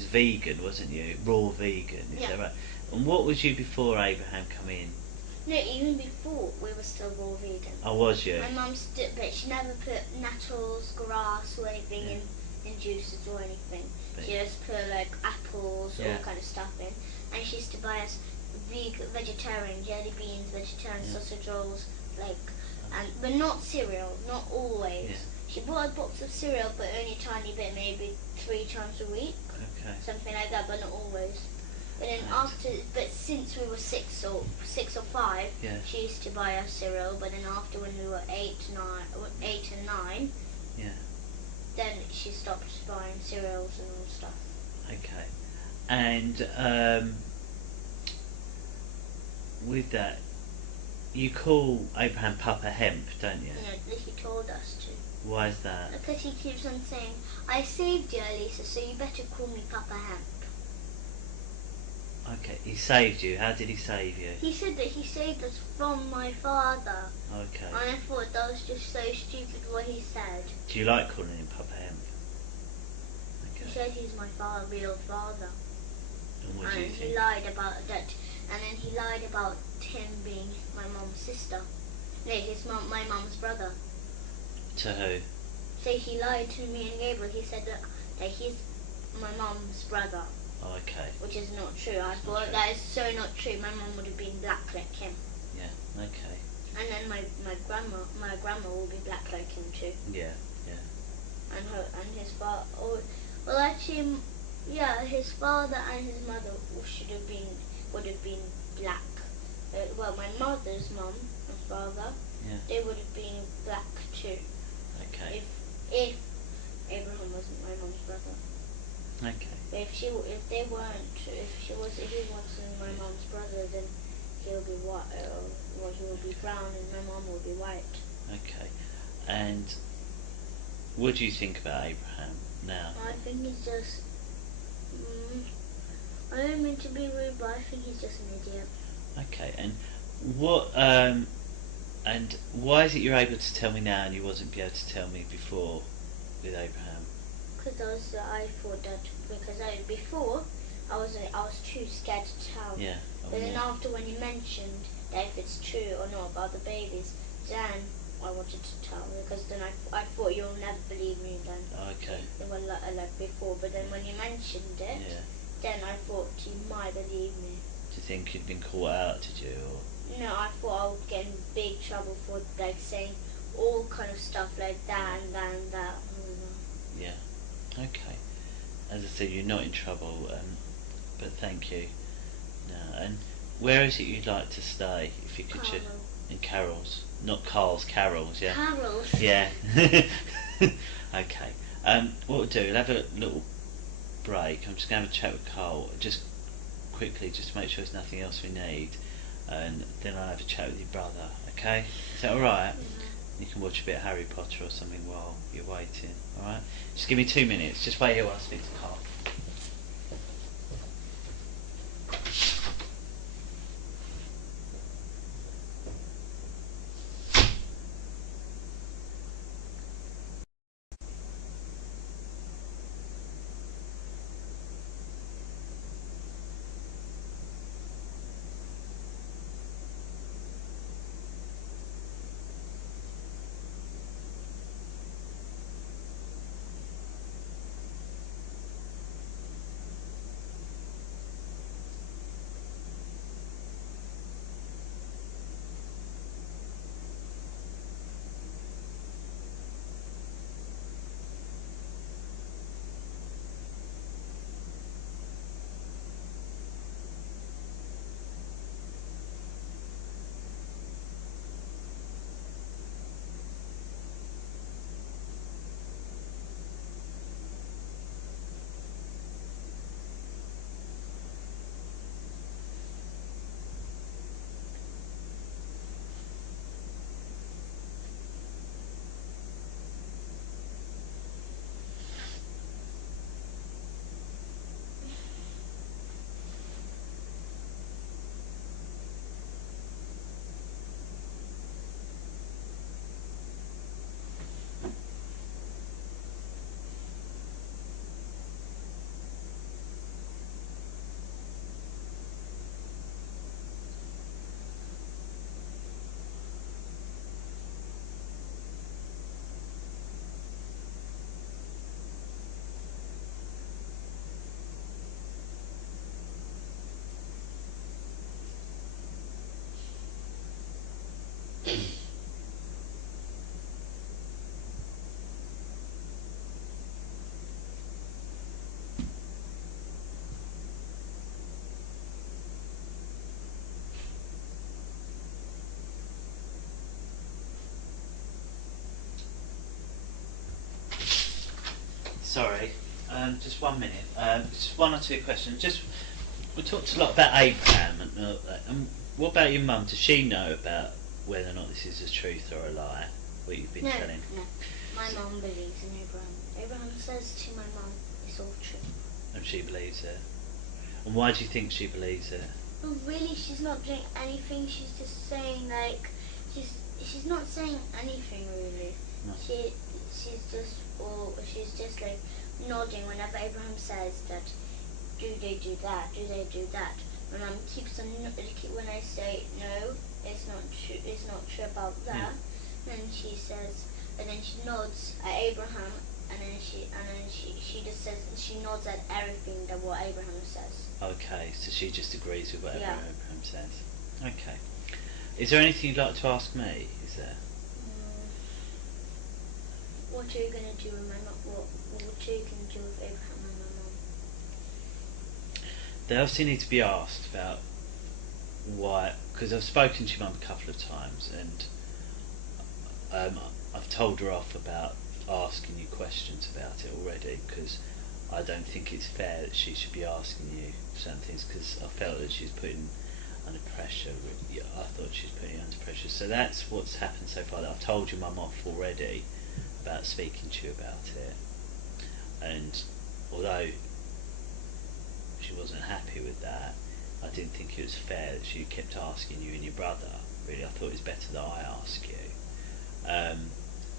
vegan, wasn't you? Raw vegan, is that right? And what was you before Abraham come in? No, even before we were still raw vegan. Oh, was you? My mum but she never put nettles, grass or anything in juices or anything. But She just put like apples, Yeah. all kind of stuff in. And she used to buy us vegetarian jelly beans, vegetarian Yeah. sausage rolls, like, but not cereal, not always. Yeah. She bought a box of cereal, but only a tiny bit, maybe 3 times a week, okay. something like that, but not always. But then Right. but since we were 6 or 5, Yeah. she used to buy us cereal. But then after, when we were 8 and 9, Yeah. then she stopped buying cereals and all stuff. Okay. And with that, you call Abraham Papa Hemp, don't you? He told us to. Why is that? Because he keeps on saying, "I saved you, Elisa, so you better call me Papa Hemp." Okay, he saved you. How did he save you? He said that he saved us from my father. Okay. And I thought that was just so stupid what he said. Do you like calling him Papa Hemp? He Okay. said he's my real father. And what do you And he think? lied about that. And then he lied about him being my mum's sister. No, my mum's brother. To who? So he lied to me and Gabriel. He said that he's my mum's brother. Oh, okay. Which is not true. I It's not thought true. that is so not true. My mum would have been black like him. Yeah. Okay. And then my grandma will be black like him too. Yeah. Yeah. And his father. Oh, well, actually, yeah, his father and his mother would have been black. Well, my mother's mum and father, Yeah. they would have been black too. Okay. If Abraham wasn't my mum's brother. Okay. But if he wasn't my mum's brother, then he'll be white. Well, he will be brown, and my mum will be white. Okay. And what do you think about Abraham now? I think he's just. I don't mean to be rude, but I think he's just an idiot. Okay. And what? And why is it you're able to tell me now and you wasn't able to tell me before with Abraham? Because I thought that before I was too scared to tell. Yeah. But then after, when you mentioned that if it's true or not about the babies, then I wanted to tell, because then I thought you'll never believe me then. Okay. Well, like before, but then when you mentioned it, Yeah. then I thought you might believe me. Do you think you'd been caught out, did you? Or? No, I thought I would get in big trouble for like saying all kind of stuff like that and that and that. I don't know. Yeah. Okay. As I said, you're not in trouble, but thank you. No. And where is it you'd like to stay, if you could choose? Carol. In Carol's, not Carl's. Carol's, yeah. Carol's. Yeah. Okay. What we'll do, we'll have a little break. I'm just going to have a chat with Carl, just quickly, just to make sure there's nothing else we need, and then I'll have a chat with your brother. Okay? Is that all right? You can watch a bit of Harry Potter or something while you're waiting. All right? Just give me 2 minutes. Just wait here while I speak to Carl. sorry. Just 1 minute. Just one or two questions. We talked a lot about Abraham and what about your mum? Does she know about whether or not this is a truth or a lie? What you've been telling? No. My mum believes in Abraham. Abraham says to my mum, it's all true. And she believes it. And why do you think she believes it? Well, really, she's not doing anything. She's just saying she's not saying anything really. No. She's just like nodding whenever Abraham says that. Do they do that? Do they do that? My mum keeps on when I say no, it's not true. It's not true about that. Then she says, and then she nods at Abraham, and then she just says she nods at everything that what Abraham says. Okay, so she just agrees with whatever Abraham says. Okay. Is there anything you'd like to ask me? Is there? What are you going to do with my mum? What are you going to do with Abraham and my mum? They obviously need to be asked about why, because I've spoken to your mum a couple of times, and I've told her off about asking you questions about it already, because I don't think it's fair that she should be asking you certain things, because I felt that she's putting under pressure. I thought she was putting you under pressure. So that's what's happened so far. That I've told your mum off already about speaking to you about it, and although she wasn't happy with that, I didn't think it was fair that she kept asking you and your brother. Really, I thought it was better that I ask you.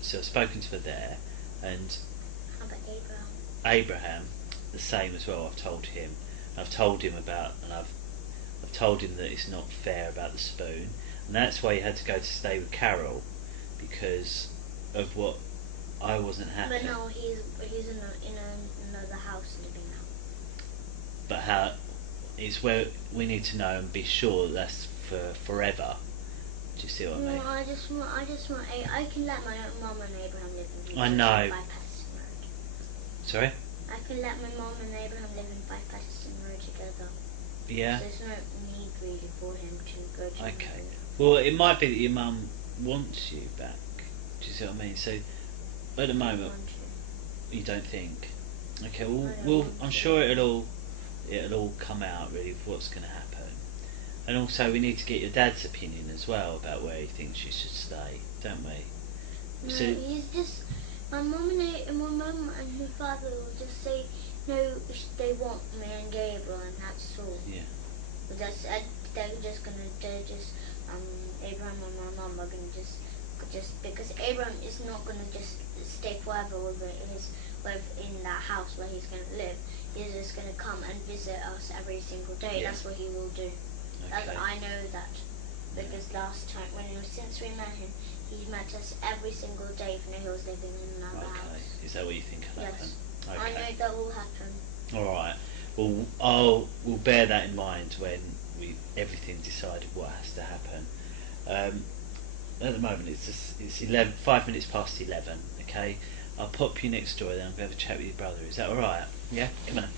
So I've spoken to her there, and how about Abraham? Abraham, the same as well. I've told him. I've told him about, and I've told him that it's not fair about the spoon, and that's why he had to go to stay with Carol, because of what I wasn't happy. But no, he's in another house living now. But how? It's where we need to know and be sure that's for forever. Do you see what I mean? No, I just want. I can let my mum and Abraham live in. I know. By Patterson Road. Sorry? I can let my mum and Abraham live in by Patterson Road together. Yeah. There's no need really for him to go to. Okay. Well, it might be that your mum wants you back. Do you see what I mean? So, at the moment, you don't think. Okay. Well, I'm sure it'll all come out really of what's going to happen. And also, we need to get your dad's opinion as well about where he thinks you should stay, don't we? No, So, he's just my mum and my father will just say no. They want me and Gabriel, and that's all. Yeah. But they're just Abraham and my mum are gonna just because Abraham is not gonna just stay forever with in that house where he's gonna live. He's just gonna come and visit us every single day. Yeah. That's what he will do. Okay. I know that because last time since we met him, he met us every single day even though he was living in another house. Is that what you think will happen? Yes. Okay. I know that will happen. All right. Well, we'll bear that in mind when everything decided what has to happen. At the moment, it's 5 minutes past 11. Okay. I'll pop you next door, then I'm going to have a chat with your brother. Is that all right? Yeah. Come on.